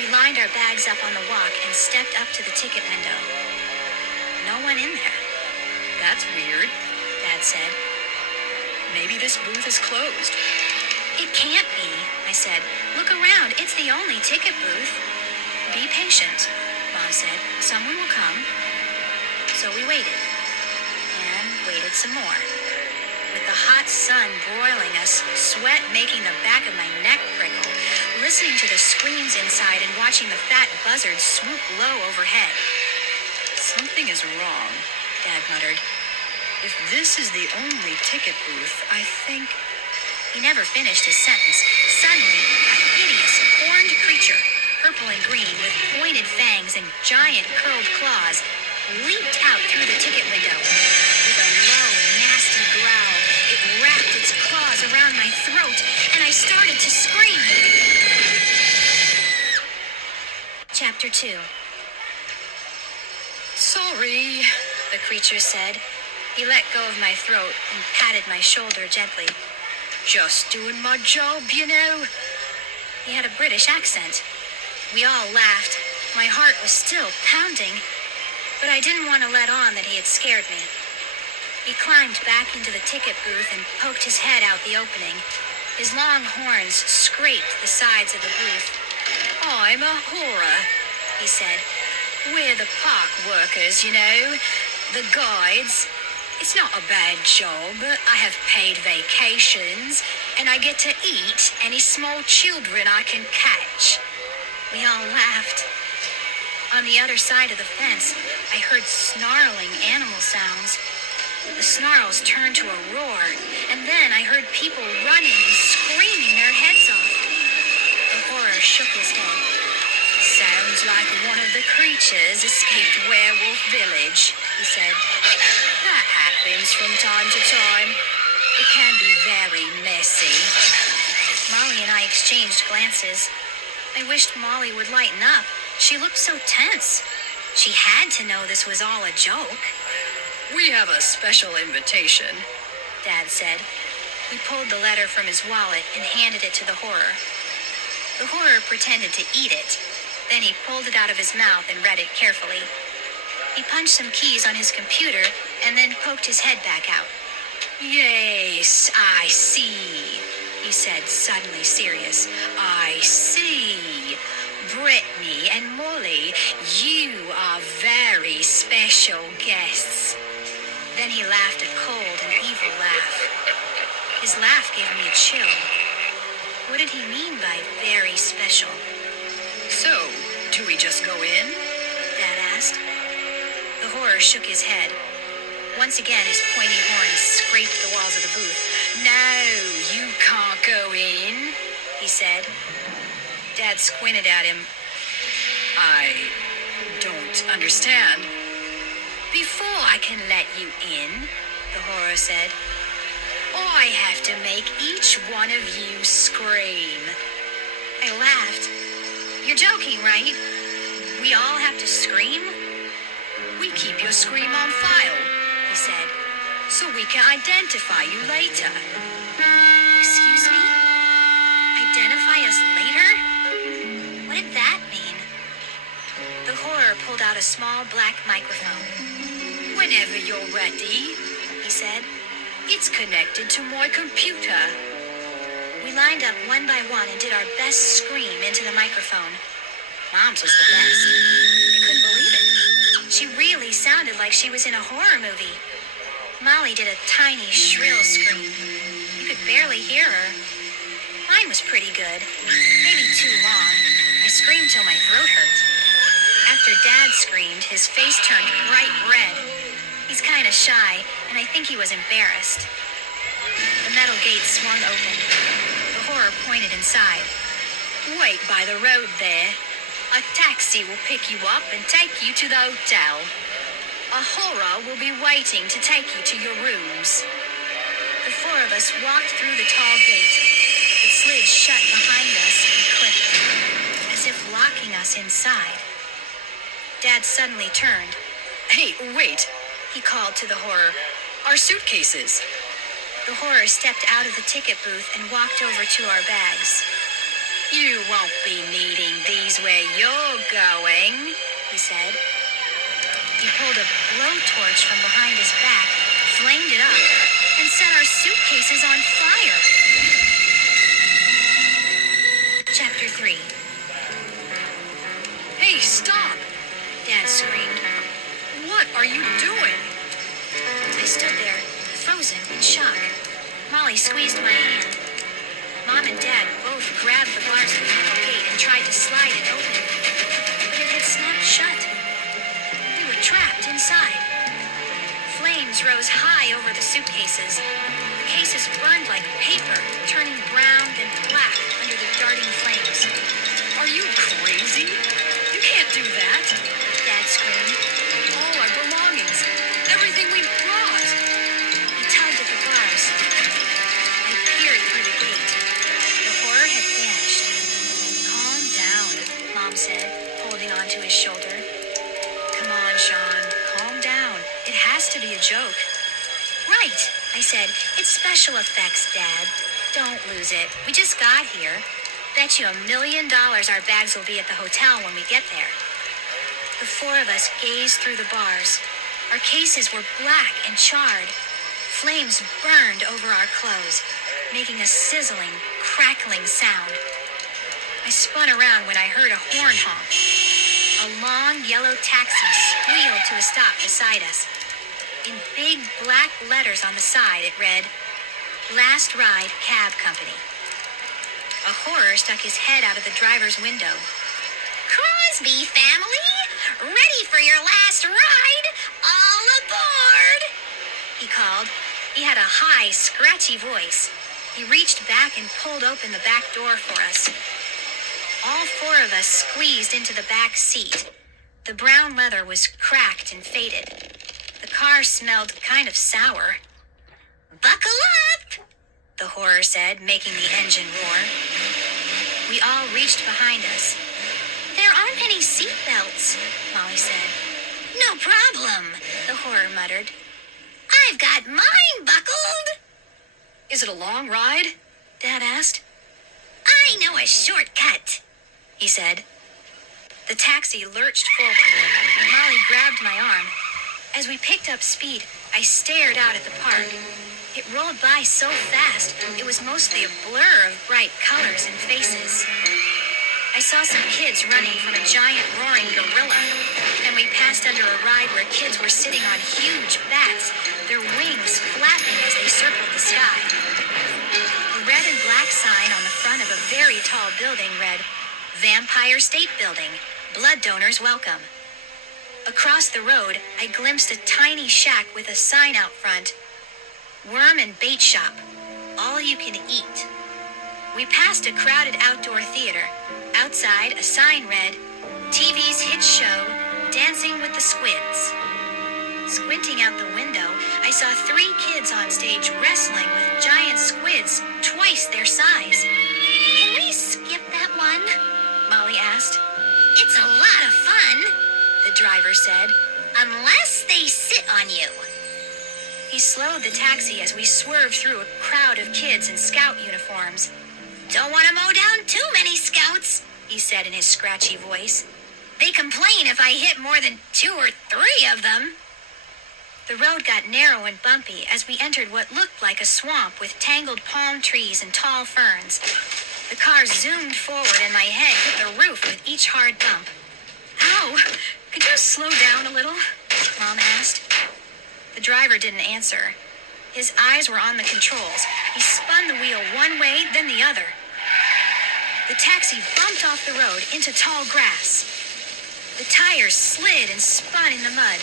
We lined our bags up on the walk and stepped up to the ticket window. No one in there. That's weird. Dad said. Maybe this booth is closed. It can't be, I said. Look around. It's the only ticket booth. Be patient, Mom said. Someone will come. So we waited. And waited some more. With the hot sun broiling us, sweat making the back of my neck prickle, listening to the screams inside and watching the fat buzzards swoop low overhead. Something is wrong, Dad muttered. If this is the only ticket booth, I think... He never finished his sentence. Suddenly, a hideous, horned creature, purple and green, with pointed fangs and giant curled claws, leaped out through the ticket window. With a low, nasty growl, it wrapped its claws around my throat, and I started to scream. Chapter 2. Sorry, The creature said. He let go of my throat and patted my shoulder gently. just doing my job, you know. He had a British accent. We all laughed. My heart was still pounding, but I didn't want to let on that he had scared me. He climbed back into the ticket booth and poked his head out the opening. His long horns scraped the sides of the booth. I'm a horror, He said. we're the park workers, you know, the guides. It's not a bad job. I have paid vacations, and I get to eat any small children I can catch. We all laughed. On the other side of the fence, I heard snarling animal sounds. The snarls turned to a roar, and then I heard people running and screaming their heads off. The horror shook his head. Sounds like one of the creatures escaped Werewolf Village, he said. That happens from time to time. It can be very messy. Molly and I exchanged glances. I wished Molly would lighten up. She looked so tense. She had to know this was all a joke. We have a special invitation. Dad said. He pulled the letter from his wallet and handed it to the horror. The horror pretended to eat it. Then he pulled it out of his mouth and read it carefully. He punched some keys on his computer and then poked his head back out. Yes, I see, he said, suddenly serious. I see. Brittany and Molly, you are very special guests. Then he laughed a cold and evil laugh. His laugh gave me a chill. What did he mean by very special? So, do we just go in? Dad asked. The horror shook his head. Once again, his pointy horns scraped the walls of the booth. No, you can't go in, He said. Dad squinted at him. I don't understand. Before I can let you in, the horror said, I have to make each one of you scream. I laughed. You're joking, right? We all have to scream? We keep your scream on file, He said. so we can identify you later. Excuse me? Identify us later? What did that mean? The horror pulled out a small black microphone. Whenever you're ready, He said. it's connected to my computer. We lined up one by one and did our best scream into the microphone. Mom's was the best. I couldn't believe it. She really sounded like she was in a horror movie. Molly did a tiny, shrill scream. You could barely hear her. Mine was pretty good. Maybe too long. I screamed till my throat hurt. After Dad screamed, his face turned bright red. He's kind of shy, and I think he was embarrassed. The metal gate swung open. The horror pointed inside. Wait by the road there. A taxi will pick you up and take you to the hotel. A horror will be waiting to take you to your rooms. The four of us walked through the tall gate. It slid shut behind us and clicked, as if locking us inside. Dad suddenly turned. Hey, wait. he called to the horror. Our suitcases. The horror stepped out of the ticket booth and walked over to our bags. You won't be needing these where you're going, he said. He pulled a blowtorch from behind his back, flamed it up, and set our suitcases on fire. Chapter 3. Hey, stop! Dad screamed. What are you doing? I stood there, frozen in shock. Molly squeezed my hand. Mom and Dad both grabbed the bars of the metal gate and tried to slide it open, but it had snapped shut. We were trapped inside. Flames rose high over the suitcases. The cases burned like paper, turning brown then black under the darting flames. Are you crazy? You can't do that. Dad screamed. All our belongings. Everything we brought. He tugged at the bars. I peered through the gate. The horror had vanished. Calm down, Mom said, holding onto his shoulder. Come on, Sean. Calm down. It has to be a joke. Right, I said. It's special effects, Dad. Don't lose it. We just got here. Bet you $1 million our bags will be at the hotel when we get there. The four of us gazed through the bars. Our cases were black and charred. Flames burned over our clothes, making a sizzling, crackling sound. I spun around when I heard a horn honk. A long yellow taxi squealed to a stop beside us. In big black letters on the side, it read, Last Ride Cab Company. A horror stuck his head out of the driver's window. Crosby family, ready for your last ride? All aboard! He called. He had a high, scratchy voice. He reached back and pulled open the back door for us. All four of us squeezed into the back seat. The brown leather was cracked and faded. The car smelled kind of sour. Buckle up, the horror said, making the engine roar. We all reached behind us. There aren't any seat belts, Molly said. No problem, the horror muttered. I've got mine buckled. Is it a long ride? Dad asked. I know a shortcut, he said. The taxi lurched forward. Molly grabbed my arm. As we picked up speed, I stared out at the park. It rolled by so fast, it was mostly a blur of bright colors and faces. I saw some kids running from a giant roaring gorilla, and we passed under a ride where kids were sitting on huge bats, their wings flapping as they circled the sky. A red and black sign on the front of a very tall building read, Vampire State Building, Blood Donors Welcome. Across the road, I glimpsed a tiny shack with a sign out front, Worm and Bait Shop, all you can eat. We passed a crowded outdoor theater. Outside, a sign read, TV's hit show, Dancing with the Squids. Squinting out the window, I saw 3 kids on stage wrestling with giant squids twice their size. Can we skip that one? Molly asked. It's a lot of fun, the driver said, unless they sit on you. He slowed the taxi as we swerved through a crowd of kids in scout uniforms. Don't want to mow down too many scouts, he said in his scratchy voice. They complain if I hit more than 2 or 3 of them. The road got narrow and bumpy as we entered what looked like a swamp with tangled palm trees and tall ferns. The car zoomed forward and my head hit the roof with each hard bump. Ow! Could you slow down a little? Mom asked. The driver didn't answer. His eyes were on the controls. He spun the wheel one way, then the other. The taxi bumped off the road into tall grass. The tires slid and spun in the mud.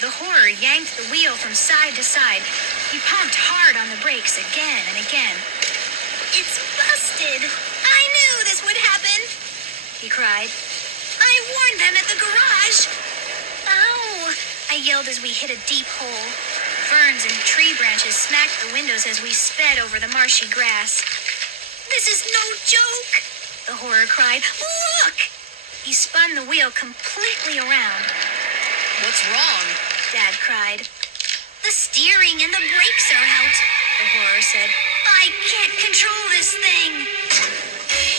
The horror yanked the wheel from side to side. He pumped hard on the brakes again and again. It's busted! I knew this would happen! He cried. I warned them at the garage! Ow! I yelled as we hit a deep hole. Ferns and tree branches smacked the windows as we sped over the marshy grass. This is no joke! The horror cried. Look! He spun the wheel completely around. What's wrong? Dad cried. The steering and the brakes are out. The horror said. I can't control this thing.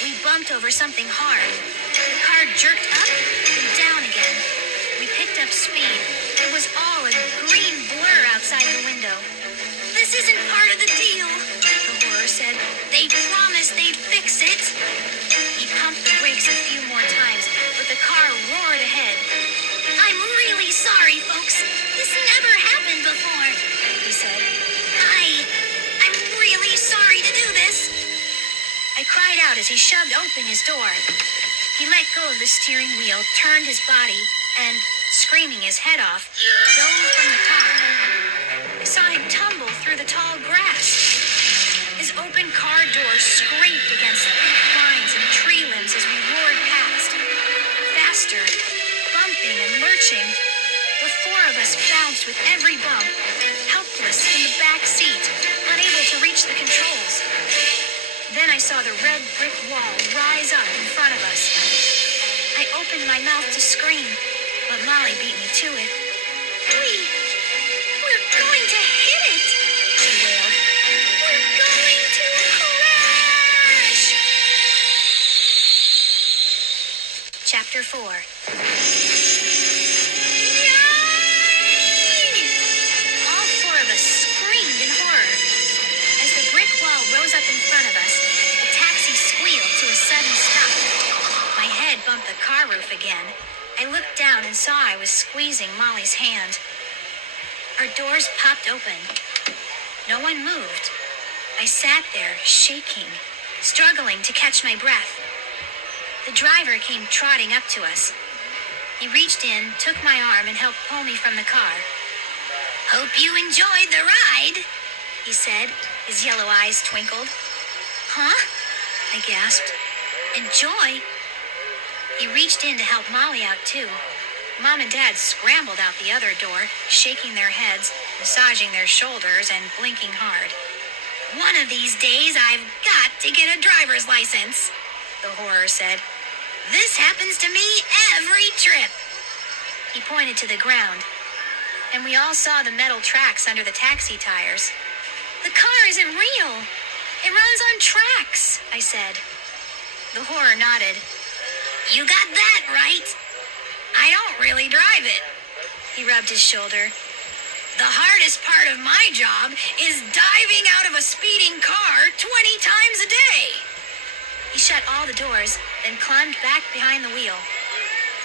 We bumped over something hard. The car jerked up and down again. We picked up speed. It was all a green blur outside the window. This isn't part of the deal. The horror said. They promised they'd fix it. He pumped the brakes a few more times, but the car roared ahead. I'm really sorry, folks. This never happened before, he said. I'm really sorry to do this. I cried out as he shoved open his door. He let go of the steering wheel, turned his body, and, screaming his head off, dove from the car. I saw him tumble through the tall grass. His open car door scraped against thick vines and tree limbs as we roared past. Faster, bumping and lurching, the four of us bounced with every bump, helpless in the back seat, unable to reach the controls. Then I saw the red brick wall rise up in front of us. I opened my mouth to scream, but Molly beat me to it. We're going to hit it, she wailed. We're going to crash. Chapter 4. All four of us screamed in horror. As the brick wall rose up in front of us, the taxi squealed to a sudden stop. My head bumped the car roof again. I looked down and saw I was squeezing Molly's hand. Our doors popped open. No one moved. I sat there, shaking, struggling to catch my breath. The driver came trotting up to us. He reached in, took my arm, and helped pull me from the car. Hope you enjoyed the ride, he said. His yellow eyes twinkled. Huh? I gasped. Enjoy? He reached in to help Molly out, too. Mom and Dad scrambled out the other door, shaking their heads, massaging their shoulders, and blinking hard. One of these days, I've got to get a driver's license, the horror said. This happens to me every trip. He pointed to the ground, and we all saw the metal tracks under the taxi tires. The car isn't real. It runs on tracks, I said. The horror nodded. You got that right. I don't really drive it. He rubbed his shoulder. The hardest part of my job is diving out of a speeding car 20 times a day. He shut all the doors, then climbed back behind the wheel.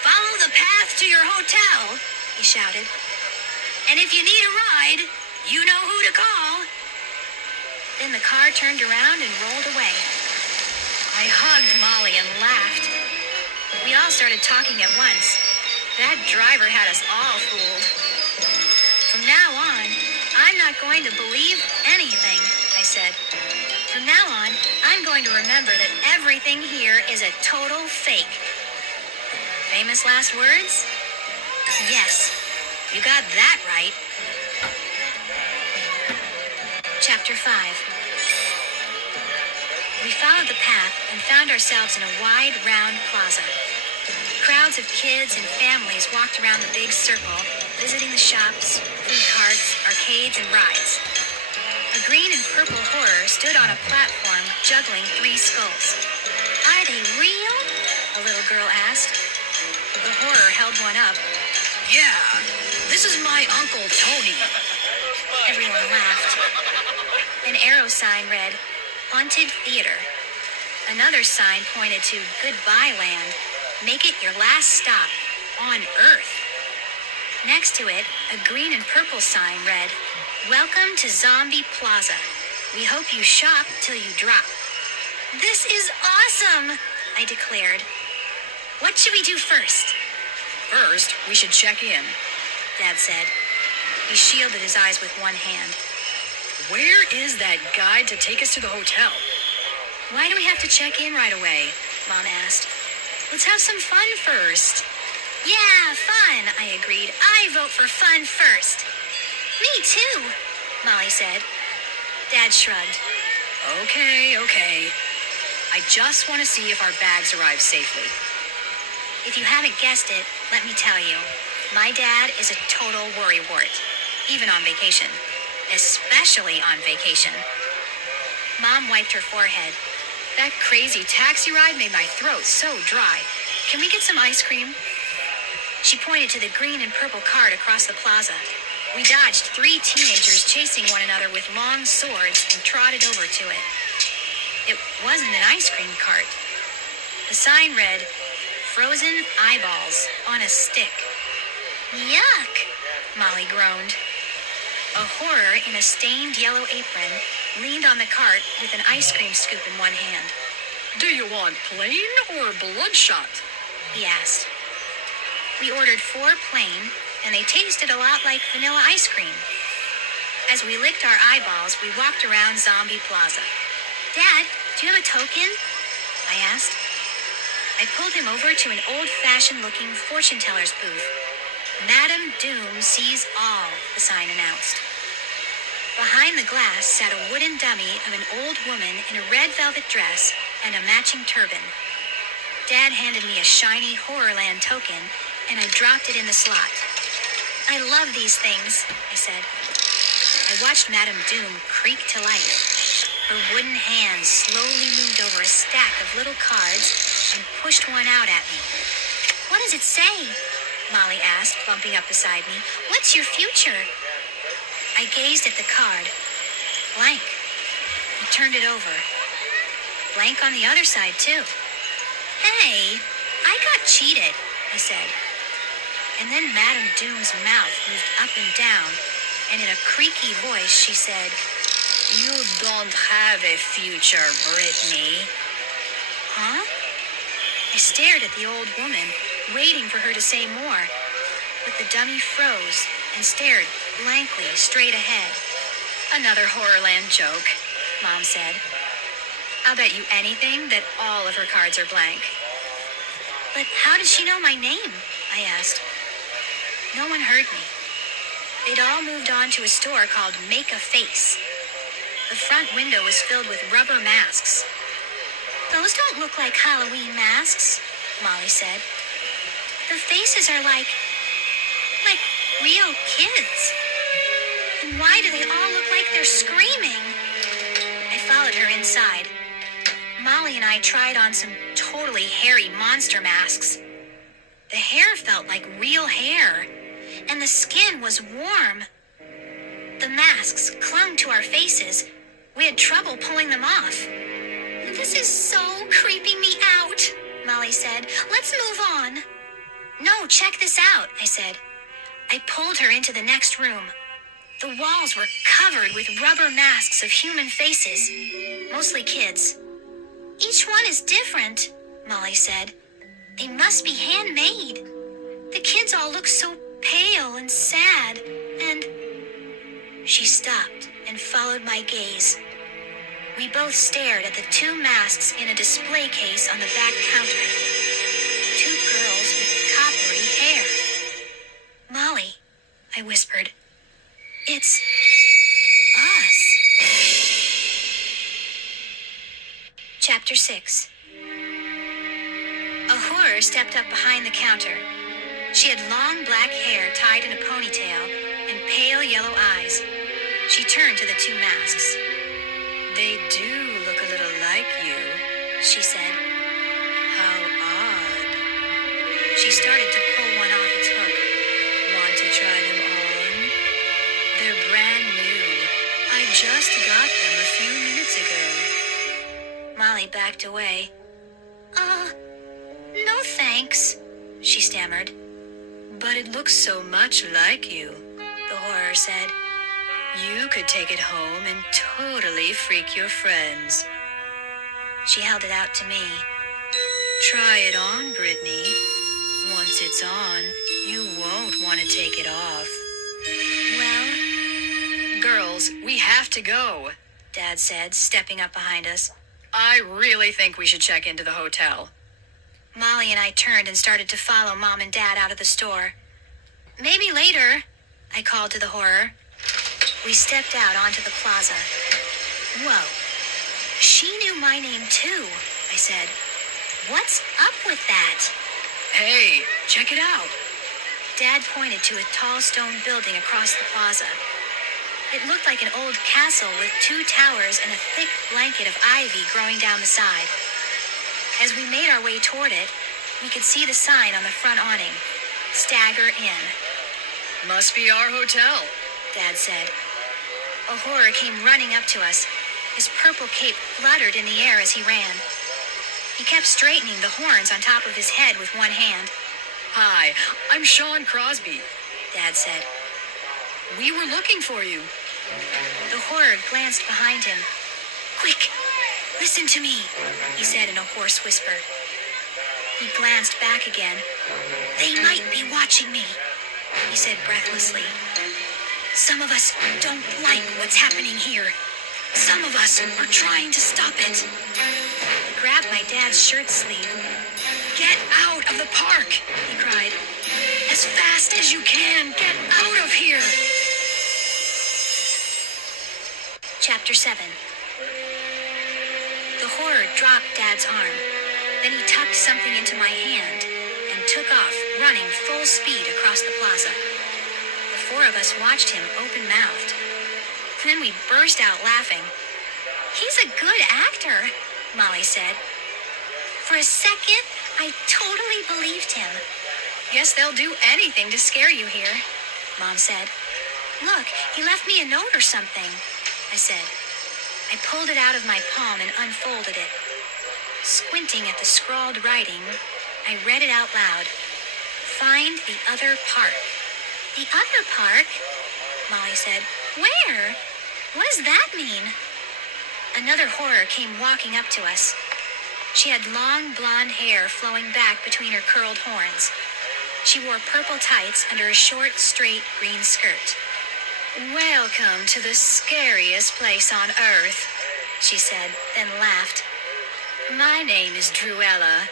Follow the path to your hotel, he shouted. And if you need a ride, you know who to call. Then the car turned around and rolled away. I hugged Molly and laughed. We all started talking at once. That driver had us all fooled. From now on, I'm not going to believe anything, I said. From now on, I'm going to remember that everything here is a total fake. Famous last words? Yes, you got that right. Chapter 5. We followed the path and found ourselves in a wide, round plaza. Crowds of kids and families walked around the big circle, visiting the shops, food carts, arcades, and rides. A green and purple horror stood on a platform, juggling 3 skulls. Are they real? A little girl asked. The horror held one up. Yeah, this is my Uncle Tony. Everyone laughed. An arrow sign read, Haunted Theater. Another sign pointed to Goodbye Land. Make it your last stop on Earth. Next to it, a green and purple sign read, Welcome to Zombie Plaza. We hope you shop till you drop. This is awesome, I declared. What should we do first? First, we should check in. Dad said. He shielded his eyes with one hand. Where is that guide to take us to the hotel? Why do we have to check in right away? Mom asked. Let's have some fun first. Yeah, fun, I agreed. I vote for fun first. Me too, Molly said. Dad shrugged. Okay. I just want to see if our bags arrive safely. If you haven't guessed it, let me tell you. My dad is a total worrywart, even on vacation. Especially on vacation. Mom wiped her forehead. That crazy taxi ride made my throat so dry. Can we get some ice cream? She pointed to the green and purple cart across the plaza. We dodged 3 teenagers chasing one another with long swords and trotted over to it. It wasn't an ice cream cart. The sign read, "Frozen eyeballs on a stick." Yuck! Molly groaned. A horror in a stained yellow apron leaned on the cart with an ice cream scoop in one hand. Do you want plain or bloodshot? He asked. We ordered 4 plain, and they tasted a lot like vanilla ice cream. As we licked our eyeballs, we walked around Zombie Plaza. Dad, do you have a token? I asked. I pulled him over to an old-fashioned looking fortune teller's booth. "Madame Doom sees all," the sign announced. Behind the glass sat a wooden dummy of an old woman in a red velvet dress and a matching turban. Dad handed me a shiny Horrorland token, and I dropped it in the slot. "I love these things," I said. I watched Madame Doom creak to life. Her wooden hand slowly moved over a stack of little cards and pushed one out at me. What does it say? Molly asked, bumping up beside me. What's your future? I gazed at the card. Blank. I turned it over. Blank on the other side, too. Hey, I got cheated, I said. And then Madame Doom's mouth moved up and down, and in a creaky voice she said, "You don't have a future, Brittany." Huh? I stared at the old woman, waiting for her to say more, but the dummy froze and stared blankly straight ahead. "Another Horrorland joke," Mom said. "I'll bet you anything that all of her cards are blank." but how does she know my name? I asked. No one heard me. They'd all moved on to a store called Make a Face. The front window was filled with rubber masks. Those don't look like Halloween masks, Molly said. the faces are like real kids. And why do they all look like they're screaming? I followed her inside. Molly and I tried on some totally hairy monster masks. The hair felt like real hair, and the skin was warm. The masks clung to our faces. We had trouble pulling them off. This is so creeping me out, Molly said. Let's move on. No, check this out, I said. I pulled her into the next room. The walls were covered with rubber masks of human faces, mostly kids. Each one is different, Molly said. They must be handmade. The kids all look so pale and sad, and... She stopped and followed my gaze. We both stared at the 2 masks in a display case on the back counter. 2 girls with coppery hair. "Molly," I whispered. "It's us." Chapter 6. A horror stepped up behind the counter. She had long black hair tied in a ponytail and pale yellow eyes. She turned to the 2 masks. "They do look a little like you," she said. "How odd." She started to pull one off its hook. "Want to try them on? They're brand new. I just got them a few minutes ago." Molly backed away. No thanks, she stammered. "But it looks so much like you," the horror said. "You could take it home and totally freak your friends." She held it out to me. "Try it on, Brittany. Once it's on, you won't want to take it off." Well, Girls, we have to go, Dad said, stepping up behind us. I really think we should check into the hotel. Molly and I turned and started to follow Mom and Dad out of the store. "Maybe later," I called to the horror. We stepped out onto the plaza. "Whoa, she knew my name too," I said. "What's up with that?" Hey, check it out. Dad pointed to a tall stone building across the plaza. It looked like an old castle with 2 towers and a thick blanket of ivy growing down the side. As we made our way toward it, we could see the sign on the front awning, Stagger Inn. Must be our hotel. Dad said. A horror came running up to us. His purple cape fluttered in the air as he ran. He kept straightening the horns on top of his head with one hand. Hi, I'm Sean Crosby. Dad said. We were looking for you. The horror glanced behind him. Quick, listen to me, he said in a hoarse whisper. He glanced back again. They might be watching me, he said breathlessly. Some of us don't like what's happening here. Some of us are trying to stop it. He grabbed my dad's shirt sleeve. Get out of the park, he cried. as fast as you can. Get out of here. Chapter 7. The horror dropped Dad's arm. Then he tucked something into my hand and took off, running full speed across the plaza. The 4 of us watched him open-mouthed. Then we burst out laughing. He's a good actor, Molly said. For a second, I totally believed him. Guess they'll do anything to scare you here, Mom said. Look, he left me a note or something, I said. I pulled it out of my palm and unfolded it. Squinting at the scrawled writing, I read it out loud. Find the other park. The other park? Molly said. Where? What does that mean? Another horror came walking up to us. She had long blonde hair flowing back between her curled horns. She wore purple tights under a short, straight green skirt. Welcome to the scariest place on earth, she said, then laughed. My name is Druella.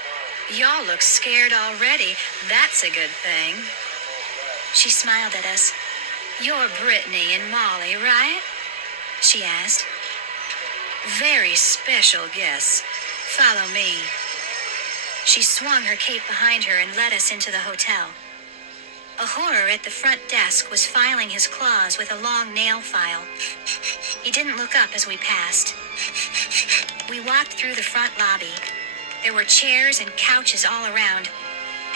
Y'all look scared already. That's a good thing. She smiled at us. You're Brittany and Molly, right? She asked. Very special guests. Follow me. She swung her cape behind her and led us into the hotel. A horror at the front desk was filing his claws with a long nail file. He didn't look up as we passed. We walked through the front lobby. There were chairs and couches all around,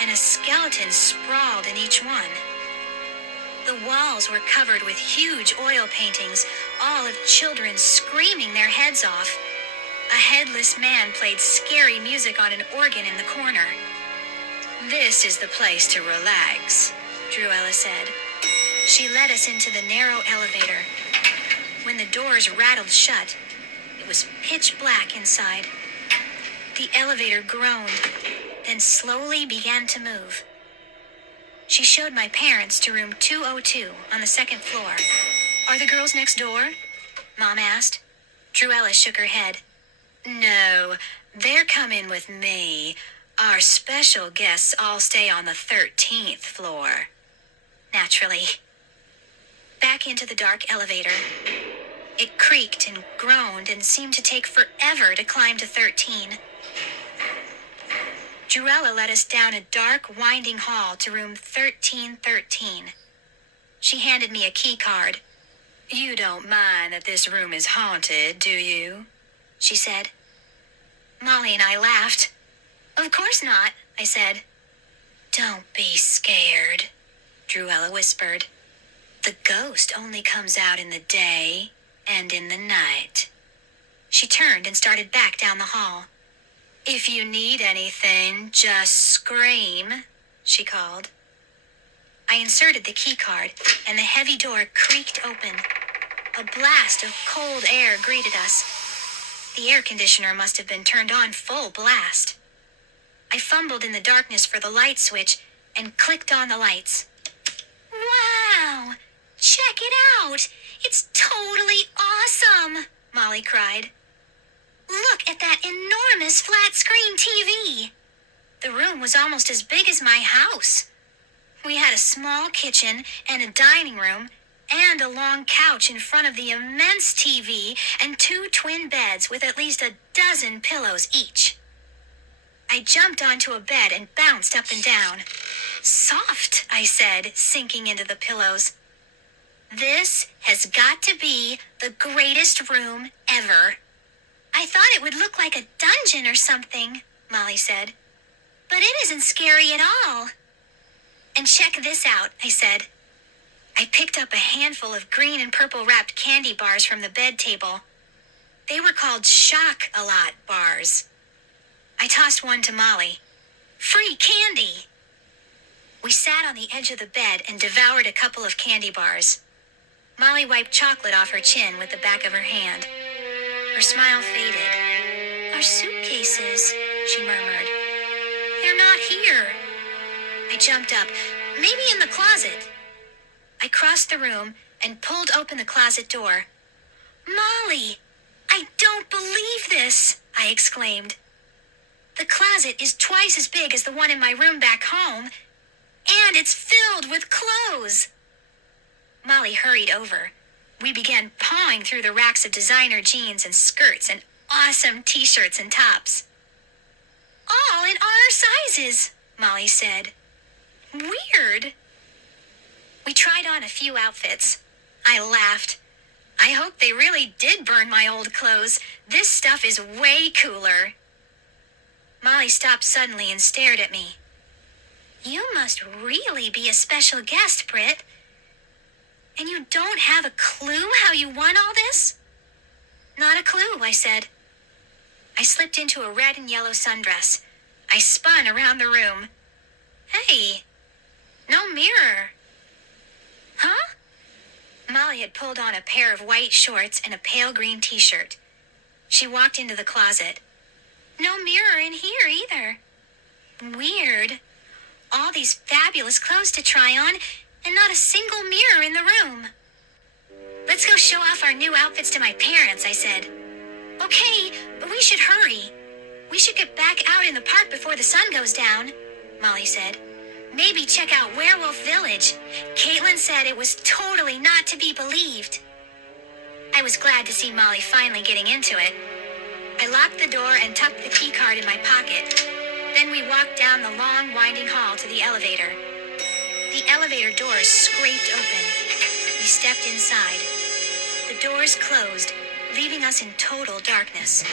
and a skeleton sprawled in each one. The walls were covered with huge oil paintings, all of children screaming their heads off. A headless man played scary music on an organ in the corner. This is the place to relax, Druella said. She led us into the narrow elevator. When the doors rattled shut, it was pitch black inside. The elevator groaned, then slowly began to move. She showed my parents to room 202 on the 2nd floor. Are the girls next door? Mom asked. Druella shook her head. No, they're coming with me. Our special guests all stay on the 13th floor. Naturally. Back into the dark elevator. It creaked and groaned and seemed to take forever to climb to 13. Druella led us down a dark, winding hall to room 1313. She handed me a key card. You don't mind that this room is haunted, do you? She said. Molly and I laughed. Of course not, I said. Don't be scared, Druella whispered. The ghost only comes out in the day and in the night. She turned and started back down the hall. If you need anything, just scream, she called. I inserted the key card, and the heavy door creaked open. A blast of cold air greeted us. The air conditioner must have been turned on full blast. I fumbled in the darkness for the light switch and clicked on the lights. Wow! Check it out! It's totally awesome! Molly cried. Look at that enormous flat-screen TV! The room was almost as big as my house. We had a small kitchen and a dining room and a long couch in front of the immense TV and 2 twin beds with at least a dozen pillows each. I jumped onto a bed and bounced up and down. "Soft," I said, sinking into the pillows. "This has got to be the greatest room ever." "I thought it would look like a dungeon or something," Molly said. "But it isn't scary at all." "And check this out," I said. I picked up a handful of green and purple wrapped candy bars from the bed table. They were called Shock-A-Lot bars. I tossed one to Molly. "Free candy!" We sat on the edge of the bed and devoured a couple of candy bars. Molly wiped chocolate off her chin with the back of her hand. Her smile faded. "Our suitcases," she murmured. "They're not here." I jumped up. "Maybe in the closet." I crossed the room and pulled open the closet door. "Molly, I don't believe this," I exclaimed. "The closet is twice as big as the one in my room back home, and it's filled with clothes." Molly hurried over. We began pawing through the racks of designer jeans and skirts and awesome t-shirts and tops. "All in our sizes," Molly said. "Weird." We tried on a few outfits. I laughed. I hope they really did burn my old clothes. This stuff is way cooler. Molly stopped suddenly and stared at me. "You must really be a special guest, Britt. And you don't have a clue how you won all this?" "Not a clue," I said. I slipped into a red and yellow sundress. I spun around the room. "Hey, no mirror." "Huh?" Molly had pulled on a pair of white shorts and a pale green t-shirt. She walked into the closet. "No mirror in here either." "Weird. All these fabulous clothes to try on, and not a single mirror in the room." "Let's go show off our new outfits to my parents," I said. "Okay, but we should hurry. We should get back out in the park before the sun goes down," Molly said. "Maybe check out Werewolf Village. Caitlin said it was totally not to be believed." I was glad to see Molly finally getting into it. I locked the door and tucked the key card in my pocket. Then we walked down the long, winding hall to the elevator. The elevator doors scraped open. We stepped inside. The doors closed, leaving us in total darkness.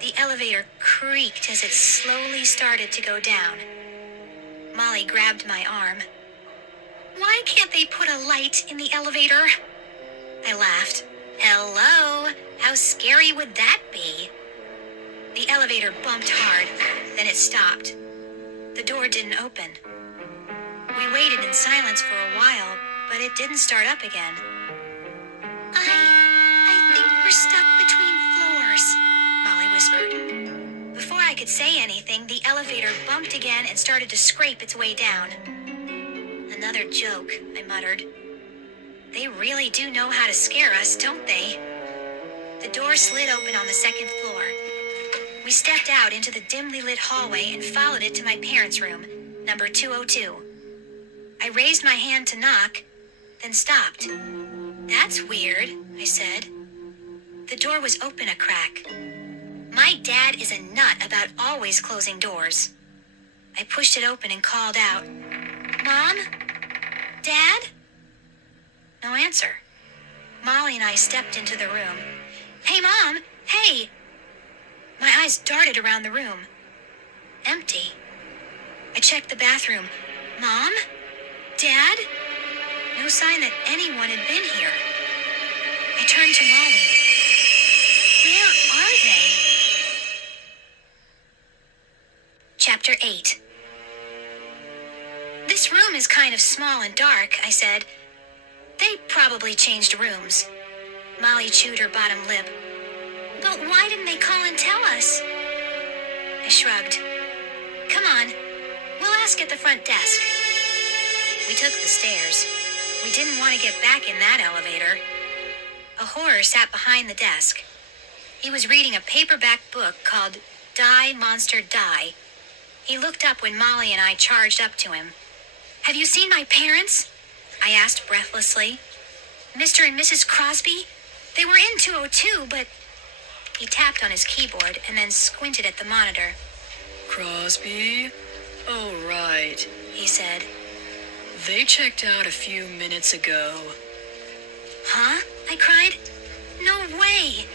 The elevator creaked as it slowly started to go down. Molly grabbed my arm. "Why can't they put a light in the elevator?" I laughed. "Hello, how scary would that be?" The elevator bumped hard, then it stopped. The door didn't open. We waited in silence for a while, but it didn't start up again. I think we're stuck between floors," Molly whispered. Before I could say anything, the elevator bumped again and started to scrape its way down. "Another joke," I muttered. "They really do know how to scare us, don't they?" The door slid open on the second floor. We stepped out into the dimly lit hallway and followed it to my parents' room, number 202. I raised my hand to knock, then stopped. "That's weird," I said. The door was open a crack. My dad is a nut about always closing doors. I pushed it open and called out, "Mom? Dad?" No answer. Molly and I stepped into the room. "Hey, Mom! Hey!" My eyes darted around the room. Empty. I checked the bathroom. "Mom? Dad?" No sign that anyone had been here. I turned to Molly. Where are they? Chapter 8. "This room is kind of small and dark," I said. "They probably changed rooms." Molly chewed her bottom lip. "But why didn't they call and tell us?" I shrugged. "Come on, we'll ask at the front desk." We took the stairs. We didn't want to get back in that elevator. A horror sat behind the desk. He was reading a paperback book called Die, Monster, Die. He looked up when Molly and I charged up to him. "Have you seen my parents?" I asked breathlessly. "Mr. and Mrs. Crosby? They were in 202, but..." He tapped on his keyboard and then squinted at the monitor. Crosby? Oh, right, he said. They checked out a few minutes ago. Huh? I cried. No way!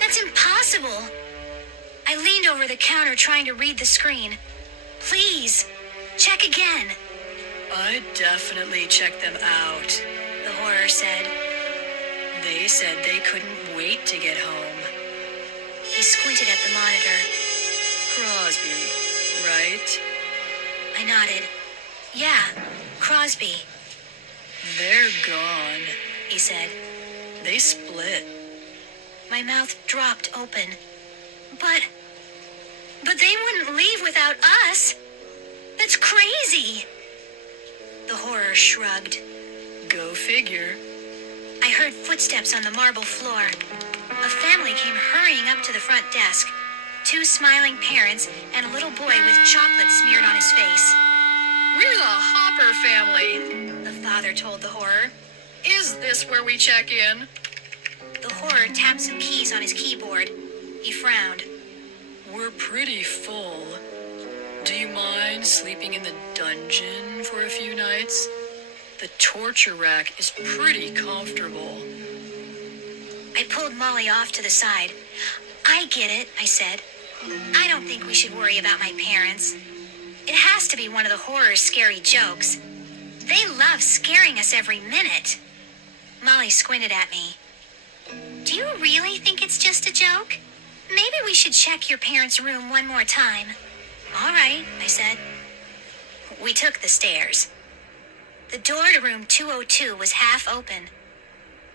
That's impossible! I leaned over the counter trying to read the screen. Please, check again, I definitely checked them out. the horror said. They said they couldn't wait to get home. He squinted at the monitor. Crosby, right? I nodded. Yeah, Crosby, They're gone. he said. They split. My mouth dropped open. But they wouldn't leave without us. That's crazy. The horror shrugged. Go figure. I heard footsteps on the marble floor. A family came hurrying up to the front desk. 2 smiling parents and a little boy with chocolate smeared on his face. We're the Hopper family. The father told the horror. Is this where we check in? The horror tapped some keys on his keyboard. He frowned. We're pretty full. Do you mind sleeping in the dungeon for a few nights? The torture rack is pretty comfortable. I pulled Molly off to the side. I get it, I said. I don't think we should worry about my parents. It has to be one of the horror's scary jokes. They love scaring us every minute. Molly squinted at me. Do you really think it's just a joke? Maybe we should check your parents' room one more time. All right, I said. We took the stairs. The door to room 202 was half open.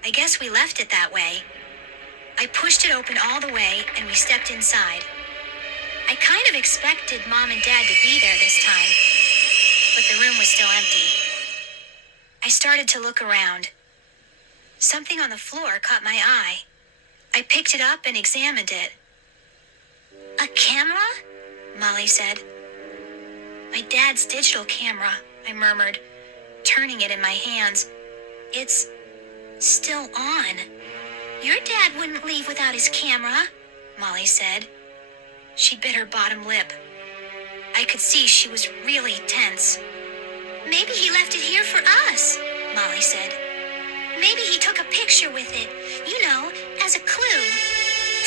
I guess we left it that way. I pushed it open all the way and we stepped inside. I kind of expected Mom and Dad to be there this time, but the room was still empty. I started to look around. Something on the floor caught my eye. I picked it up and examined it. A camera? Molly said. My dad's digital camera, I murmured, turning it in my hands. It's still on. Your dad wouldn't leave without his camera, Molly said. She bit her bottom lip. I could see she was really tense. Maybe he left it here for us, Molly said. Maybe he took a picture with it, as a clue,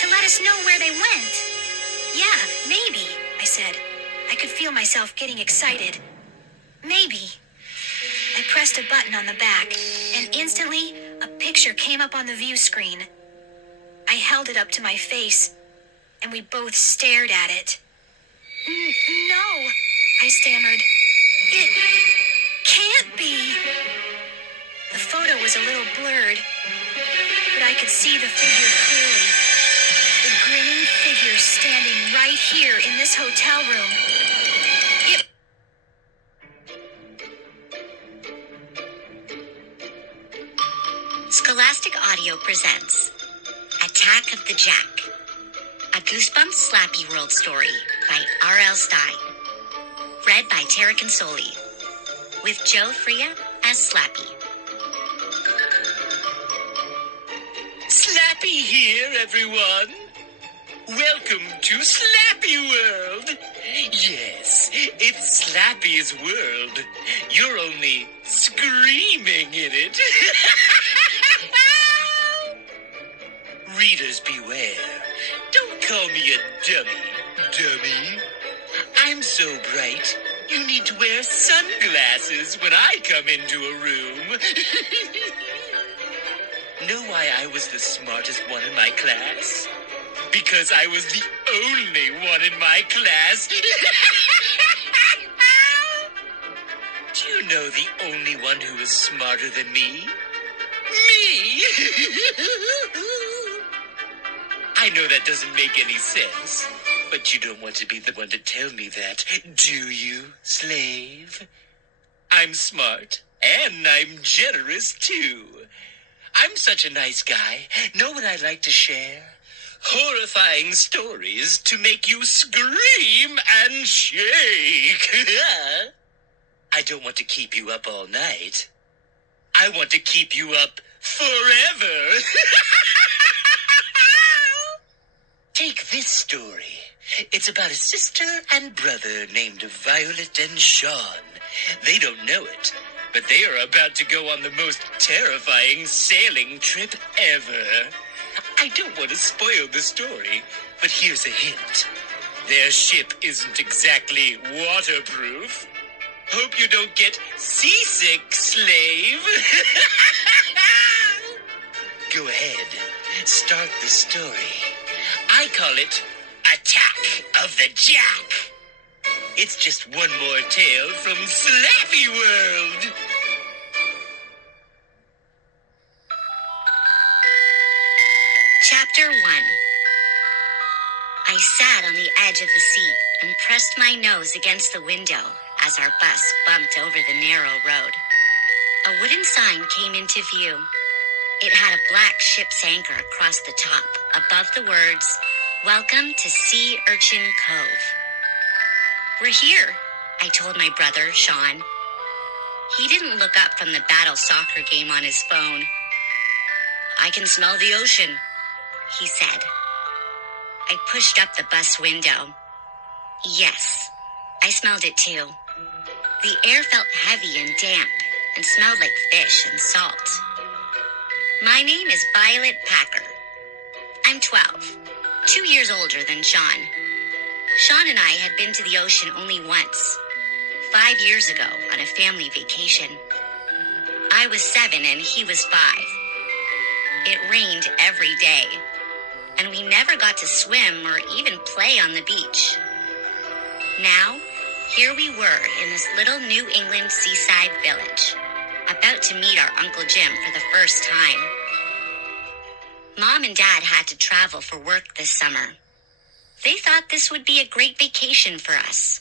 to let us know where they went. Yeah, maybe, I said. I could feel myself getting excited. Maybe. I pressed a button on the back, and instantly, a picture came up on the view screen. I held it up to my face, and we both stared at it. No, I stammered. It can't be. The photo was a little blurred, but I could see the figure clearly. The grinning figure standing right here in this hotel room. Scholastic Audio presents Attack of the Jack, a Goosebumps Slappy World story by R.L. Stein. Read by Tara Consoli, with Joe Freya as Slappy. Slappy here, everyone. Welcome to Slappy World. Yes, it's Slappy's world. You're only screaming in it. Readers beware. Don't call me a dummy. I'm so bright, you need to wear sunglasses when I come into a room. Know why I was the smartest one in my class? Because I was the only one in my class. Do you know the only one who is smarter than me? Me! I know that doesn't make any sense, but you don't want to be the one to tell me that, do you, slave? I'm smart, and I'm generous, too. I'm such a nice guy. Know what I like to share? Horrifying stories to make you scream and shake. I don't want to keep you up all night. I want to keep you up forever. Take this story. It's about a sister and brother named Violet and Sean. They don't know it, but they are about to go on the most terrifying sailing trip ever. I don't want to spoil the story, but here's a hint. Their ship isn't exactly waterproof. Hope you don't get seasick, slave. Go ahead, start the story. I call it Attack of the Jack. It's just one more tale from Slappy World. Chapter 1. I sat on the edge of the seat and pressed my nose against the window as our bus bumped over the narrow road. A wooden sign came into view. It had a black ship's anchor across the top, above the words, "Welcome to Sea Urchin Cove." "We're here," I told my brother, Sean. He didn't look up from the battle soccer game on his phone. "I can smell the ocean," he said. I pushed up the bus window. Yes, I smelled it too. The air felt heavy and damp and smelled like fish and salt. "My name is Violet Packer. I'm 12, 2 years older than Sean. Sean and I had been to the ocean only once, 5 years ago on a family vacation. I was 7 and he was 5. It rained every day, and we never got to swim or even play on the beach. Now, here we were in this little New England seaside village, about to meet our Uncle Jim for the first time. Mom and Dad had to travel for work this summer. They thought this would be a great vacation for us.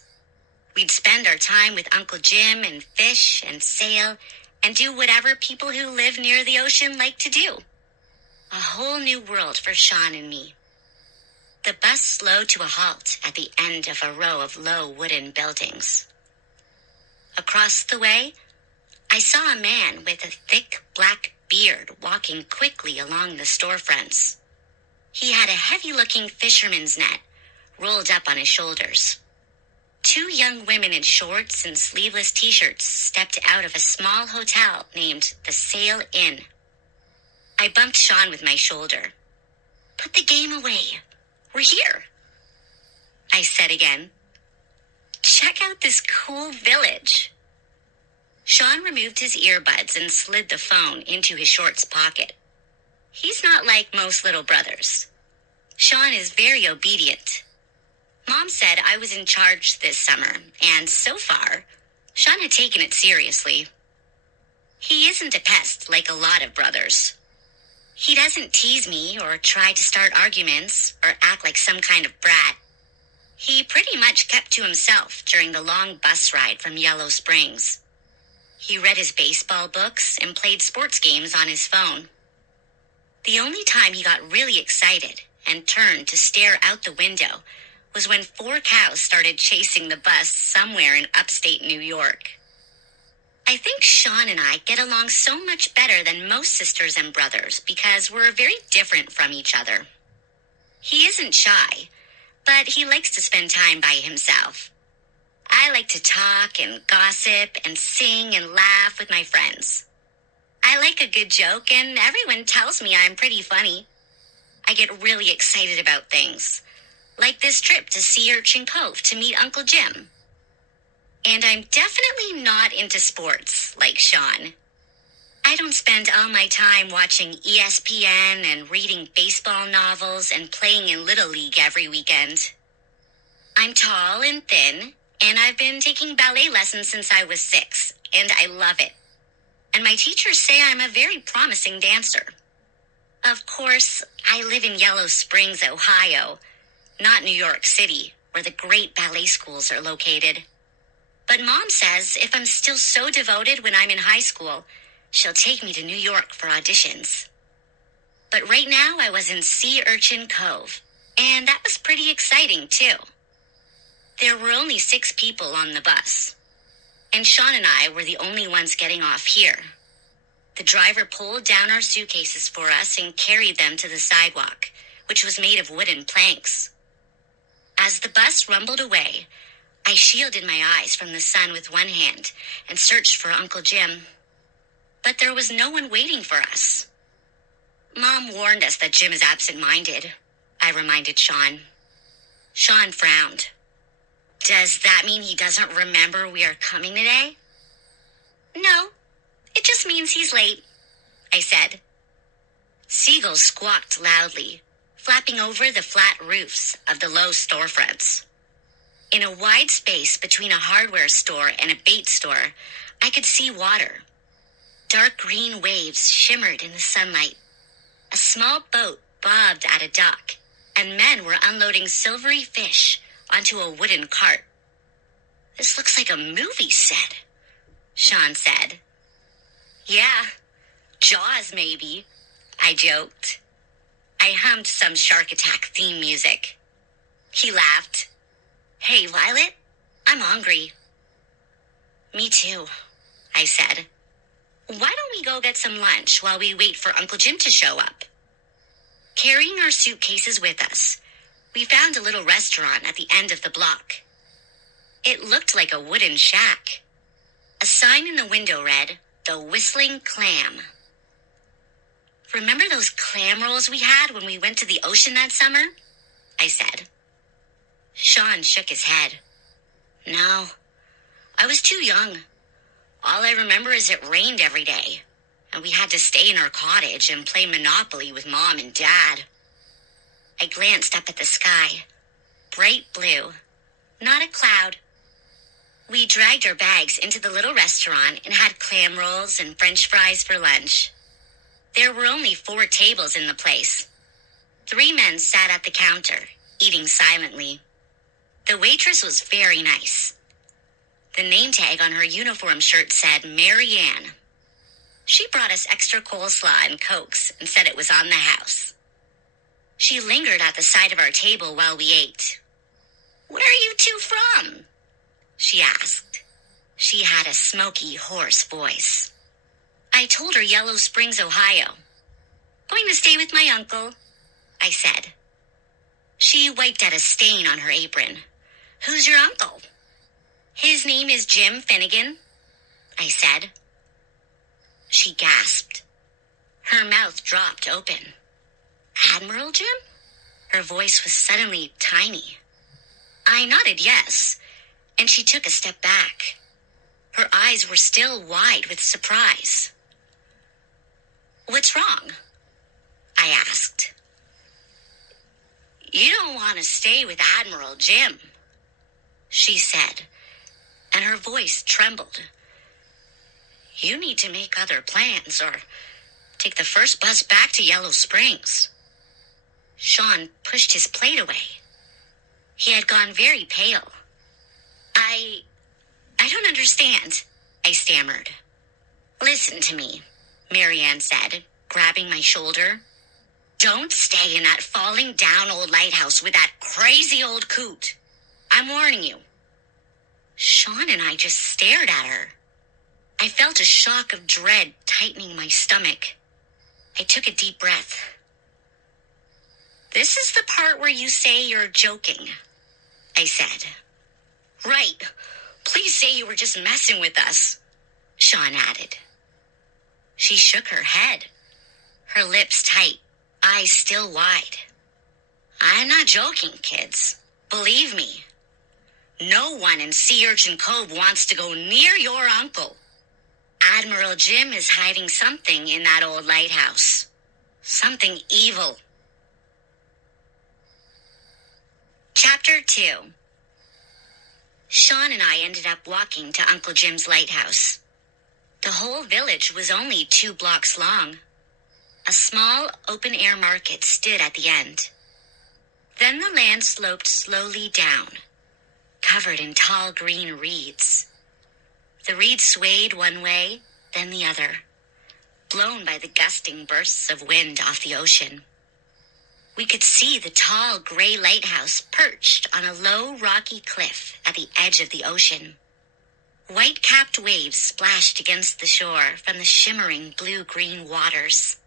We'd spend our time with Uncle Jim and fish and sail and do whatever people who live near the ocean like to do. A whole new world for Sean and me. The bus slowed to a halt at the end of a row of low wooden buildings. Across the way, I saw a man with a thick black beard walking quickly along the storefronts. He had a heavy-looking fisherman's net rolled up on his shoulders. 2 young women in shorts and sleeveless t-shirts stepped out of a small hotel named the Sail Inn. I bumped Sean with my shoulder. "Put the game away. We're here," I said again. "Check out this cool village." Sean removed his earbuds and slid the phone into his shorts pocket. He's not like most little brothers. Sean is very obedient. Mom said I was in charge this summer, and so far, Sean had taken it seriously. He isn't a pest like a lot of brothers. He doesn't tease me or try to start arguments or act like some kind of brat. He pretty much kept to himself during the long bus ride from Yellow Springs. He read his baseball books and played sports games on his phone. The only time he got really excited and turned to stare out the window was when 4 cows started chasing the bus somewhere in upstate New York. I think Sean and I get along so much better than most sisters and brothers because we're very different from each other. He isn't shy, but he likes to spend time by himself. I like to talk and gossip and sing and laugh with my friends. I like a good joke, and everyone tells me I'm pretty funny. I get really excited about things, like this trip to Sea Urchin Cove to meet Uncle Jim. And I'm definitely not into sports like Sean. I don't spend all my time watching ESPN and reading baseball novels and playing in Little League every weekend. I'm tall and thin, and I've been taking ballet lessons since I was 6, and I love it. And my teachers say I'm a very promising dancer. Of course, I live in Yellow Springs, Ohio, not New York City, where the great ballet schools are located. But Mom says if I'm still so devoted when I'm in high school, she'll take me to New York for auditions. But right now I was in Sea Urchin Cove, and that was pretty exciting too. There were only 6 people on the bus, and Sean and I were the only ones getting off here. The driver pulled down our suitcases for us and carried them to the sidewalk, which was made of wooden planks. As the bus rumbled away, I shielded my eyes from the sun with one hand and searched for Uncle Jim. But there was no one waiting for us. Mom warned us that Jim is absent-minded, I reminded Sean. Sean frowned. Does that mean he doesn't remember we are coming today? No, it just means he's late, I said. Seagulls squawked loudly, flapping over the flat roofs of the low storefronts. In a wide space between a hardware store and a bait store, I could see water. Dark green waves shimmered in the sunlight. A small boat bobbed at a dock, and men were unloading silvery fish onto a wooden cart. This looks like a movie set, Sean said. Yeah, Jaws maybe, I joked. I hummed some Shark Attack theme music. He laughed. Hey, Violet, I'm hungry. Me too, I said. Why don't we go get some lunch while we wait for Uncle Jim to show up? Carrying our suitcases with us, we found a little restaurant at the end of the block. It looked like a wooden shack. A sign in the window read, The Whistling Clam. Remember those clam rolls we had when we went to the ocean that summer? I said. Sean shook his head. No, I was too young. All I remember is it rained every day, and we had to stay in our cottage and play Monopoly with Mom and Dad. I glanced up at the sky. Bright blue. Not a cloud. We dragged our bags into the little restaurant and had clam rolls and French fries for lunch. There were only 4 tables in the place. 3 men sat at the counter, eating silently. The waitress was very nice. The name tag on her uniform shirt said Mary Ann. She brought us extra coleslaw and Cokes and said it was on the house. She lingered at the side of our table while we ate. Where are you two from? She asked. She had a smoky, hoarse voice. I told her Yellow Springs, Ohio. Going to stay with my uncle, I said. She wiped at a stain on her apron. Who's your uncle? His name is Jim Finnegan, I said. She gasped. Her mouth dropped open. Admiral Jim? Her voice was suddenly tiny. I nodded yes, and she took a step back. Her eyes were still wide with surprise. What's wrong? I asked. You don't want to stay with Admiral Jim, she said, and her voice trembled. You need to make other plans or take the first bus back to Yellow Springs. Sean pushed his plate away. He had gone very pale. I don't understand, I stammered. Listen to me, Mary Ann said, grabbing my shoulder. Don't stay in that falling down old lighthouse with that crazy old coot. I'm warning you. Sean and I just stared at her. I felt a shock of dread tightening my stomach. I took a deep breath. This is the part where you say you're joking, I said. Right. Please say you were just messing with us, Sean added. She shook her head, her lips tight, eyes still wide. I'm not joking, kids. Believe me. No one in Sea Urchin Cove wants to go near your uncle. Admiral Jim is hiding something in that old lighthouse. Something evil. Chapter 2. Sean and I ended up walking to Uncle Jim's lighthouse. The whole village was only 2 blocks long. A small open-air market stood at the end. Then the land sloped slowly down, covered in tall green reeds. The reeds swayed one way, then the other, blown by the gusting bursts of wind off the ocean. We could see the tall gray lighthouse perched on a low rocky cliff at the edge of the ocean. White-capped waves splashed against the shore from the shimmering blue-green waters.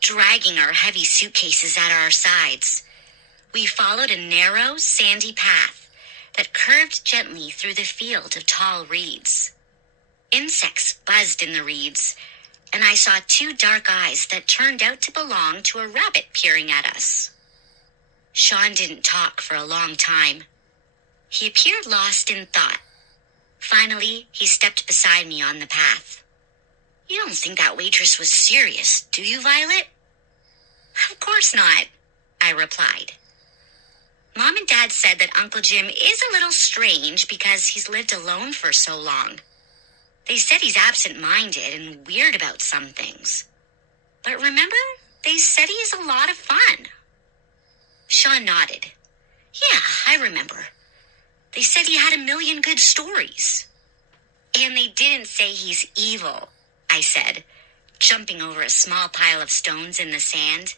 Dragging our heavy suitcases at our sides, We followed a narrow, sandy path that curved gently through the field of tall reeds. Insects buzzed in the reeds, and I saw two dark eyes that turned out to belong to a rabbit peering at us. Sean didn't talk for a long time. He appeared lost in thought. Finally, he stepped beside me on the path. "You don't think that waitress was serious, do you, Violet?" "Of course not," I replied. Mom and Dad said that Uncle Jim is a little strange because he's lived alone for so long. They said he's absent-minded and weird about some things. But remember, they said he is a lot of fun. Sean nodded. "Yeah, I remember. They said he had a million good stories." "And they didn't say he's evil," I said, jumping over a small pile of stones in the sand.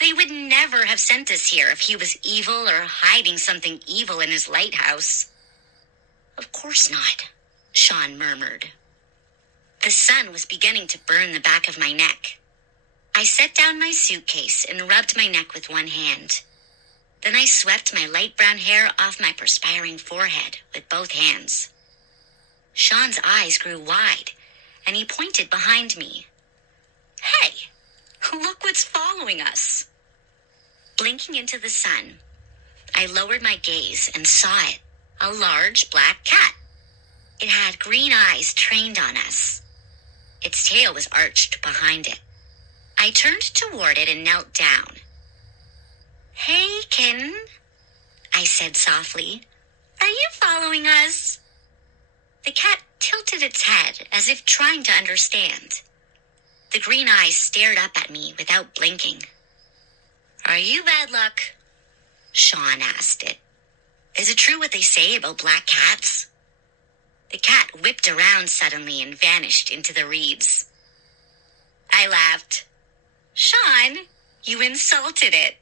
"They would never have sent us here if he was evil or hiding something evil in his lighthouse." "Of course not," Sean murmured. The sun was beginning to burn the back of my neck. I set down my suitcase and rubbed my neck with one hand. Then I swept my light brown hair off my perspiring forehead with both hands. Sean's eyes grew wide, and he pointed behind me. "Hey, look what's following us." Blinking into the sun, I lowered my gaze and saw it, a large black cat. It had green eyes trained on us. Its tail was arched behind it. I turned toward it and knelt down. "Hey, kitten," I said softly. "Are you following us?" The cat tilted its head as if trying to understand. The green eyes stared up at me without blinking. "Are you bad luck?" Sean asked it. "Is it true what they say about black cats?" The cat whipped around suddenly and vanished into the reeds. I laughed. "Sean, you insulted it."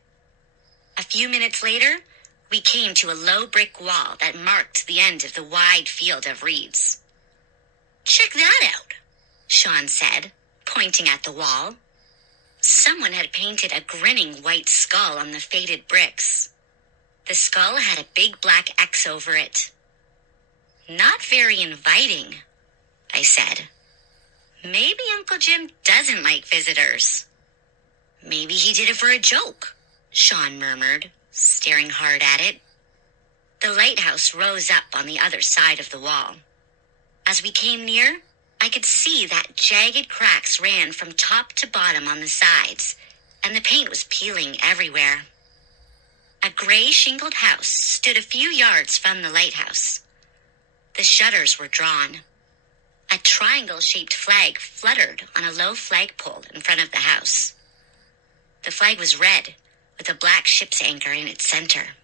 A few minutes later, we came to a low brick wall that marked the end of the wide field of reeds. "Check that out," Sean said, pointing at the wall. Someone had painted a grinning white skull on the faded bricks. The skull had a big black X over it. "Not very inviting," I said. "Maybe Uncle Jim doesn't like visitors." "Maybe he did it for a joke," Sean murmured, staring hard at it. The lighthouse rose up on the other side of the wall. As we came near, I could see that jagged cracks ran from top to bottom on the sides, and the paint was peeling everywhere. A gray shingled house stood a few yards from the lighthouse. The shutters were drawn. A triangle-shaped flag fluttered on a low flagpole in front of the house. The flag was red, with a black ship's anchor in its center.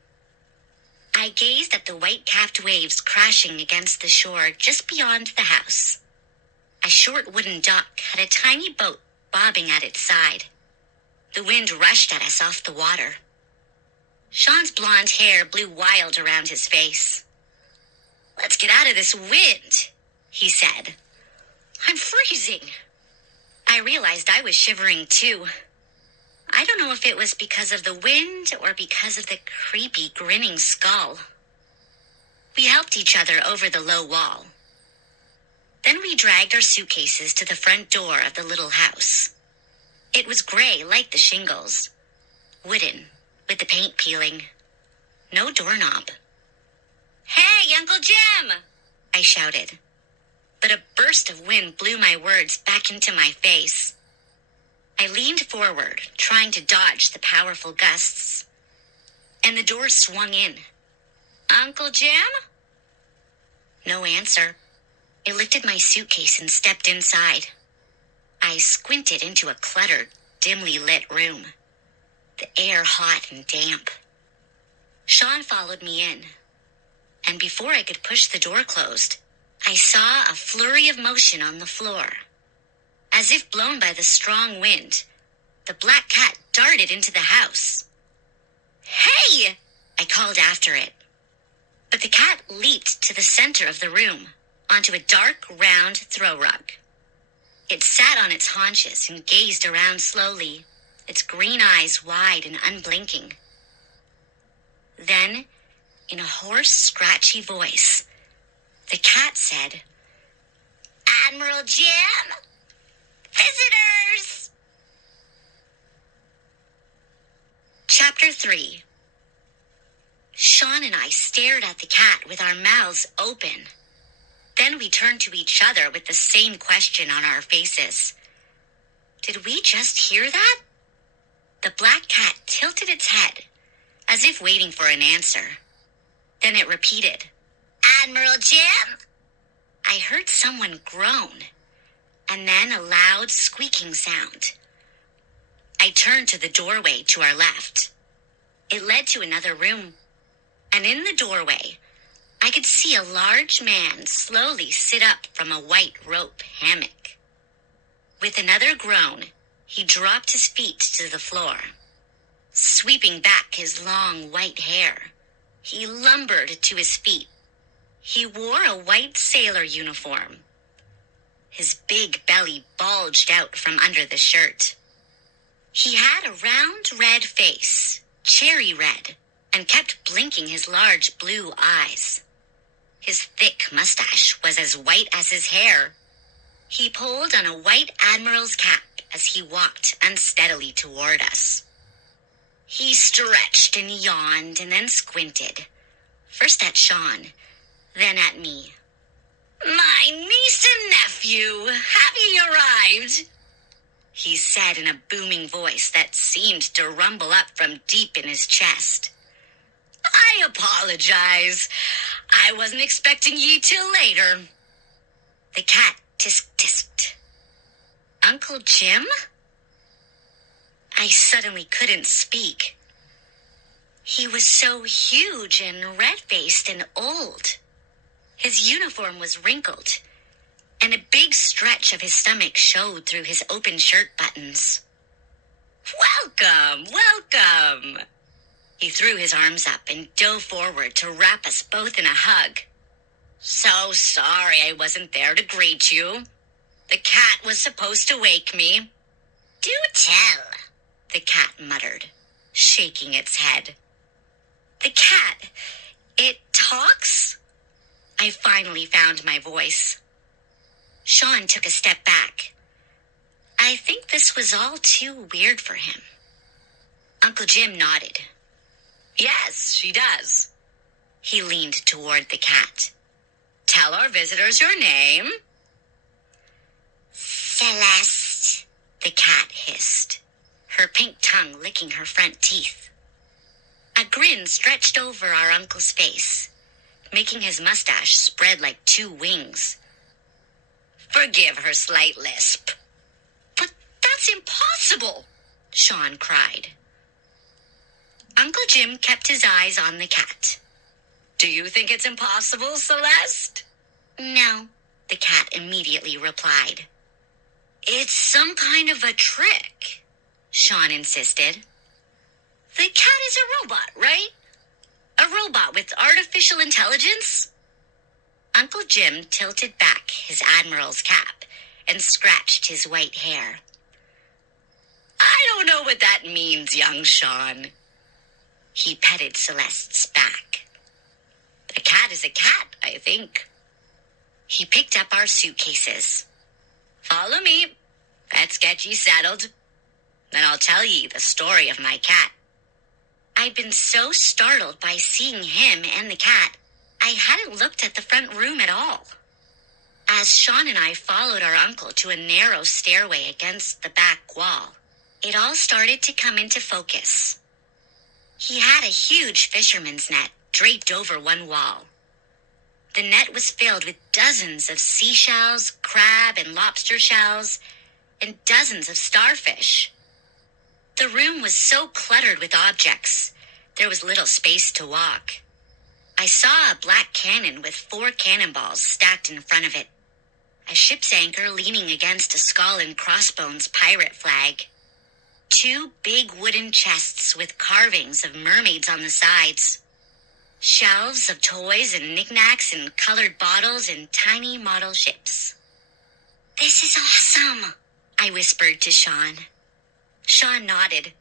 I gazed at the white-capped waves crashing against the shore just beyond the house. A short wooden dock had a tiny boat bobbing at its side. The wind rushed at us off the water. Sean's blonde hair blew wild around his face. "Let's get out of this wind," he said. "I'm freezing." I realized I was shivering too. I don't know if it was because of the wind or because of the creepy grinning skull. We helped each other over the low wall. Then we dragged our suitcases to the front door of the little house. It was gray like the shingles, wooden, with the paint peeling. No doorknob. "Hey, Uncle Jim!" I shouted. But a burst of wind blew my words back into my face. I leaned forward, trying to dodge the powerful gusts, and the door swung in. "Uncle Jim?" No answer. I lifted my suitcase and stepped inside. I squinted into a cluttered, dimly lit room, the air hot and damp. Sean followed me in, and before I could push the door closed, I saw a flurry of motion on the floor. As if blown by the strong wind, the black cat darted into the house. "Hey!" I called after it. But the cat leaped to the center of the room, onto a dark, round throw rug. It sat on its haunches and gazed around slowly, its green eyes wide and unblinking. Then, in a hoarse, scratchy voice, the cat said, "Admiral Jim, visitors!" Chapter 3. Sean and I stared at the cat with our mouths open. Then we turned to each other with the same question on our faces. Did we just hear that? The black cat tilted its head, as if waiting for an answer. Then it repeated, "Admiral Jim?" I heard someone groan, and then a loud squeaking sound. I turned to the doorway to our left. It led to another room, and in the doorway, I could see a large man slowly sit up from a white rope hammock. With another groan, he dropped his feet to the floor. Sweeping back his long white hair, he lumbered to his feet. He wore a white sailor uniform. His big belly bulged out from under the shirt. He had a round red face, cherry red, and kept blinking his large blue eyes. His thick mustache was as white as his hair. He pulled on a white admiral's cap as he walked unsteadily toward us. He stretched and yawned and then squinted, first at Sean, then at me. "My niece and nephew, have ye arrived?" he said in a booming voice that seemed to rumble up from deep in his chest. "I apologize. I wasn't expecting ye till later." The cat tisk-tisked. "Uncle Jim?" I suddenly couldn't speak. He was so huge and red-faced and old. His uniform was wrinkled, and a big stretch of his stomach showed through his open shirt buttons. "Welcome, welcome!" He threw his arms up and dove forward to wrap us both in a hug. "So sorry I wasn't there to greet you. The cat was supposed to wake me." "Do tell," the cat muttered, shaking its head. "The cat, it talks?" I finally found my voice. Sean took a step back. I think this was all too weird for him. Uncle Jim nodded. "Yes, she does." He leaned toward the cat. "Tell our visitors your name." "Celeste," the cat hissed, her pink tongue licking her front teeth. A grin stretched over our uncle's face, making his mustache spread like two wings. "Forgive her slight lisp." "But that's impossible," Sean cried. Uncle Jim kept his eyes on the cat. "Do you think it's impossible, Celeste?" "No," the cat immediately replied. "It's some kind of a trick," Sean insisted. "The cat is a robot, right? A robot with artificial intelligence?" Uncle Jim tilted back his admiral's cap and scratched his white hair. "I don't know what that means, young Sean." He petted Celeste's back. "A cat is a cat, I think." He picked up our suitcases. "Follow me. Let's get ye settled. Then I'll tell ye the story of my cat." I'd been so startled by seeing him and the cat, I hadn't looked at the front room at all. As Sean and I followed our uncle to a narrow stairway against the back wall, it all started to come into focus. He had a huge fisherman's net draped over one wall. The net was filled with dozens of seashells, crab and lobster shells, and dozens of starfish. The room was so cluttered with objects, there was little space to walk. I saw a black cannon with 4 cannonballs stacked in front of it, a ship's anchor leaning against a skull and crossbones pirate flag, 2 big wooden chests with carvings of mermaids on the sides, shelves of toys and knickknacks and colored bottles and tiny model ships. "This is awesome," I whispered to Sean. Sean nodded,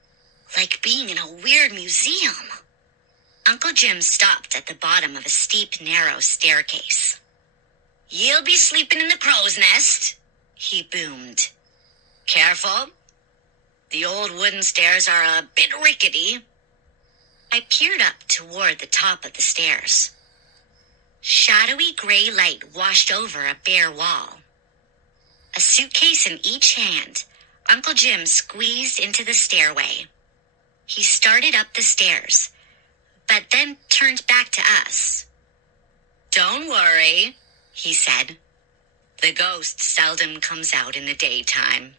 like being in a weird museum. Uncle Jim stopped at the bottom of a steep, narrow staircase. "You'll be sleeping in the crow's nest," he boomed. "Careful. The old wooden stairs are a bit rickety." I peered up toward the top of the stairs. Shadowy gray light washed over a bare wall. A suitcase in each hand, Uncle Jim squeezed into the stairway. He started up the stairs, but then turned back to us. "Don't worry," he said. "The ghost seldom comes out in the daytime."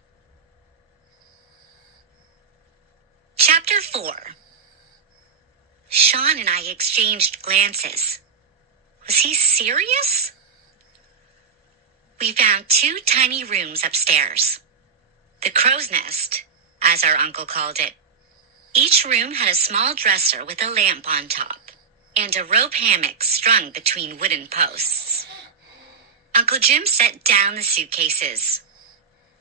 Chapter 4. Sean and I exchanged glances. Was he serious? We found 2 tiny rooms upstairs. The crow's nest, as our uncle called it. Each room had a small dresser with a lamp on top and a rope hammock strung between wooden posts. Uncle Jim set down the suitcases.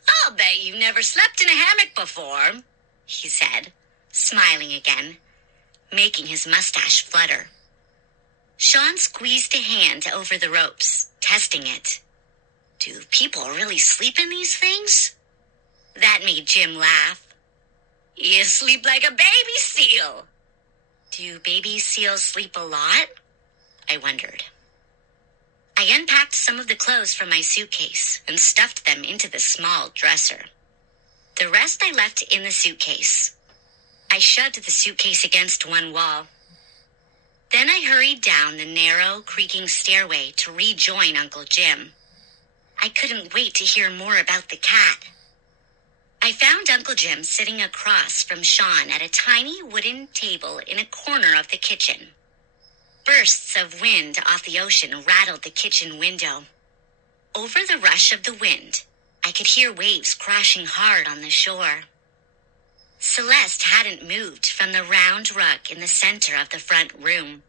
"I'll bet you've never slept in a hammock before," he said, smiling again, making his mustache flutter. Sean squeezed a hand over the ropes, testing it. "Do people really sleep in these things?" That made Jim laugh. "You sleep like a baby seal." "Do baby seals sleep a lot?" I wondered. I unpacked some of the clothes from my suitcase and stuffed them into the small dresser. The rest I left in the suitcase. I shoved the suitcase against one wall. Then I hurried down the narrow, creaking stairway to rejoin Uncle Jim. I couldn't wait to hear more about the cat. I found Uncle Jim sitting across from Sean at a tiny wooden table in a corner of the kitchen. Bursts of wind off the ocean rattled the kitchen window. Over the rush of the wind, I could hear waves crashing hard on the shore. Celeste hadn't moved from the round rug in the center of the front room.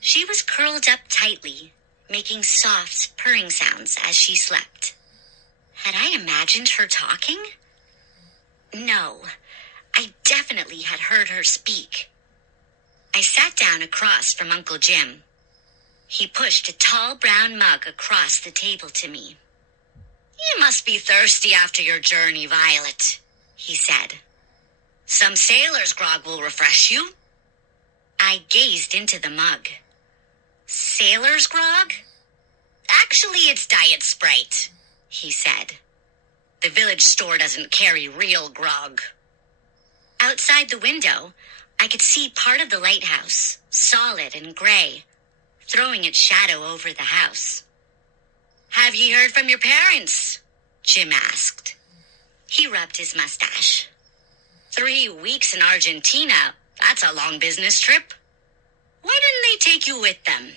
She was curled up tightly, making soft, purring sounds as she slept. Had I imagined her talking? No, I definitely had heard her speak. I sat down across from Uncle Jim. He pushed a tall brown mug across the table to me. "You must be thirsty after your journey, Violet," he said. "Some sailor's grog will refresh you." I gazed into the mug. "Sailor's grog?" "Actually, it's Diet Sprite," he said. "The village store doesn't carry real grog." Outside the window, I could see part of the lighthouse, solid and gray, throwing its shadow over the house. "Have ye heard from your parents?" Jim asked. He rubbed his mustache. 3 weeks in Argentina, that's a long business trip. Why didn't they take you with them?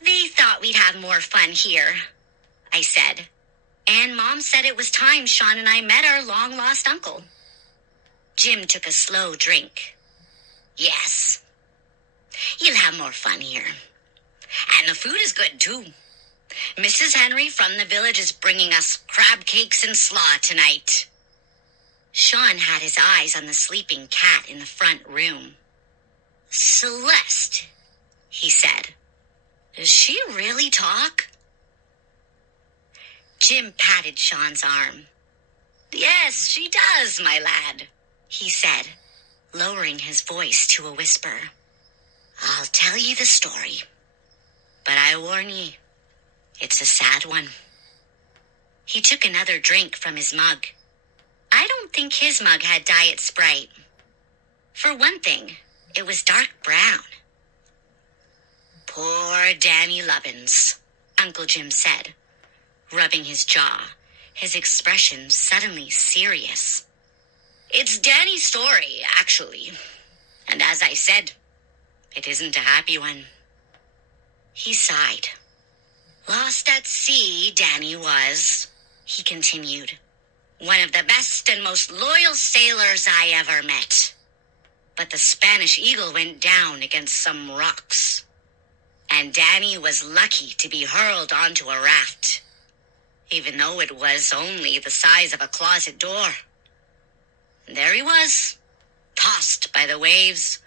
"They thought we'd have more fun here," I said. "And Mom said it was time Sean and I met our long-lost uncle." Jim took a slow drink. "Yes, you'll have more fun here. And the food is good, too. Mrs. Henry from the village is bringing us crab cakes and slaw tonight." Sean had his eyes on the sleeping cat in the front room. "Celeste," he said. "Does she really talk?" Jim patted Sean's arm. "Yes, she does, my lad," he said, lowering his voice to a whisper. "I'll tell you the story, but I warn ye, it's a sad one." He took another drink from his mug. I don't think his mug had Diet Sprite. For one thing, it was dark brown. "Poor Danny Lubbins," Uncle Jim said, rubbing his jaw, his expression suddenly serious. "It's Danny's story, actually. And as I said, it isn't a happy one." He sighed. "Lost at sea, Danny was," he continued. "One of the best and most loyal sailors I ever met. But the Spanish Eagle went down against some rocks. And Danny was lucky to be hurled onto a raft, even though it was only the size of a closet door. There he was, tossed by the waves,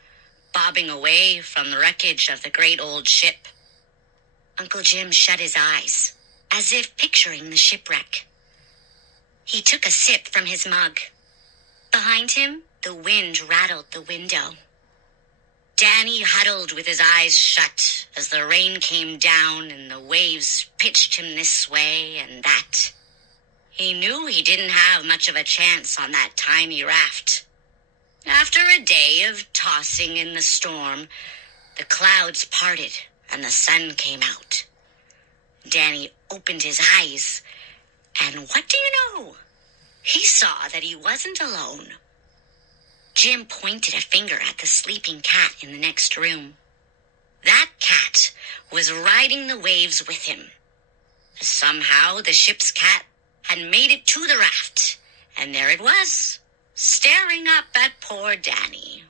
bobbing away from the wreckage of the great old ship. Uncle Jim shut his eyes, as if picturing the shipwreck. He took a sip from his mug. Behind him, the wind rattled the window. Danny huddled with his eyes shut as the rain came down and the waves pitched him this way and that. He knew he didn't have much of a chance on that tiny raft. After a day of tossing in the storm, the clouds parted and the sun came out. Danny opened his eyes, and what do you know? He saw that he wasn't alone. Jim pointed a finger at the sleeping cat in the next room. That cat was riding the waves with him. Somehow the ship's cat had made it to the raft, and there it was, staring up at poor Danny.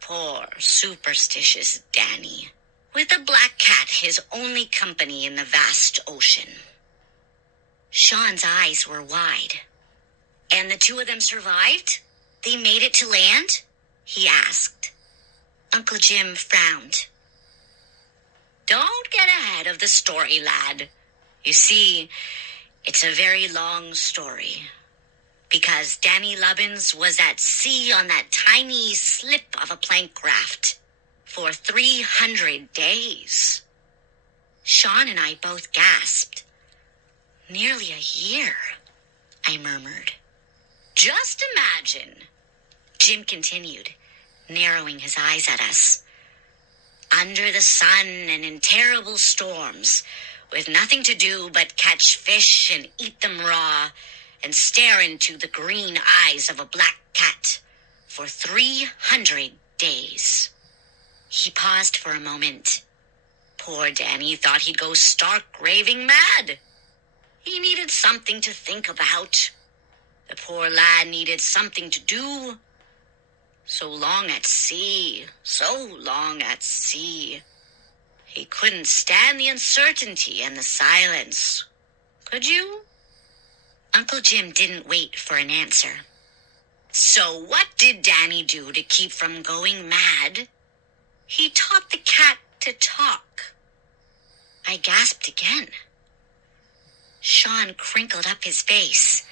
Poor, superstitious Danny, with a black cat his only company in the vast ocean. Sean's eyes were wide. And the two of them survived? They made it to land? He asked. Uncle Jim frowned. Don't get ahead of the story, lad. You see, it's a very long story. Because Danny Lubbins was at sea on that tiny slip of a plank raft for 300 days. Sean and I both gasped. Nearly a year, I murmured. Just imagine, Jim continued, narrowing his eyes at us. Under the sun and in terrible storms, with nothing to do but catch fish and eat them raw and stare into the green eyes of a black cat for 300 days. He paused for a moment. Poor Danny thought he'd go stark raving mad. He needed something to think about. The poor lad needed something to do. So long at sea, so long at sea. He couldn't stand the uncertainty and the silence. Could you? Uncle Jim didn't wait for an answer. So what did Danny do to keep from going mad? He taught the cat to talk. I gasped again. Sean crinkled up his face.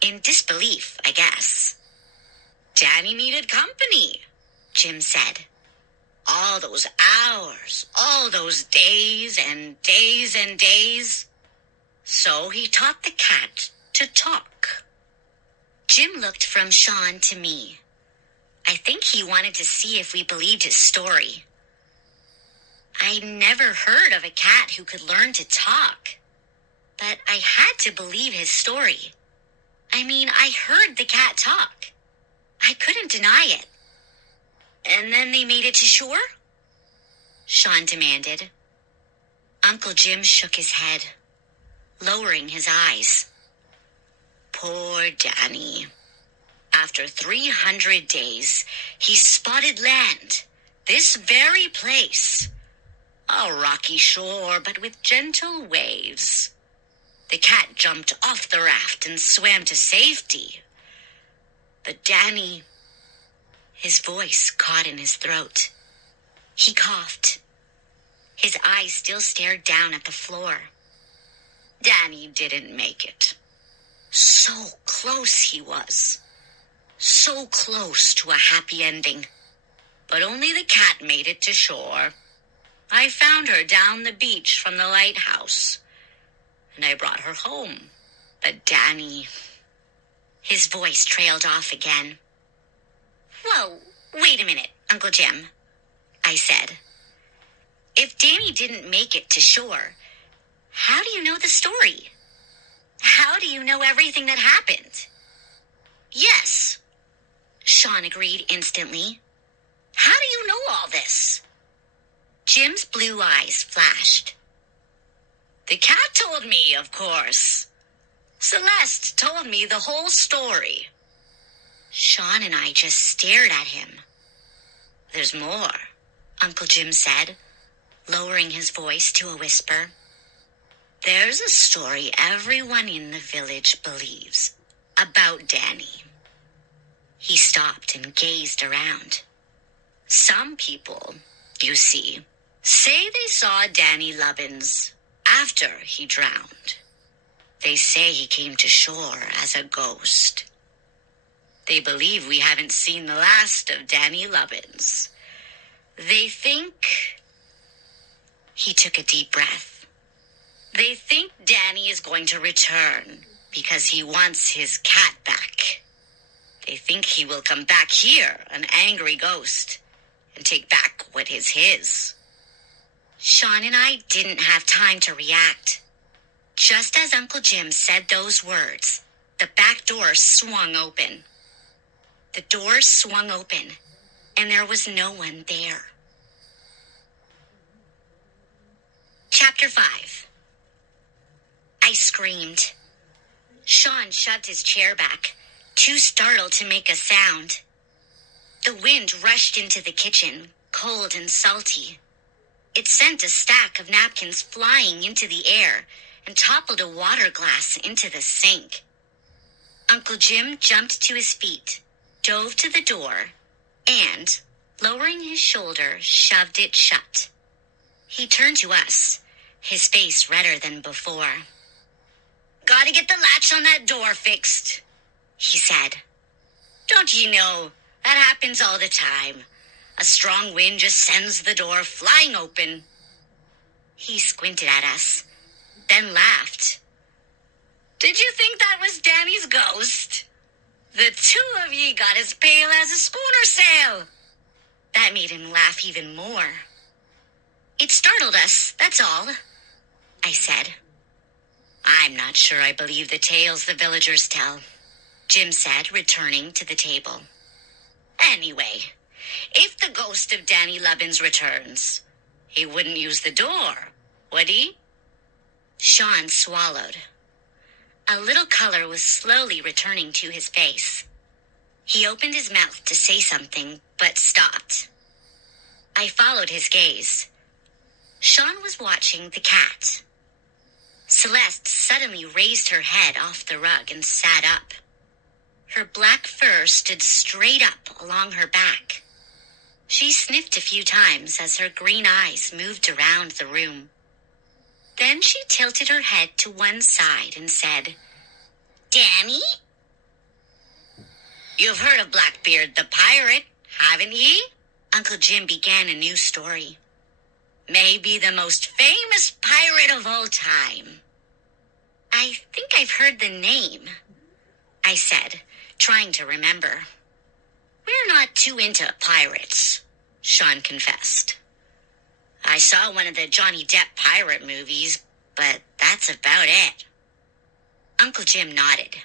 In disbelief, I guess. Danny needed company, Jim said. All those hours, all those days and days and days. So he taught the cat to talk. Jim looked from Sean to me. I think he wanted to see if we believed his story. I'd never heard of a cat who could learn to talk, but I had to believe his story. I mean, I heard the cat talk. I couldn't deny it. And then they made it to shore? Sean demanded. Uncle Jim shook his head, lowering his eyes. Poor Danny. After 300 days, he spotted land, this very place. A rocky shore, but with gentle waves. The cat jumped off the raft and swam to safety. But Danny, his voice caught in his throat. He coughed. His eyes still stared down at the floor. Danny didn't make it. So close he was. So close to a happy ending. But only the cat made it to shore. I found her down the beach from the lighthouse, and I brought her home. But Danny... His voice trailed off again. Whoa, wait a minute, Uncle Jim, I said. If Danny didn't make it to shore, how do you know the story? How do you know everything that happened? Yes, Sean agreed instantly. How do you know all this? Jim's blue eyes flashed. The cat told me, of course. Celeste told me the whole story. Sean and I just stared at him. There's more, Uncle Jim said, lowering his voice to a whisper. There's a story everyone in the village believes about Danny. He stopped and gazed around. Some people, you see, say they saw Danny Lubbins after he drowned. They say he came to shore as a ghost. They believe we haven't seen the last of Danny Lubbins. They think... He took a deep breath. They think Danny is going to return because he wants his cat back. They think he will come back here, an angry ghost, and take back what is his. Sean and I didn't have time to react. Just as Uncle Jim said those words, the back door swung open. The door swung open, and there was no one there. Chapter 5. I screamed. Sean shoved his chair back, too startled to make a sound. The wind rushed into the kitchen, cold and salty. It sent a stack of napkins flying into the air and toppled a water glass into the sink. Uncle Jim jumped to his feet, dove to the door, and, lowering his shoulder, shoved it shut. He turned to us, his face redder than before. "Gotta get the latch on that door fixed," he said. "Don't you know, that happens all the time. A strong wind just sends the door flying open." He squinted at us, then laughed. "Did you think that was Danny's ghost? The two of ye got as pale as a schooner sail." That made him laugh even more. "It startled us, that's all," I said. "I'm not sure I believe the tales the villagers tell," Jim said, returning to the table. "Anyway, if the ghost of Danny Lubbins returns, he wouldn't use the door, would he?" Sean swallowed. A little color was slowly returning to his face. He opened his mouth to say something, but stopped. I followed his gaze. Sean was watching the cat. Celeste suddenly raised her head off the rug and sat up. Her black fur stood straight up along her back. She sniffed a few times as her green eyes moved around the room. Then she tilted her head to one side and said, "Danny? You've heard of Blackbeard the pirate, haven't ye?" Uncle Jim began a new story. "Maybe the most famous pirate of all time." "I think I've heard the name," I said, trying to remember. "We're not too into pirates," Sean confessed. "I saw one of the Johnny Depp pirate movies, but that's about it." Uncle Jim nodded.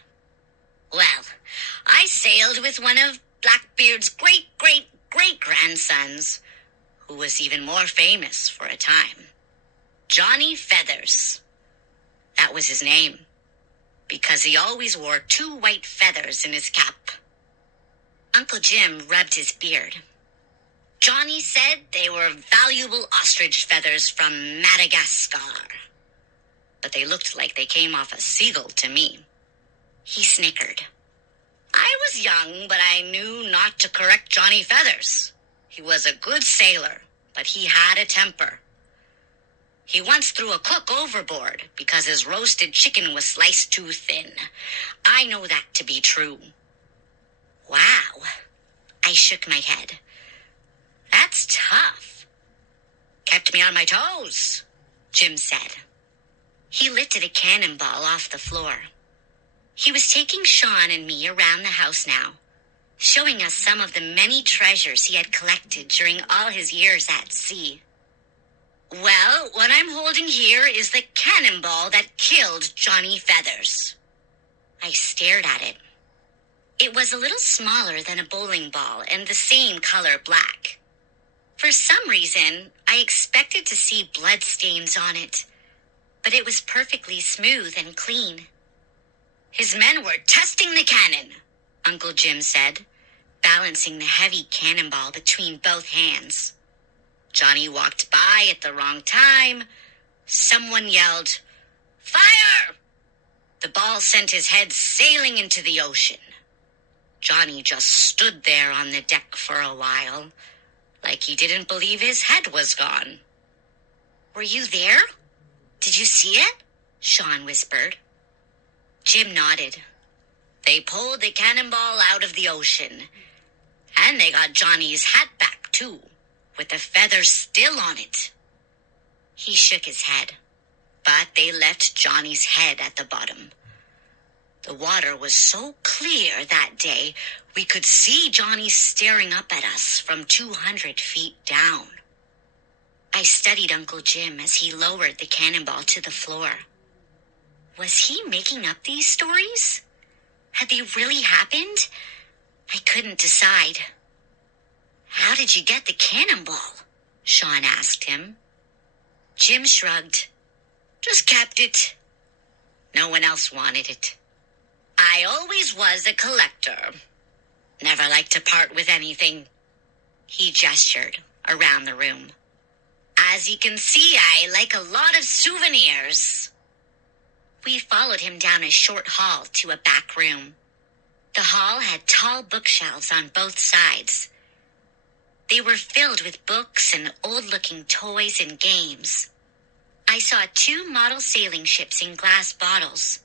"Well, I sailed with one of Blackbeard's great-great-great-grandsons, who was even more famous for a time. Johnny Feathers. That was his name, because he always wore 2 white feathers in his cap." Uncle Jim rubbed his beard. "Johnny said they were valuable ostrich feathers from Madagascar, but they looked like they came off a seagull to me." He snickered. "I was young, but I knew not to correct Johnny Feathers. He was a good sailor, but he had a temper. He once threw a cook overboard because his roasted chicken was sliced too thin. I know that to be true." "Wow." I shook my head. "That's tough." "Kept me on my toes," Jim said. He lifted a cannonball off the floor. He was taking Sean and me around the house now, showing us some of the many treasures he had collected during all his years at sea. "Well, what I'm holding here is the cannonball that killed Johnny Feathers." I stared at it. It was a little smaller than a bowling ball and the same color black. For some reason, I expected to see bloodstains on it, but it was perfectly smooth and clean. "His men were testing the cannon," Uncle Jim said, balancing the heavy cannonball between both hands. Johnny walked by at the wrong time. Someone yelled, "Fire!" The ball sent his head sailing into the ocean. Johnny just stood there on the deck for a while, like he didn't believe his head was gone. "Were you there? Did you see it?" Sean whispered. Jim nodded. "They pulled the cannonball out of the ocean, and they got Johnny's hat back, too, with the feathers still on it." He shook his head, but they left Johnny's head at the bottom. The water was so clear that day, we could see Johnny staring up at us from 200 feet down. I studied Uncle Jim as he lowered the cannonball to the floor. Was he making up these stories? Had they really happened? I couldn't decide. "How did you get the cannonball?" Sean asked him. Jim shrugged. "Just kept it. No one else wanted it. I always was a collector. Never liked to part with anything." He gestured around the room. "As you can see, I like a lot of souvenirs." We followed him down a short hall to a back room. The hall had tall bookshelves on both sides. They were filled with books and old-looking toys and games. I saw 2 model sailing ships in glass bottles.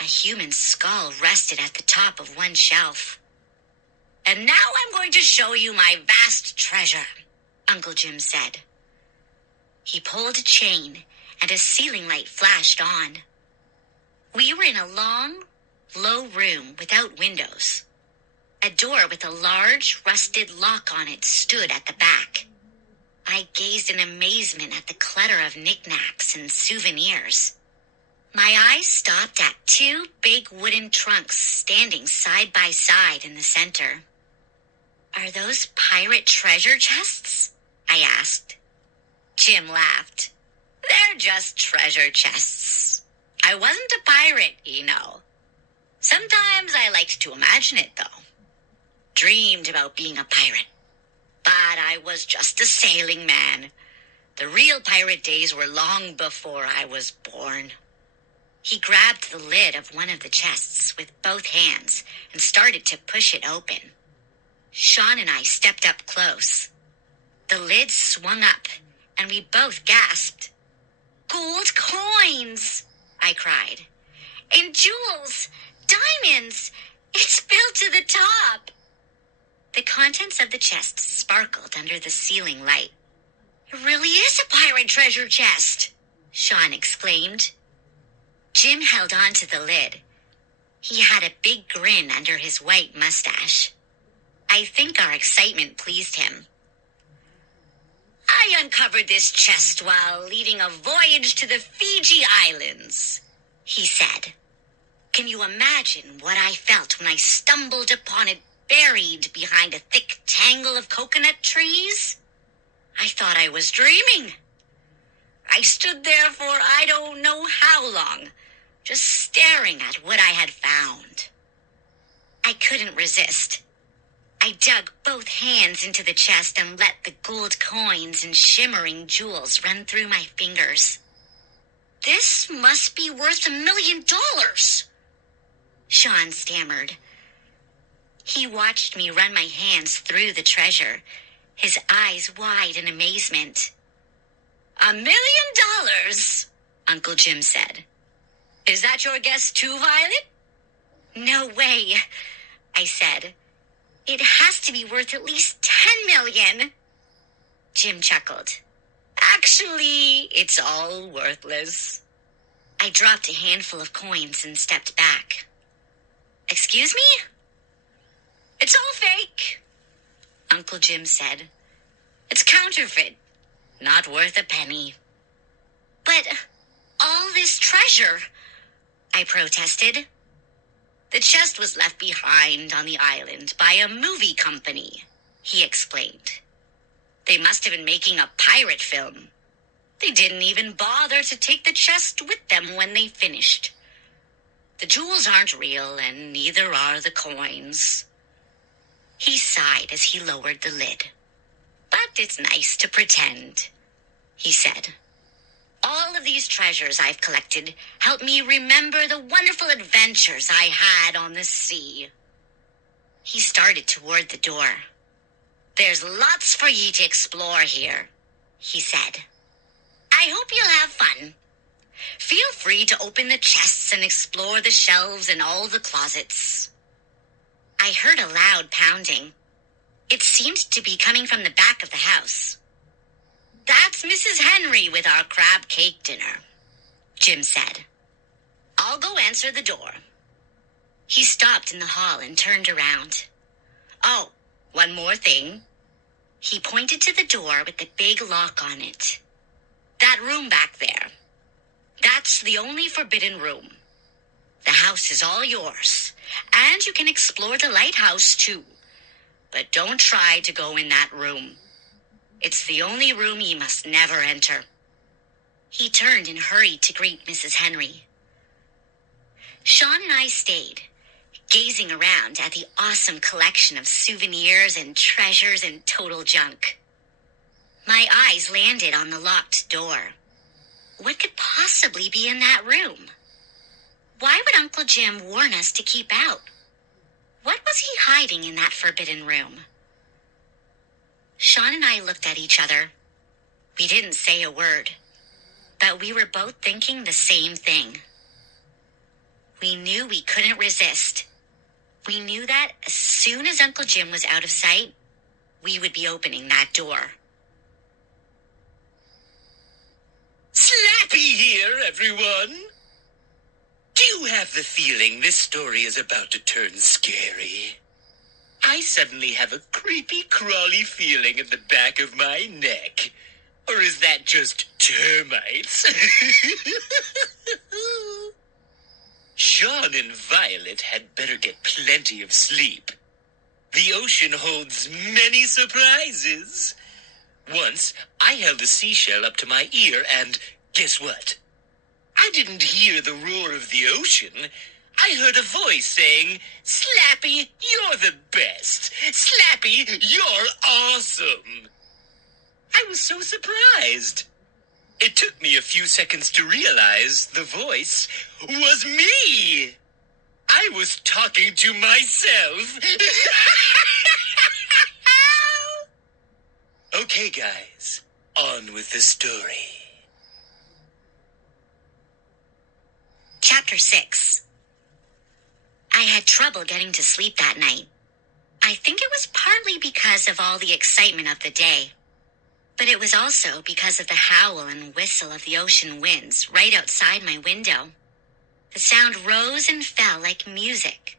A human skull rested at the top of one shelf. "And now I'm going to show you my vast treasure," Uncle Jim said. He pulled a chain, and a ceiling light flashed on. We were in a long, low room without windows. A door with a large, rusted lock on it stood at the back. I gazed in amazement at the clutter of knickknacks and souvenirs. My eyes stopped at 2 big wooden trunks standing side by side in the center. "Are those pirate treasure chests?" I asked. Jim laughed. "They're just treasure chests. I wasn't a pirate, you know. Sometimes I liked to imagine it, though. Dreamed about being a pirate. But I was just a sailing man. The real pirate days were long before I was born." He grabbed the lid of one of the chests with both hands and started to push it open. Sean and I stepped up close. The lid swung up, and we both gasped. "Gold coins!" I cried. "And jewels! Diamonds! It's filled to the top!" The contents of the chest sparkled under the ceiling light. "It really is a pirate treasure chest!" Sean exclaimed. Jim held on to the lid. He had a big grin under his white mustache. I think our excitement pleased him. "I uncovered this chest while leading a voyage to the Fiji Islands," he said. "Can you imagine what I felt when I stumbled upon it buried behind a thick tangle of coconut trees? I thought I was dreaming. I stood there for I don't know how long, just staring at what I had found. I couldn't resist. I dug both hands into the chest and let the gold coins and shimmering jewels run through my fingers. "This must be worth $1 million, Sean stammered. He watched me run my hands through the treasure, his eyes wide in amazement. $1 million, Uncle Jim said. "Is that your guess too, Violet?" "No way," I said. "It has to be worth at least $10 million. Jim chuckled. "Actually, it's all worthless." I dropped a handful of coins and stepped back. "Excuse me?" "It's all fake," Uncle Jim said. "It's counterfeit. Not worth a penny." "But all this treasure," I protested. "The chest was left behind on the island by a movie company," he explained. "They must have been making a pirate film. They didn't even bother to take the chest with them when they finished. The jewels aren't real, and neither are the coins." He sighed as he lowered the lid. "But it's nice to pretend," he said. "All of these treasures I've collected help me remember the wonderful adventures I had on the sea." He started toward the door. There's lots for ye to explore here, he said. I hope you'll have fun. Feel free to open the chests and explore the shelves and all the closets. I heard a loud pounding. It seemed to be coming from the back of the house. That's Mrs. Henry with our crab cake dinner, Jim said. I'll go answer the door. He stopped in the hall and turned around. Oh, one more thing. He pointed to the door with the big lock on it. That room back there. That's the only forbidden room. The house is all yours, and you can explore the lighthouse too. But don't try to go in that room. It's the only room you must never enter. He turned and hurried to greet Mrs. Henry. Sean and I stayed, gazing around at the awesome collection of souvenirs and treasures and total junk. My eyes landed on the locked door. What could possibly be in that room? Why would Uncle Jim warn us to keep out? What was he hiding in that forbidden room? Sean and I looked at each other. We didn't say a word, but we were both thinking the same thing. We knew we couldn't resist. We knew that as soon as Uncle Jim was out of sight, we would be opening that door. Slappy here, everyone! Do you have the feeling this story is about to turn scary? I suddenly have a creepy, crawly feeling at the back of my neck. Or is that just termites? Sean and Violet had better get plenty of sleep. The ocean holds many surprises. Once, I held a seashell up to my ear and guess what? I didn't hear the roar of the ocean. I heard a voice saying, Slappy, you're the best. Slappy, you're awesome. I was so surprised. It took me a few seconds to realize the voice was me. I was talking to myself. Okay, guys, on with the story. Chapter 6. I had trouble getting to sleep that night. I think it was partly because of all the excitement of the day, but it was also because of the howl and whistle of the ocean winds right outside my window. The sound rose and fell like music.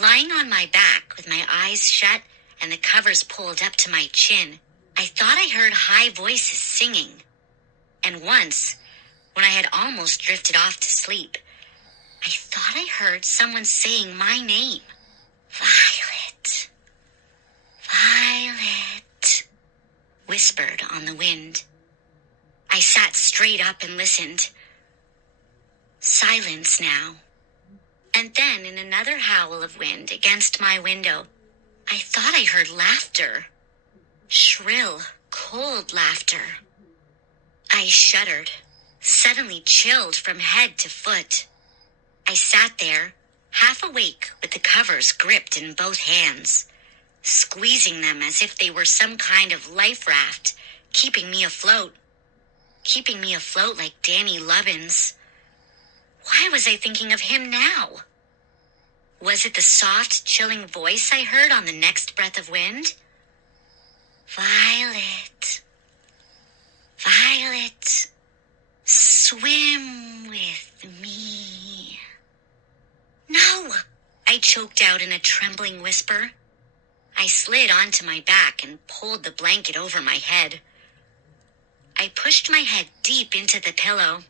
Lying on my back with my eyes shut and the covers pulled up to my chin, I thought I heard high voices singing. And once, when I had almost drifted off to sleep, I thought I heard someone saying my name. Violet. Violet. Whispered on the wind. I sat straight up and listened. Silence now. And then in another howl of wind against my window, I thought I heard laughter. Shrill, cold laughter. I shuddered, suddenly chilled from head to foot. I sat there, half awake with the covers gripped in both hands, squeezing them as if they were some kind of life raft, keeping me afloat like Danny Lubbins. Why was I thinking of him now? Was it the soft, chilling voice I heard on the next breath of wind? Violet, Violet, swim with me. No, I choked out in a trembling whisper. I slid onto my back and pulled the blanket over my head. I pushed my head deep into the pillow.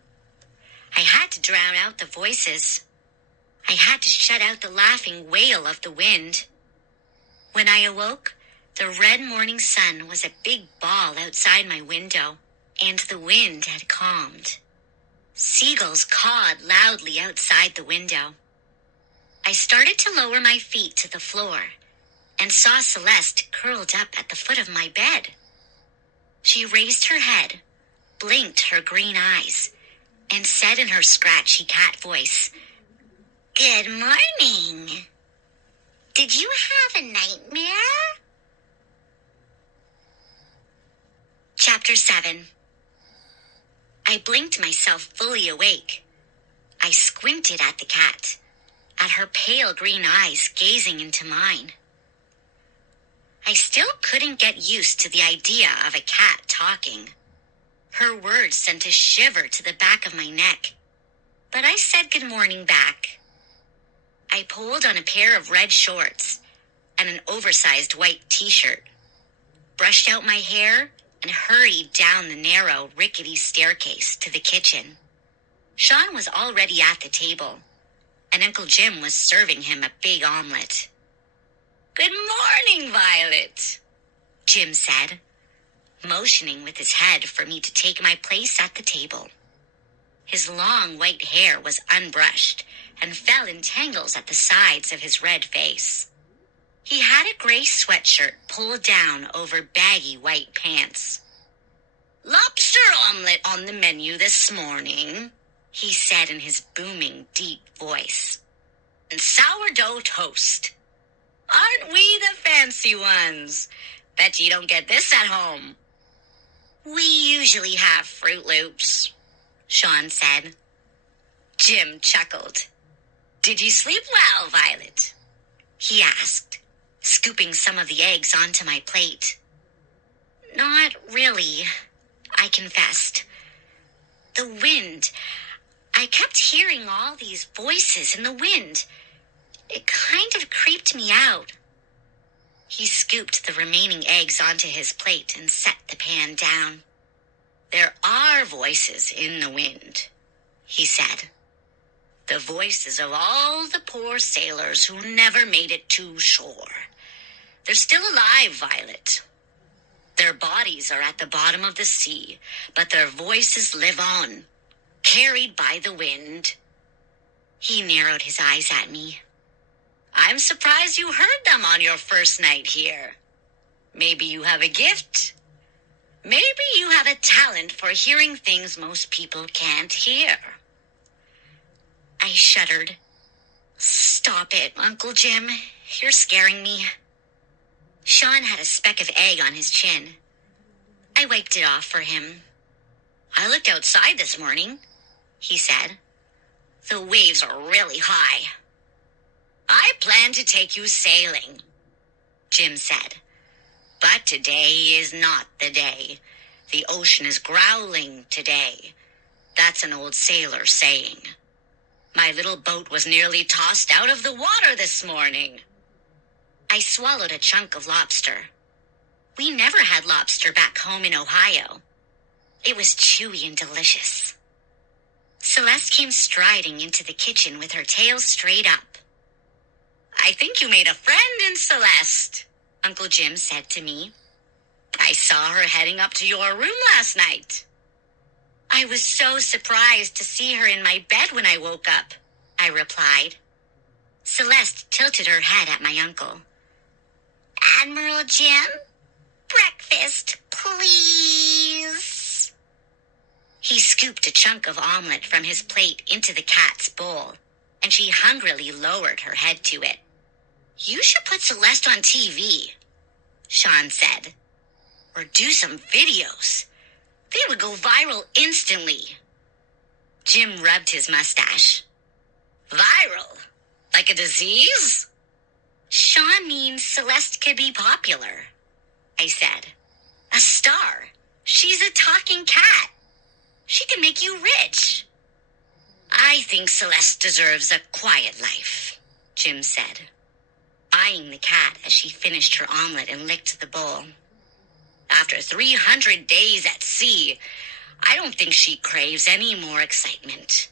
I had to drown out the voices. I had to shut out the laughing wail of the wind. When I awoke, the red morning sun was a big ball outside my window, and the wind had calmed. Seagulls cawed loudly outside the window. I started to lower my feet to the floor and saw Celeste curled up at the foot of my bed. She raised her head, blinked her green eyes, and said in her scratchy cat voice, "Good morning. Did you have a nightmare?" Chapter 7. I blinked myself fully awake. I squinted at the cat, at her pale green eyes gazing into mine. I still couldn't get used to the idea of a cat talking. Her words sent a shiver to the back of my neck, but I said good morning back. I pulled on a pair of red shorts and an oversized white t-shirt, brushed out my hair, and hurried down the narrow, rickety staircase to the kitchen. Sean was already at the table, and Uncle Jim was serving him a big omelet. "Good morning, Violet," Jim said, motioning with his head for me to take my place at the table. His long white hair was unbrushed and fell in tangles at the sides of his red face. He had a gray sweatshirt pulled down over baggy white pants. "Lobster omelet on the menu this morning," he said in his booming, deep voice. "And sourdough toast. Aren't we the fancy ones? Bet you don't get this at home." "We usually have Fruit Loops," Sean said. Jim chuckled. "Did you sleep well, Violet?" he asked, scooping some of the eggs onto my plate. "Not really," I confessed. "The wind. I kept hearing all these voices in the wind. It kind of creeped me out." He scooped the remaining eggs onto his plate and set the pan down. "There are voices in the wind," he said. "The voices of all the poor sailors who never made it to shore. They're still alive, Violet. Their bodies are at the bottom of the sea, but their voices live on, carried by the wind." He narrowed his eyes at me. "I'm surprised you heard them on your first night here. Maybe you have a gift. Maybe you have a talent for hearing things most people can't hear." I shuddered. "Stop it, Uncle Jim. You're scaring me." Sean had a speck of egg on his chin. I wiped it off for him. "I looked outside this morning," he said. "The waves are really high." "I plan to take you sailing," Jim said. "But today is not the day. The ocean is growling today. That's an old sailor saying. My little boat was nearly tossed out of the water this morning." I swallowed a chunk of lobster. We never had lobster back home in Ohio. It was chewy and delicious. Celeste came striding into the kitchen with her tail straight up. "I think you made a friend in Celeste," Uncle Jim said to me. "I saw her heading up to your room last night." "I was so surprised to see her in my bed when I woke up," I replied. Celeste tilted her head at my uncle. "Admiral Jim, breakfast, please." He scooped a chunk of omelet from his plate into the cat's bowl, and she hungrily lowered her head to it. "You should put Celeste on TV," Sean said. "Or do some videos. They would go viral instantly." Jim rubbed his mustache. "Viral? Like a disease?" "Sean means Celeste could be popular," I said. "A star. She's a talking cat. She can make you rich." "I think Celeste deserves a quiet life," Jim said, eyeing the cat as she finished her omelet and licked the bowl. "After 300 days at sea, I don't think she craves any more excitement.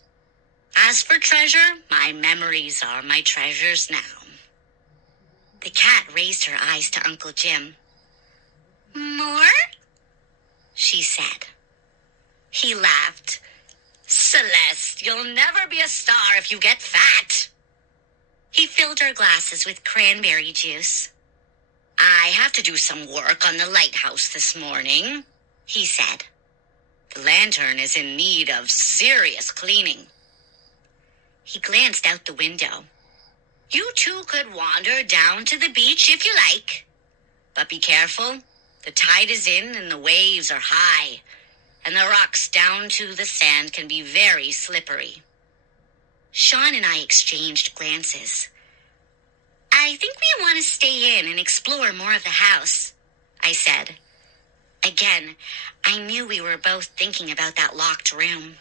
As for treasure, my memories are my treasures now." The cat raised her eyes to Uncle Jim. "More?" she said. He laughed. "Celeste, you'll never be a star if you get fat." He filled our glasses with cranberry juice. "I have to do some work on the lighthouse this morning," he said. "The lantern is in need of serious cleaning." He glanced out the window. "You two could wander down to the beach if you like. But be careful. The tide is in and the waves are high, and the rocks down to the sand can be very slippery. Sean and I exchanged glances. I think we want to stay in and explore more of the house, I said. Again, I knew we were both thinking about that locked room.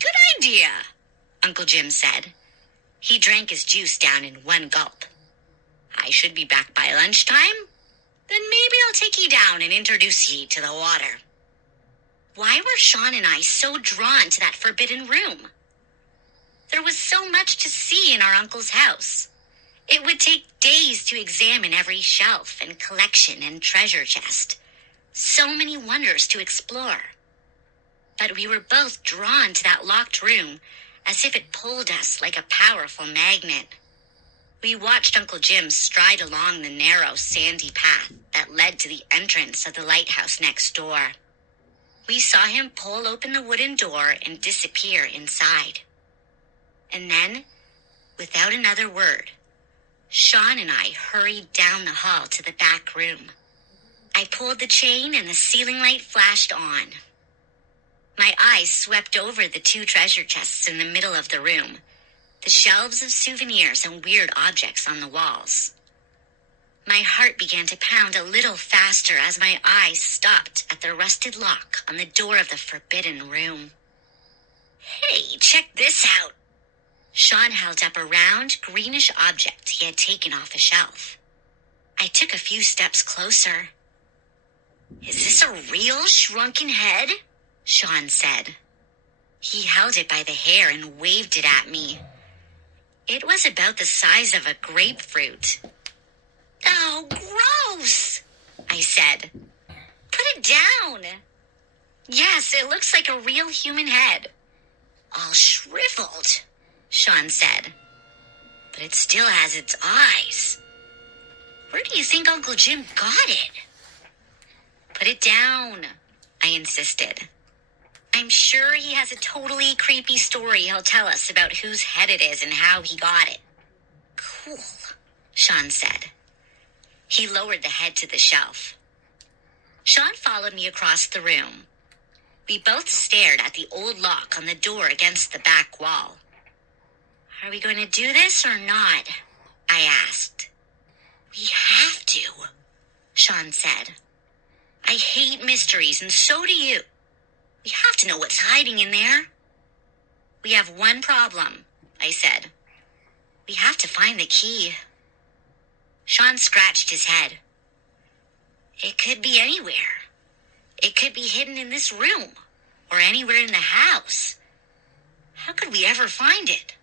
Good idea, Uncle Jim said. He drank his juice down in one gulp. I should be back by lunchtime. Then maybe I'll take ye down and introduce ye to the water. Why were Sean and I so drawn to that forbidden room? There was so much to see in our uncle's house. It would take days to examine every shelf and collection and treasure chest. So many wonders to explore. But we were both drawn to that locked room as if it pulled us like a powerful magnet. We watched Uncle Jim stride along the narrow, sandy path that led to the entrance of the lighthouse next door. We saw him pull open the wooden door and disappear inside. And then, without another word, Sean and I hurried down the hall to the back room. I pulled the chain and the ceiling light flashed on. My eyes swept over the two treasure chests in the middle of the room, the shelves of souvenirs and weird objects on the walls. My heart began to pound a little faster as my eyes stopped at the rusted lock on the door of the forbidden room. Hey, check this out! Sean held up a round, greenish object he had taken off a shelf. I took a few steps closer. Is this a real shrunken head? Sean said. He held it by the hair and waved it at me. It was about the size of a grapefruit. Oh, gross, I said. Put it down. Yes, it looks like a real human head. All shriveled, Sean said. But it still has its eyes. Where do you think Uncle Jim got it? Put it down, I insisted. I'm sure he has a totally creepy story he'll tell us about whose head it is and how he got it. Cool, Sean said. He lowered the head to the shelf. Sean followed me across the room. We both stared at the old lock on the door against the back wall. Are we going to do this or not? I asked. We have to, Sean said. I hate mysteries, and so do you. We have to know what's hiding in there. We have one problem, I said. We have to find the key. Sean scratched his head. It could be anywhere. It could be hidden in this room, or anywhere in the house. How could we ever find it?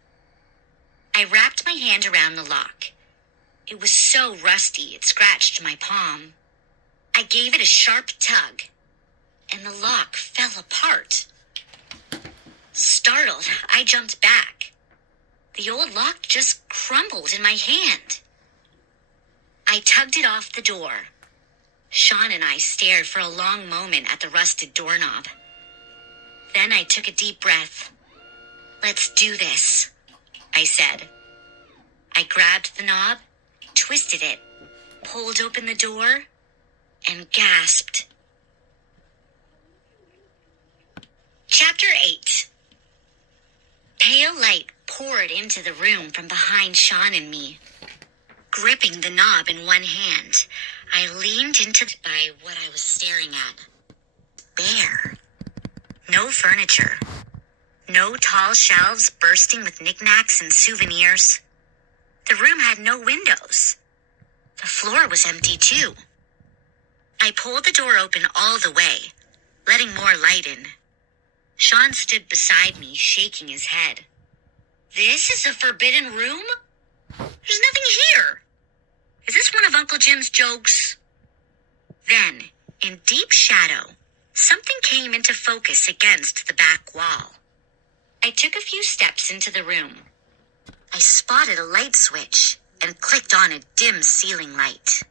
I wrapped my hand around the lock. It was so rusty it scratched my palm. I gave it a sharp tug, and the lock fell apart. Startled, I jumped back. The old lock just crumbled in my hand. I tugged it off the door. Sean and I stared for a long moment at the rusted doorknob. Then I took a deep breath. Let's do this, I said. I grabbed the knob, twisted it, pulled open the door, and gasped. Chapter 8. Pale light poured into the room from behind Sean and me. Gripping the knob in one hand, I leaned into by what I was staring at. Bare. No furniture. No tall shelves bursting with knickknacks and souvenirs. The room had no windows. The floor was empty too. I pulled the door open all the way, letting more light in. Sean stood beside me, shaking his head. This is a forbidden room? There's nothing here. Is this one of Uncle Jim's jokes? Then, in deep shadow, something came into focus against the back wall. I took a few steps into the room. I spotted a light switch and clicked on a dim ceiling light.